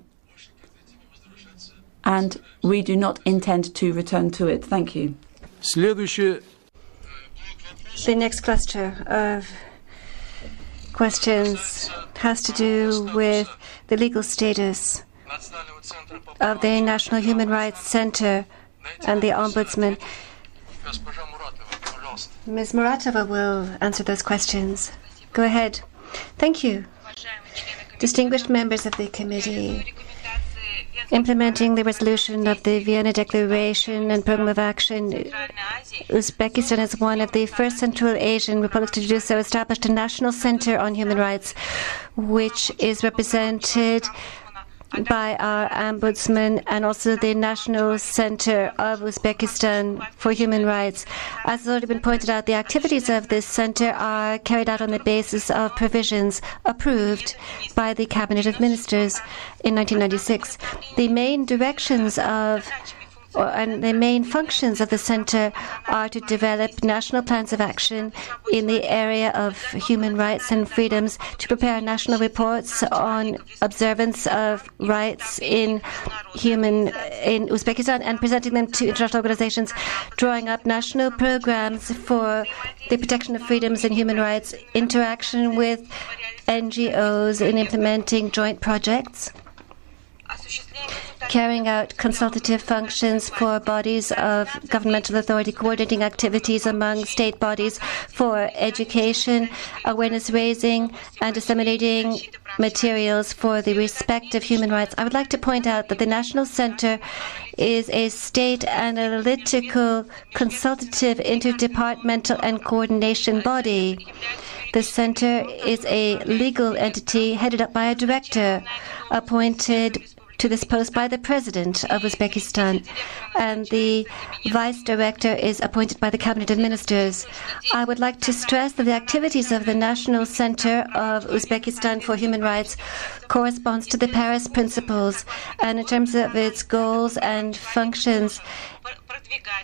and we do not intend to return to it. Thank you. The next cluster of questions has to do with the legal status of the National Human Rights Center and the Ombudsman. Ms. Muratova will answer those questions. Go ahead. Thank you. Distinguished members of the committee, implementing the resolution of the Vienna Declaration and Program of Action, Uzbekistan is one of the first Central Asian republics to do so, established a national center on human rights, which is represented by our Ombudsman and also the National Center of Uzbekistan for Human Rights. As has already been pointed out, the activities of this center are carried out on the basis of provisions approved by the Cabinet of Ministers in 1996. The main directions and the main functions of the center are to develop national plans of action in the area of human rights and freedoms, to prepare national reports on observance of rights in Uzbekistan and presenting them to international organizations, drawing up national programs for the protection of freedoms and human rights, interaction with NGOs in implementing joint projects, carrying out consultative functions for bodies of governmental authority, coordinating activities among state bodies for education, awareness raising, and disseminating materials for the respect of human rights. I would like to point out that the National Center is a state analytical, consultative, interdepartmental, and coordination body. The center is a legal entity headed up by a director appointed to this post by the President of Uzbekistan, and the Vice Director is appointed by the Cabinet of Ministers. I would like to stress that the activities of the National Center of Uzbekistan for Human Rights corresponds to the Paris Principles, and in terms of its goals and functions,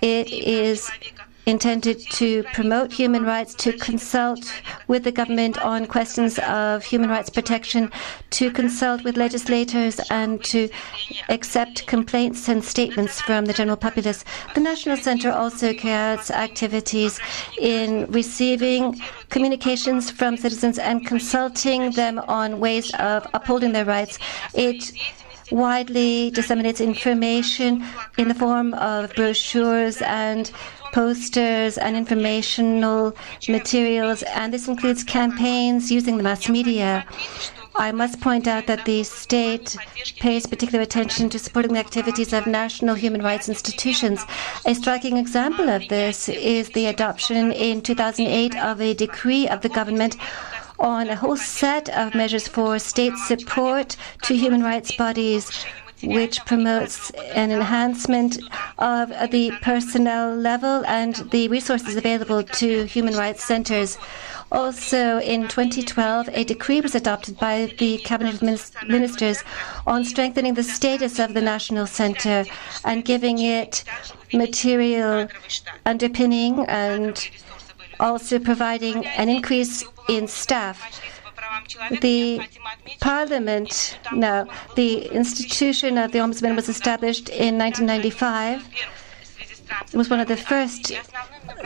it is intended to promote human rights, to consult with the government on questions of human rights protection, to consult with legislators, and to accept complaints and statements from the general populace. The National Center also carries out activities in receiving communications from citizens and consulting them on ways of upholding their rights. It widely disseminates information in the form of brochures and posters and informational materials, and this includes campaigns using the mass media. I must point out that the state pays particular attention to supporting the activities of national human rights institutions. A striking example of this is the adoption in 2008 of a decree of the government on a whole set of measures for state support to human rights bodies, which promotes an enhancement of the personnel level and the resources available to human rights centers. Also, in 2012, a decree was adopted by the Cabinet of Ministers on strengthening the status of the National Center and giving it material underpinning, and also providing an increase in staff. The Parliament, now, the institution of the Ombudsman was established in 1995. It was one of the first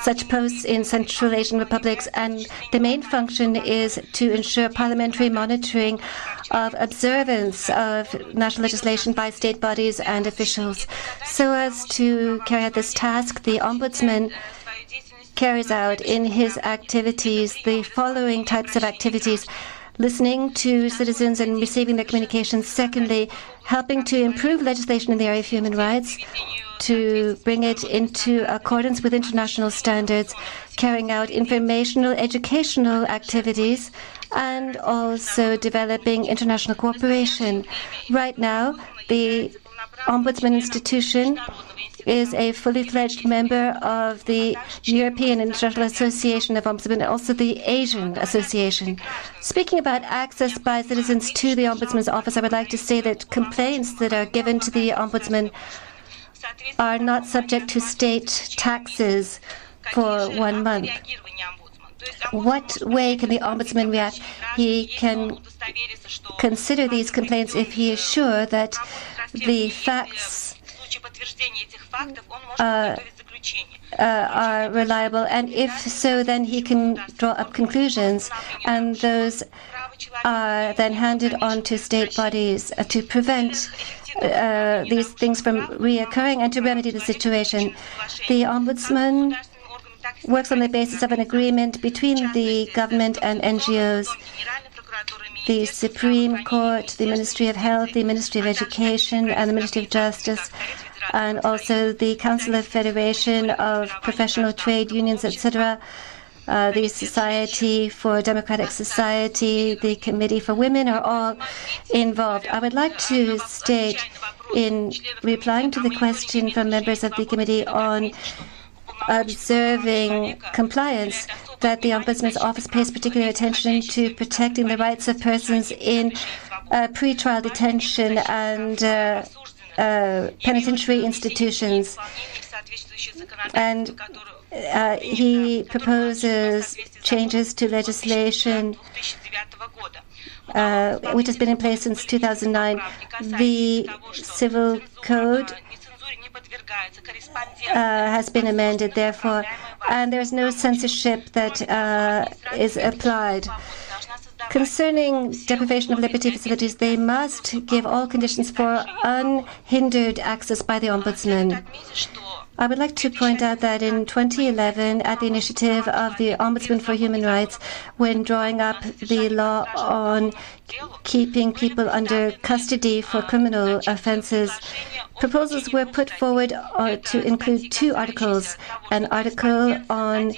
such posts in Central Asian republics, and the main function is to ensure parliamentary monitoring of observance of national legislation by state bodies and officials. So as to carry out this task, the Ombudsman carries out in his activities the following types of activities: listening to citizens and receiving their communications. Secondly, helping to improve legislation in the area of human rights, to bring it into accordance with international standards, carrying out informational, educational activities, and also developing international cooperation. Right now, the Ombudsman institution is a fully fledged member of the European International Association of Ombudsmen and also the Asian Association. Speaking about access by citizens to the Ombudsman's office, I would like to say that complaints that are given to the Ombudsman are not subject to state taxes for 1 month. What way can the Ombudsman react? He can consider these complaints if he is sure that the facts are reliable, and if so, then he can draw up conclusions, and those are then handed on to state bodies to prevent these things from reoccurring and to remedy the situation. The Ombudsman works on the basis of an agreement between the government and NGOs, the Supreme Court, the Ministry of Health, the Ministry of Education, and the Ministry of Justice, and also the Council of Federation of Professional Trade Unions, etc., the Society for Democratic Society, the Committee for Women are all involved. I would like to state, in replying to the question from members of the committee on observing compliance, that the Ombudsman's office pays particular attention to protecting the rights of persons in pre-trial detention and penitentiary institutions. And he proposes changes to legislation which has been in place since 2009. The Civil Code has been amended, therefore, and there's no censorship that is applied. Concerning deprivation of liberty facilities, they must give all conditions for unhindered access by the Ombudsman. I would like to point out that in 2011, at the initiative of the Ombudsman for Human Rights, when drawing up the law on keeping people under custody for criminal offenses, proposals were put forward to include 2 articles: an article on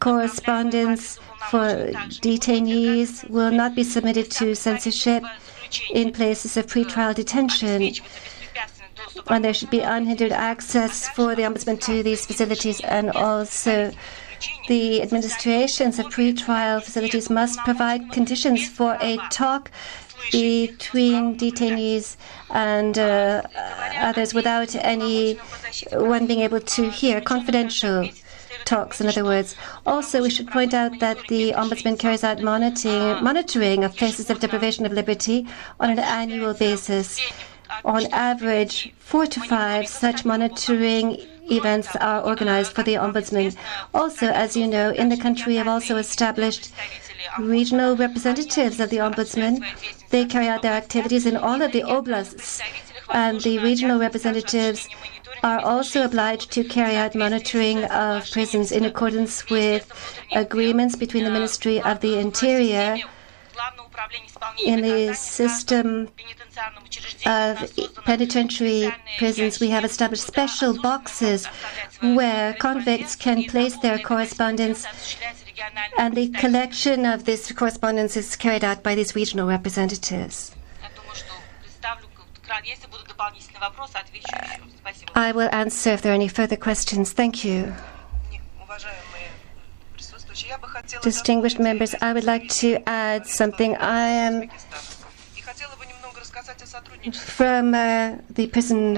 correspondence for detainees will not be submitted to censorship in places of pretrial detention, and there should be unhindered access for the Ombudsman to these facilities, and also the administrations of pretrial facilities must provide conditions for a talk between detainees and others without anyone being able to hear, confidential talks, in other words. Also, we should point out that the Ombudsman carries out monitoring of cases of deprivation of liberty on an annual basis. On average, 4 to 5 such monitoring events are organized for the Ombudsman. Also, as you know, in the country we have also established regional representatives of the Ombudsman. They carry out their activities in all of the oblasts, and the regional representatives are also obliged to carry out monitoring of prisons in accordance with agreements between the Ministry of the Interior. In the system of penitentiary prisons, we have established special boxes where convicts can place their correspondence, and the collection of this correspondence is carried out by these regional representatives. I will answer if there are any further questions. Thank you. Distinguished members, I would like to add something. I am from the prison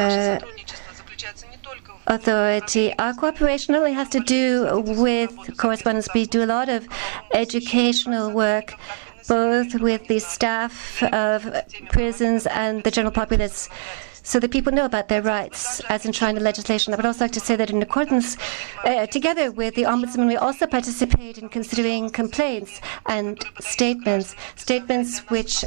authority. Our cooperation only has to do with correspondence. We do a lot of educational work, both with the staff of prisons and the general populace, so that people know about their rights as enshrined in legislation. I would also like to say that in accordance, together with the Ombudsman, we also participate in considering complaints and statements. Statements which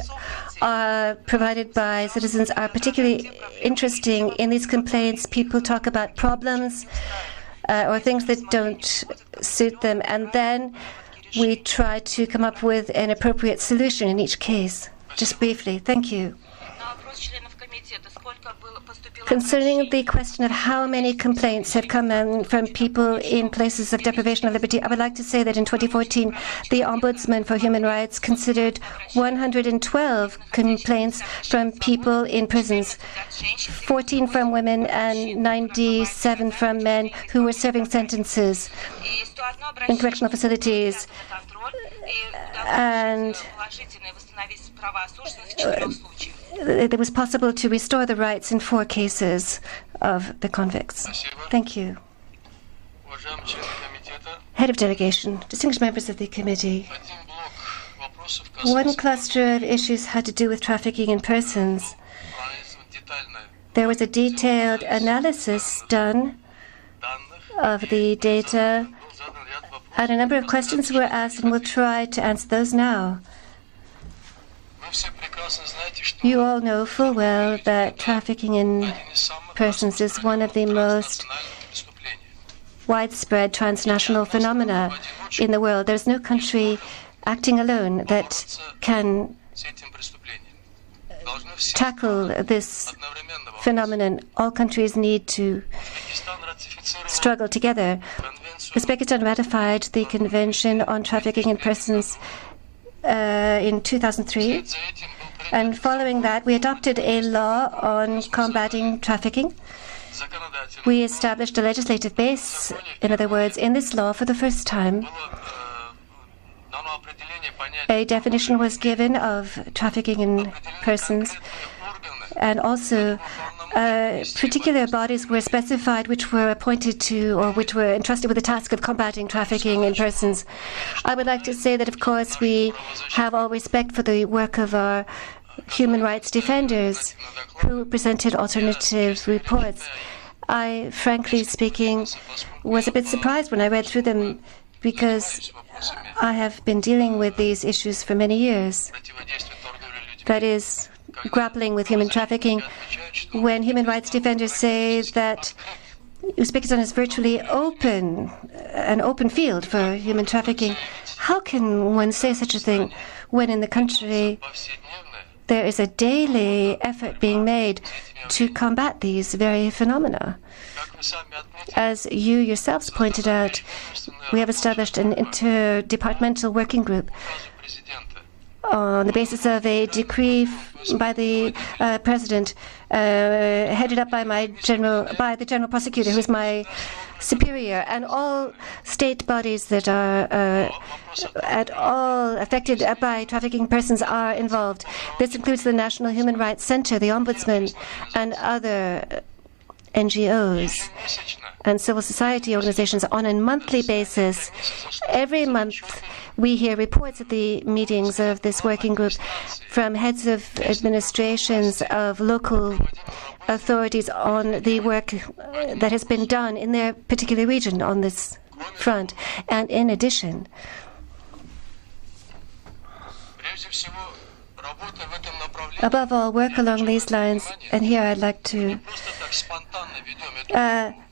are provided by citizens are particularly interesting. In these complaints, people talk about problems or things that don't suit them, and then we try to come up with an appropriate solution in each case. Just briefly, thank you. Concerning the question of how many complaints have come in from people in places of deprivation of liberty, I would like to say that in 2014, the Ombudsman for Human Rights considered 112 complaints from people in prisons, 14 from women and 97 from men who were serving sentences in correctional facilities. And it was possible to restore the rights in 4 cases of the convicts. Thank you. Head of Delegation, distinguished members of the committee, one cluster of issues had to do with trafficking in persons. There was a detailed analysis done of the data, and a number of questions were asked, and we'll try to answer those now. You all know full well that trafficking in persons is one of the most widespread transnational phenomena in the world. There's no country acting alone that can tackle this phenomenon. All countries need to struggle together. Uzbekistan ratified the Convention on Trafficking in Persons in 2003, and following that, we adopted a law on combating trafficking. We established a legislative base. In other words, in this law, for the first time, a definition was given of trafficking in persons, and also particular bodies were specified which were appointed to or which were entrusted with the task of combating trafficking in persons. I would like to say that, of course, we have all respect for the work of our human rights defenders who presented alternative reports. I, frankly speaking, was a bit surprised when I read through them because I have been dealing with these issues for many years. That is, grappling with human trafficking. When human rights defenders say that Uzbekistan is virtually an open field for human trafficking, how can one say such a thing when in the country there is a daily effort being made to combat these very phenomena? As you yourselves pointed out, we have established an interdepartmental working group on the basis of a decree by the president, headed up by the general prosecutor, who is my superior, and all state bodies that are at all affected by trafficking persons are involved. This includes the National Human Rights Center, the Ombudsman, and other NGOs and civil society organizations on a monthly basis. Every month, we hear reports at the meetings of this working group from heads of administrations of local authorities on the work that has been done in their particular region on this front. And in addition, above all, work along these lines, and here I'd like to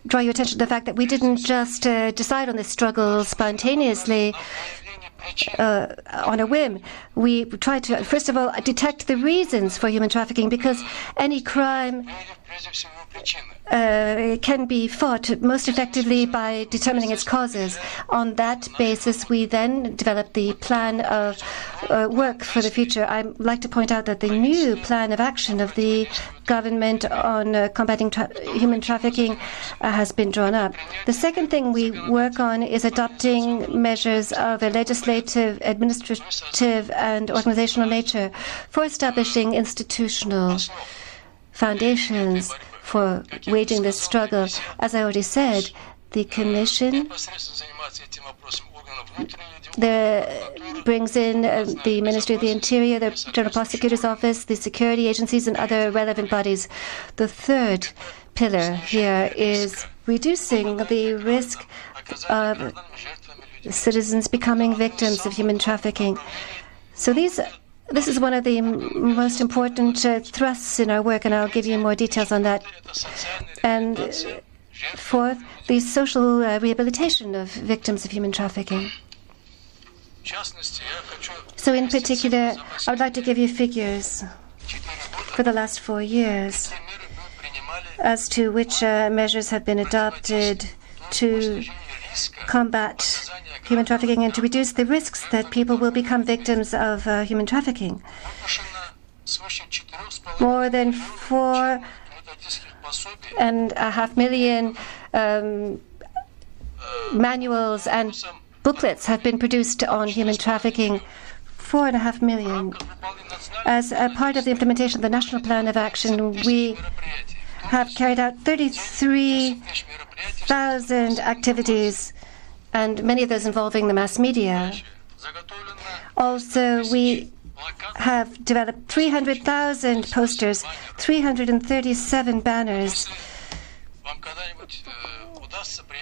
draw your attention to the fact that we didn't just decide on this struggle spontaneously on a whim. We tried to, first of all, detect the reasons for human trafficking, because any crime can be fought most effectively by determining its causes. On that basis, we then developed the plan of work for the future. I'd like to point out that the new plan of action of the government on combating human trafficking has been drawn up. The second thing we work on is adopting measures of a legislative, administrative, and organizational nature for establishing institutional foundations for waging this struggle. As I already said, the Commission brings in the Ministry of the Interior, the General Prosecutor's Office, the security agencies, and other relevant bodies. The third pillar here is reducing the risk of citizens becoming victims of human trafficking. So this is one of the most important thrusts in our work, and I'll give you more details on that. And fourth, the social rehabilitation of victims of human trafficking. So in particular, I would like to give you figures. for the last 4 years as to which measures have been adopted to combat human trafficking and to reduce the risks that people will become victims of human trafficking. More than 4.5 million manuals and booklets have been produced on human trafficking. 4.5 million. As a part of the implementation of the National Plan of Action, we have carried out 33,000 activities, and many of those involving the mass media. Also, we have developed 300,000 posters, 337 banners.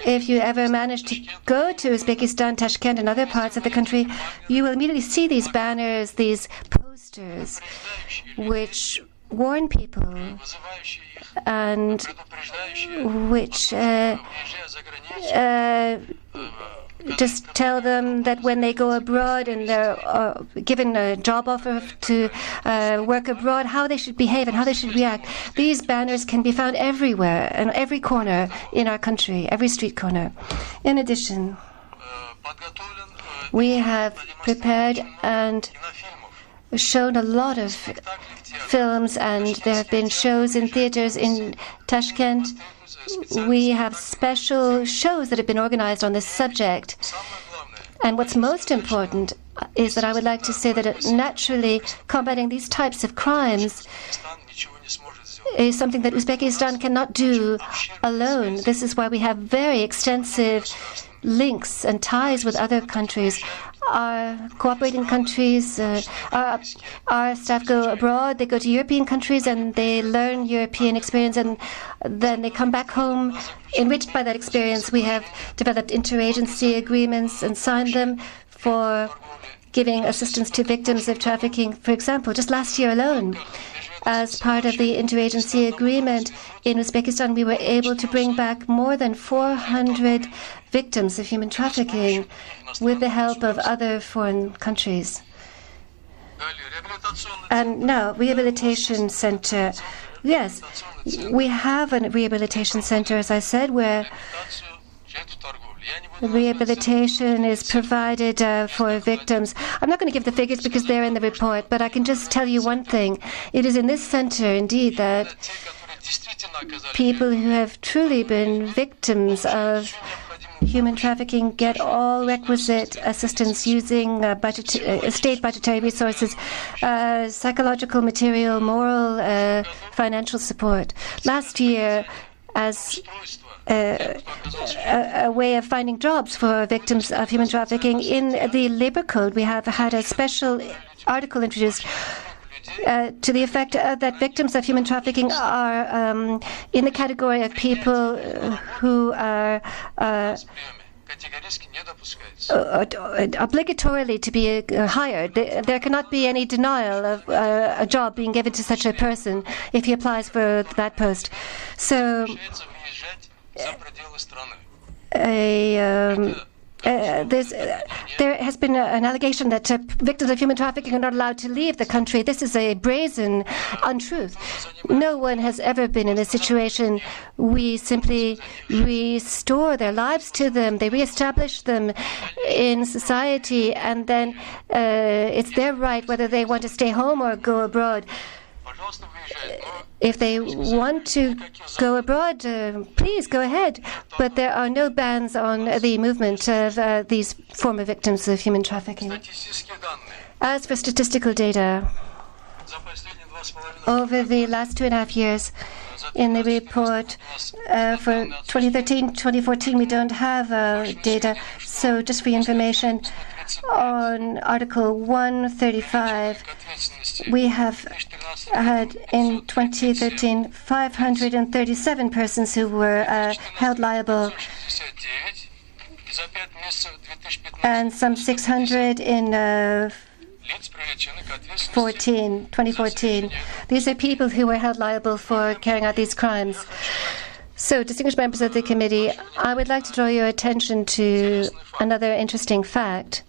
If you ever manage to go to Uzbekistan, Tashkent, and other parts of the country, you will immediately see these banners, these posters, which warn people and which just tell them that when they go abroad and they're given a job offer to work abroad, how they should behave and how they should react. These banners can be found everywhere, in every corner in our country, every street corner. In addition, we have prepared and shown a lot of films, and there have been shows in theaters in Tashkent. We have special shows that have been organized on this subject. And what's most important is that I would like to say that naturally combating these types of crimes is something that Uzbekistan cannot do alone. This is why we have very extensive links and ties with other countries. Our cooperating countries, our staff go abroad, they go to European countries and they learn European experience, and then they come back home enriched by that experience. We have developed interagency agreements and signed them for giving assistance to victims of trafficking. For example, just last year alone, as part of the interagency agreement in Uzbekistan, we were able to bring back more than 400 victims of human trafficking with the help of other foreign countries. And now, rehabilitation center. Yes, we have a rehabilitation center, as I said, where rehabilitation is provided for victims. I'm not going to give the figures because they're in the report, but I can just tell you one thing. It is in this center, indeed, that people who have truly been victims of human trafficking get all requisite assistance using state budgetary resources, psychological material, moral, financial support. Last year, as a way of finding jobs for victims of human trafficking, in the Labor Code, we have had a special article introduced to the effect that victims of human trafficking are in the category of people who are obligatorily to be hired. There cannot be any denial of a job being given to such a person if he applies for that post. So there has been an allegation that victims of human trafficking are not allowed to leave the country. This is a brazen untruth. No one has ever been in this situation. We simply restore their lives to them. They reestablish them in society, and then it's their right whether they want to stay home or go abroad. If they want to go abroad, please go ahead. But there are no bans on the movement of these former victims of human trafficking. As for statistical data, over the last 2.5 years, in the report for 2013-2014, we don't have data. So just for your information, on Article 135, we have had in 2013 537 persons who were held liable, and some 600 in 2014. These are people who were held liable for carrying out these crimes. So, distinguished members of the committee, I would like to draw your attention to another interesting fact.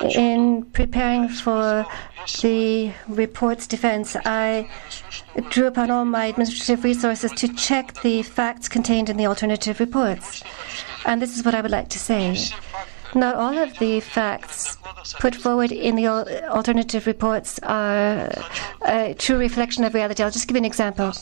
In preparing for the report's defense, I drew upon all my administrative resources to check the facts contained in the alternative reports. And this is what I would like to say. Not all of the facts put forward in the alternative reports are a true reflection of reality. I'll just give you an example.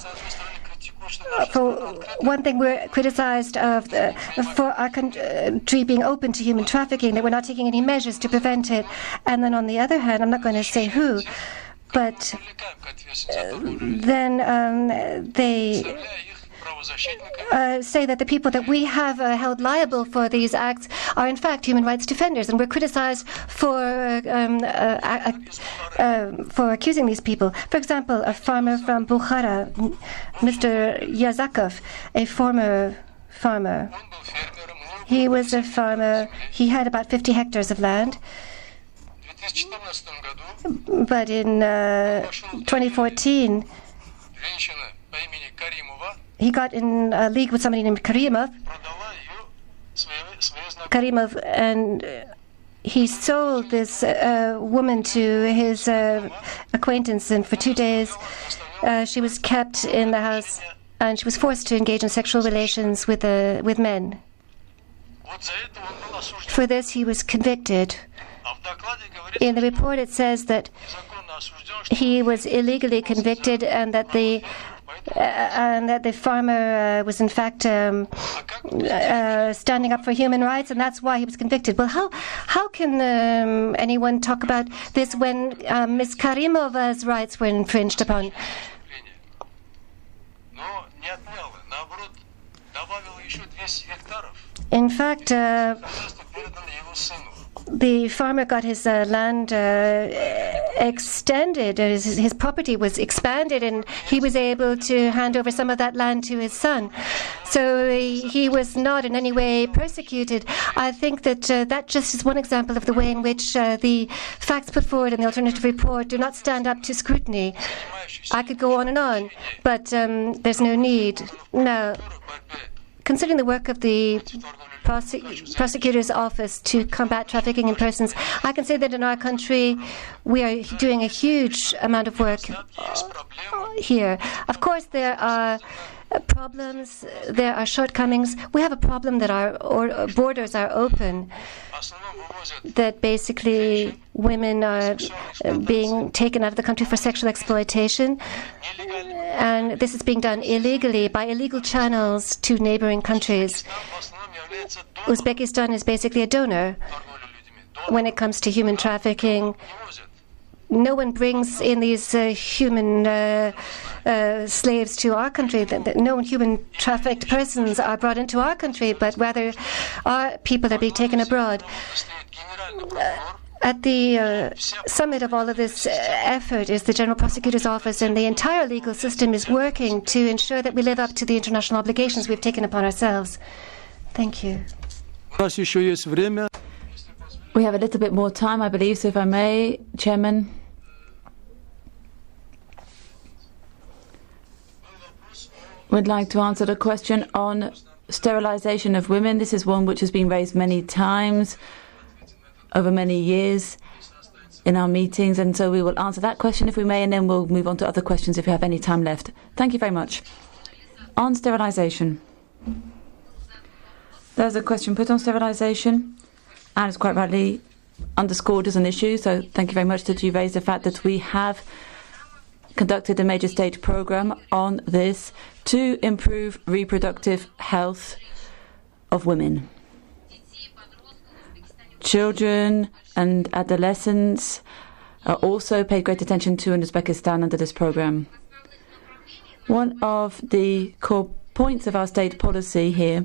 For one thing, we're criticized for our country being open to human trafficking, that we're not taking any measures to prevent it. And then on the other hand, I'm not going to say who, but then they say that the people that we have held liable for these acts are in fact human rights defenders, and we're criticized for accusing these people. For example, a farmer from Bukhara, Mr. Yazakov, a former farmer. He was a farmer. He had about 50 hectares of land. But in 2014, he got in a league with somebody named Karimov, and he sold this woman to his acquaintance, and for 2 days she was kept in the house, and she was forced to engage in sexual relations with men. For this, he was convicted. In the report, it says that he was illegally convicted, and that the farmer was in fact standing up for human rights, and that's why he was convicted. Well, how can anyone talk about this when Ms. Karimova's rights were infringed upon? In fact, the farmer got his land extended, his property was expanded, and he was able to hand over some of that land to his son. So he was not in any way persecuted. I think that that just is one example of the way in which the facts put forward in the alternative report do not stand up to scrutiny. I could go on, but there's no need. Now, considering the work of the prosecutor's office to combat trafficking in persons, I can say that in our country we are doing a huge amount of work here. Of course, there are problems, there are shortcomings. We have a problem that our borders are open, that basically women are being taken out of the country for sexual exploitation, and this is being done illegally by illegal channels to neighboring countries. Uzbekistan is basically a donor when it comes to human trafficking. No one brings in these human slaves to our country. No human trafficked persons are brought into our country, but rather our people are being taken abroad. At the summit of all of this effort is the General Prosecutor's Office, and the entire legal system is working to ensure that we live up to the international obligations we've taken upon ourselves. Thank you. We have a little bit more time, I believe, so if I may, Chairman. Would like to answer the question on sterilization of women. This is one which has been raised many times over many years in our meetings, and so we will answer that question if we may, and then we'll move on to other questions if we have any time left. Thank you very much. On sterilization. There's a question put on sterilization, and it's quite rightly underscored as an issue, so thank you very much that you raised the fact that we have conducted a major state program on this to improve reproductive health of women. Children and adolescents are also paid great attention to in Uzbekistan under this program. One of the core points of our state policy here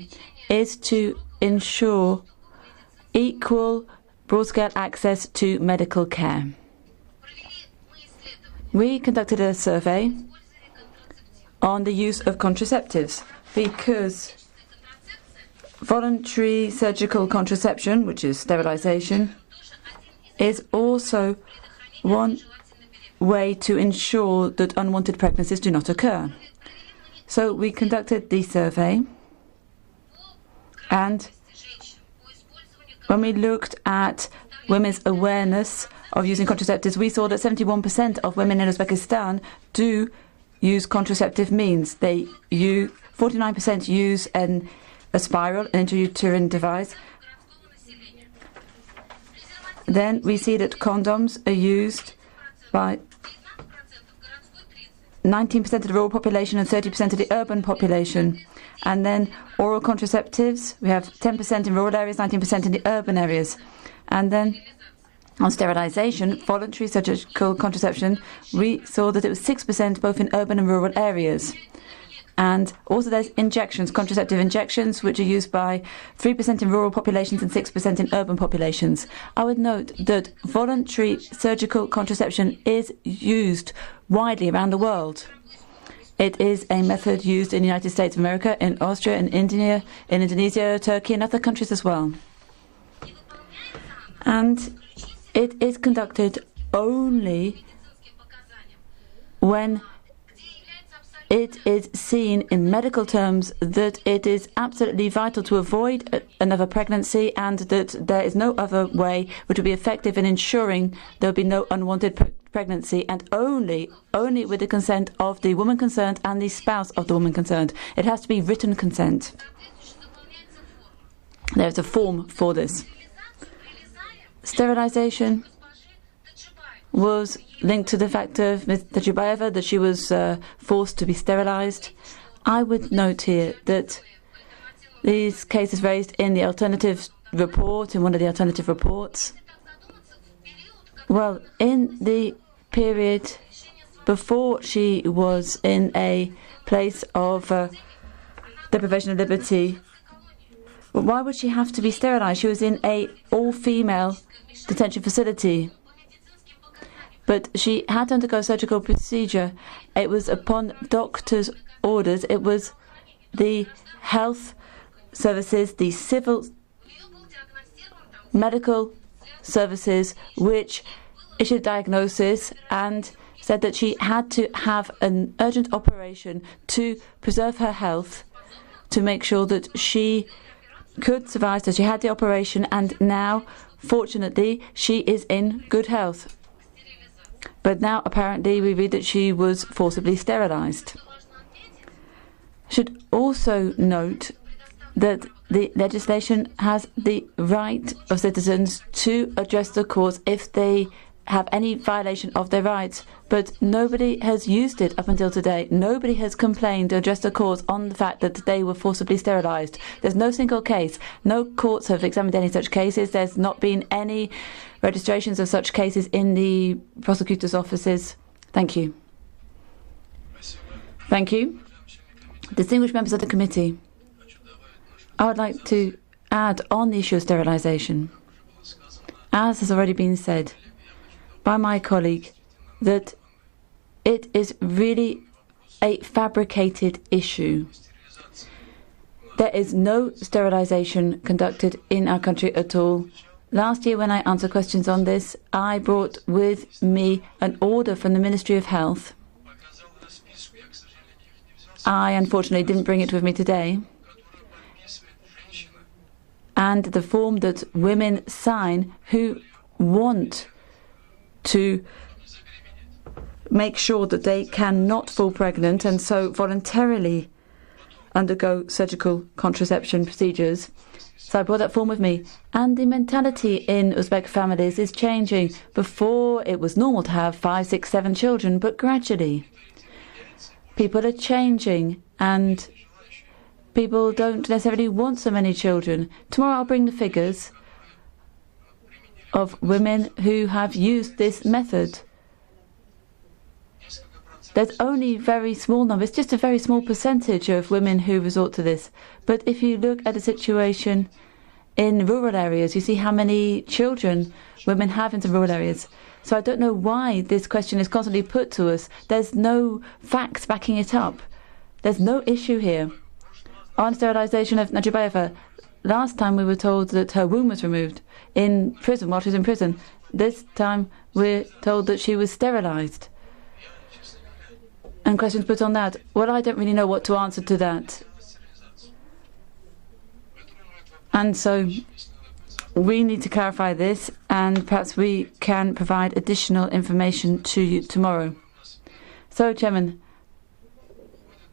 is to ensure equal broad-scale access to medical care. We conducted a survey on the use of contraceptives because voluntary surgical contraception, which is sterilization, is also one way to ensure that unwanted pregnancies do not occur. So we conducted the survey, and when we looked at women's awareness of using contraceptives, we saw that 71% of women in Uzbekistan do use contraceptive means. 49% use a spiral, an intrauterine device. Then we see that condoms are used by 19% of the rural population and 30% of the urban population. And then oral contraceptives, we have 10% in rural areas, 19% in the urban areas. And then on sterilisation, voluntary surgical contraception, we saw that it was 6% both in urban and rural areas. And also there's injections, contraceptive injections, which are used by 3% in rural populations and 6% in urban populations. I would note that voluntary surgical contraception is used widely around the world. It is a method used in the United States of America, in Austria, in India, in Indonesia, Turkey, and other countries as well. And it is conducted only when it is seen in medical terms that it is absolutely vital to avoid another pregnancy and that there is no other way which would be effective in ensuring there will be no unwanted pregnancy, and only with the consent of the woman concerned and the spouse of the woman concerned. It has to be written consent. There is a form for this. Sterilisation was linked to the fact of Ms. Tajubayeva, that she was forced to be sterilised. I would note here that these cases raised in the alternative report, in one of the alternative reports, well, in the period before she was in a place of deprivation of liberty, well, why would she have to be sterilised? She was in a all-female detention facility. But she had to undergo surgical procedure. It was upon doctors' orders. It was the health services, the civil medical services, which issued a diagnosis and said that she had to have an urgent operation to preserve her health, to make sure that she could survive. So she had the operation, and now, fortunately, she is in good health. But now, apparently, we read that she was forcibly sterilised. Should also note that the legislation has the right of citizens to address the courts if they have any violation of their rights, but nobody has used it up until today. Nobody has complained or addressed the courts on the fact that they were forcibly sterilised. There's no single case. No courts have examined any such cases. There's not been any registrations of such cases in the prosecutors' offices. Thank you. Thank you. Distinguished members of the committee, I would like to add on the issue of sterilisation, as has already been said by my colleague, that it is really a fabricated issue. There is no sterilisation conducted in our country at all. Last year, when I answered questions on this, I brought with me an order from the Ministry of Health. I unfortunately didn't bring it with me today. And the form that women sign who want to make sure that they cannot fall pregnant and so voluntarily undergo surgical contraception procedures. So I brought that form with me. And the mentality in Uzbek families is changing. Before, it was normal to have 5, 6, 7 children, but gradually people are changing and people don't necessarily want so many children. Tomorrow I'll bring the figures of women who have used this method. There's only very small numbers, just a very small percentage of women who resort to this. But if you look at the situation in rural areas, you see how many children women have in the rural areas. So I don't know why this question is constantly put to us. There's no facts backing it up. There's no issue here. On sterilisation of Najubayeva, last time we were told that her womb was removed in prison, while she was in prison. This time we're told that she was sterilised. And questions put on that. Well, I don't really know what to answer to that. And so we need to clarify this, and perhaps we can provide additional information to you tomorrow. So, Chairman,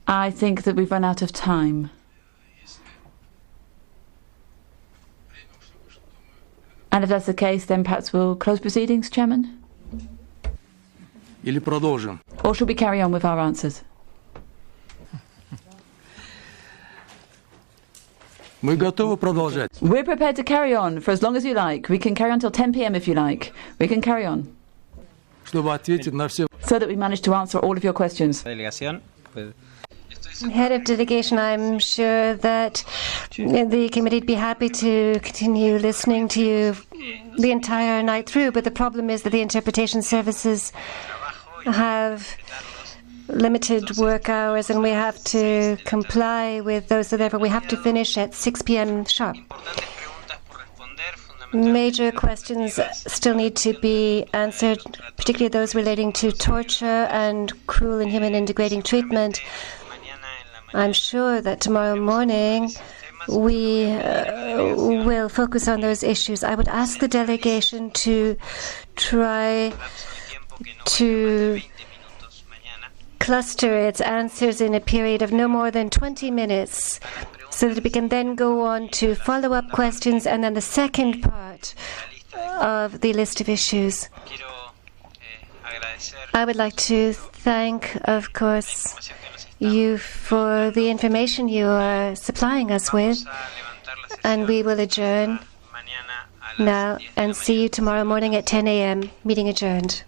I think that we've run out of time. And if that's the case, then perhaps we'll close proceedings, Chairman? Или продолжим? Or should we carry on with our answers? Мы готовы продолжать. We're prepared to carry on for as long as you like. We can carry on till 10 p.m. if you like. We can carry on. Чтобы ответить на все. So that we manage to answer all of your questions. Head of delegation, I'm sure that the committee would be happy to continue listening to you the entire night through, but the problem is that the interpretation services have limited work hours and we have to comply with those, so therefore we have to finish at 6 p.m. sharp. Major questions still need to be answered, particularly those relating to torture and cruel, inhuman, and degrading treatment. I'm sure that tomorrow morning we will focus on those issues. I would ask the delegation to try to cluster its answers in a period of no more than 20 minutes so that we can then go on to follow-up questions and then the second part of the list of issues. I would like to thank, of course, you for the information you are supplying us with, and we will adjourn now and see you tomorrow morning at 10 a.m. Meeting adjourned.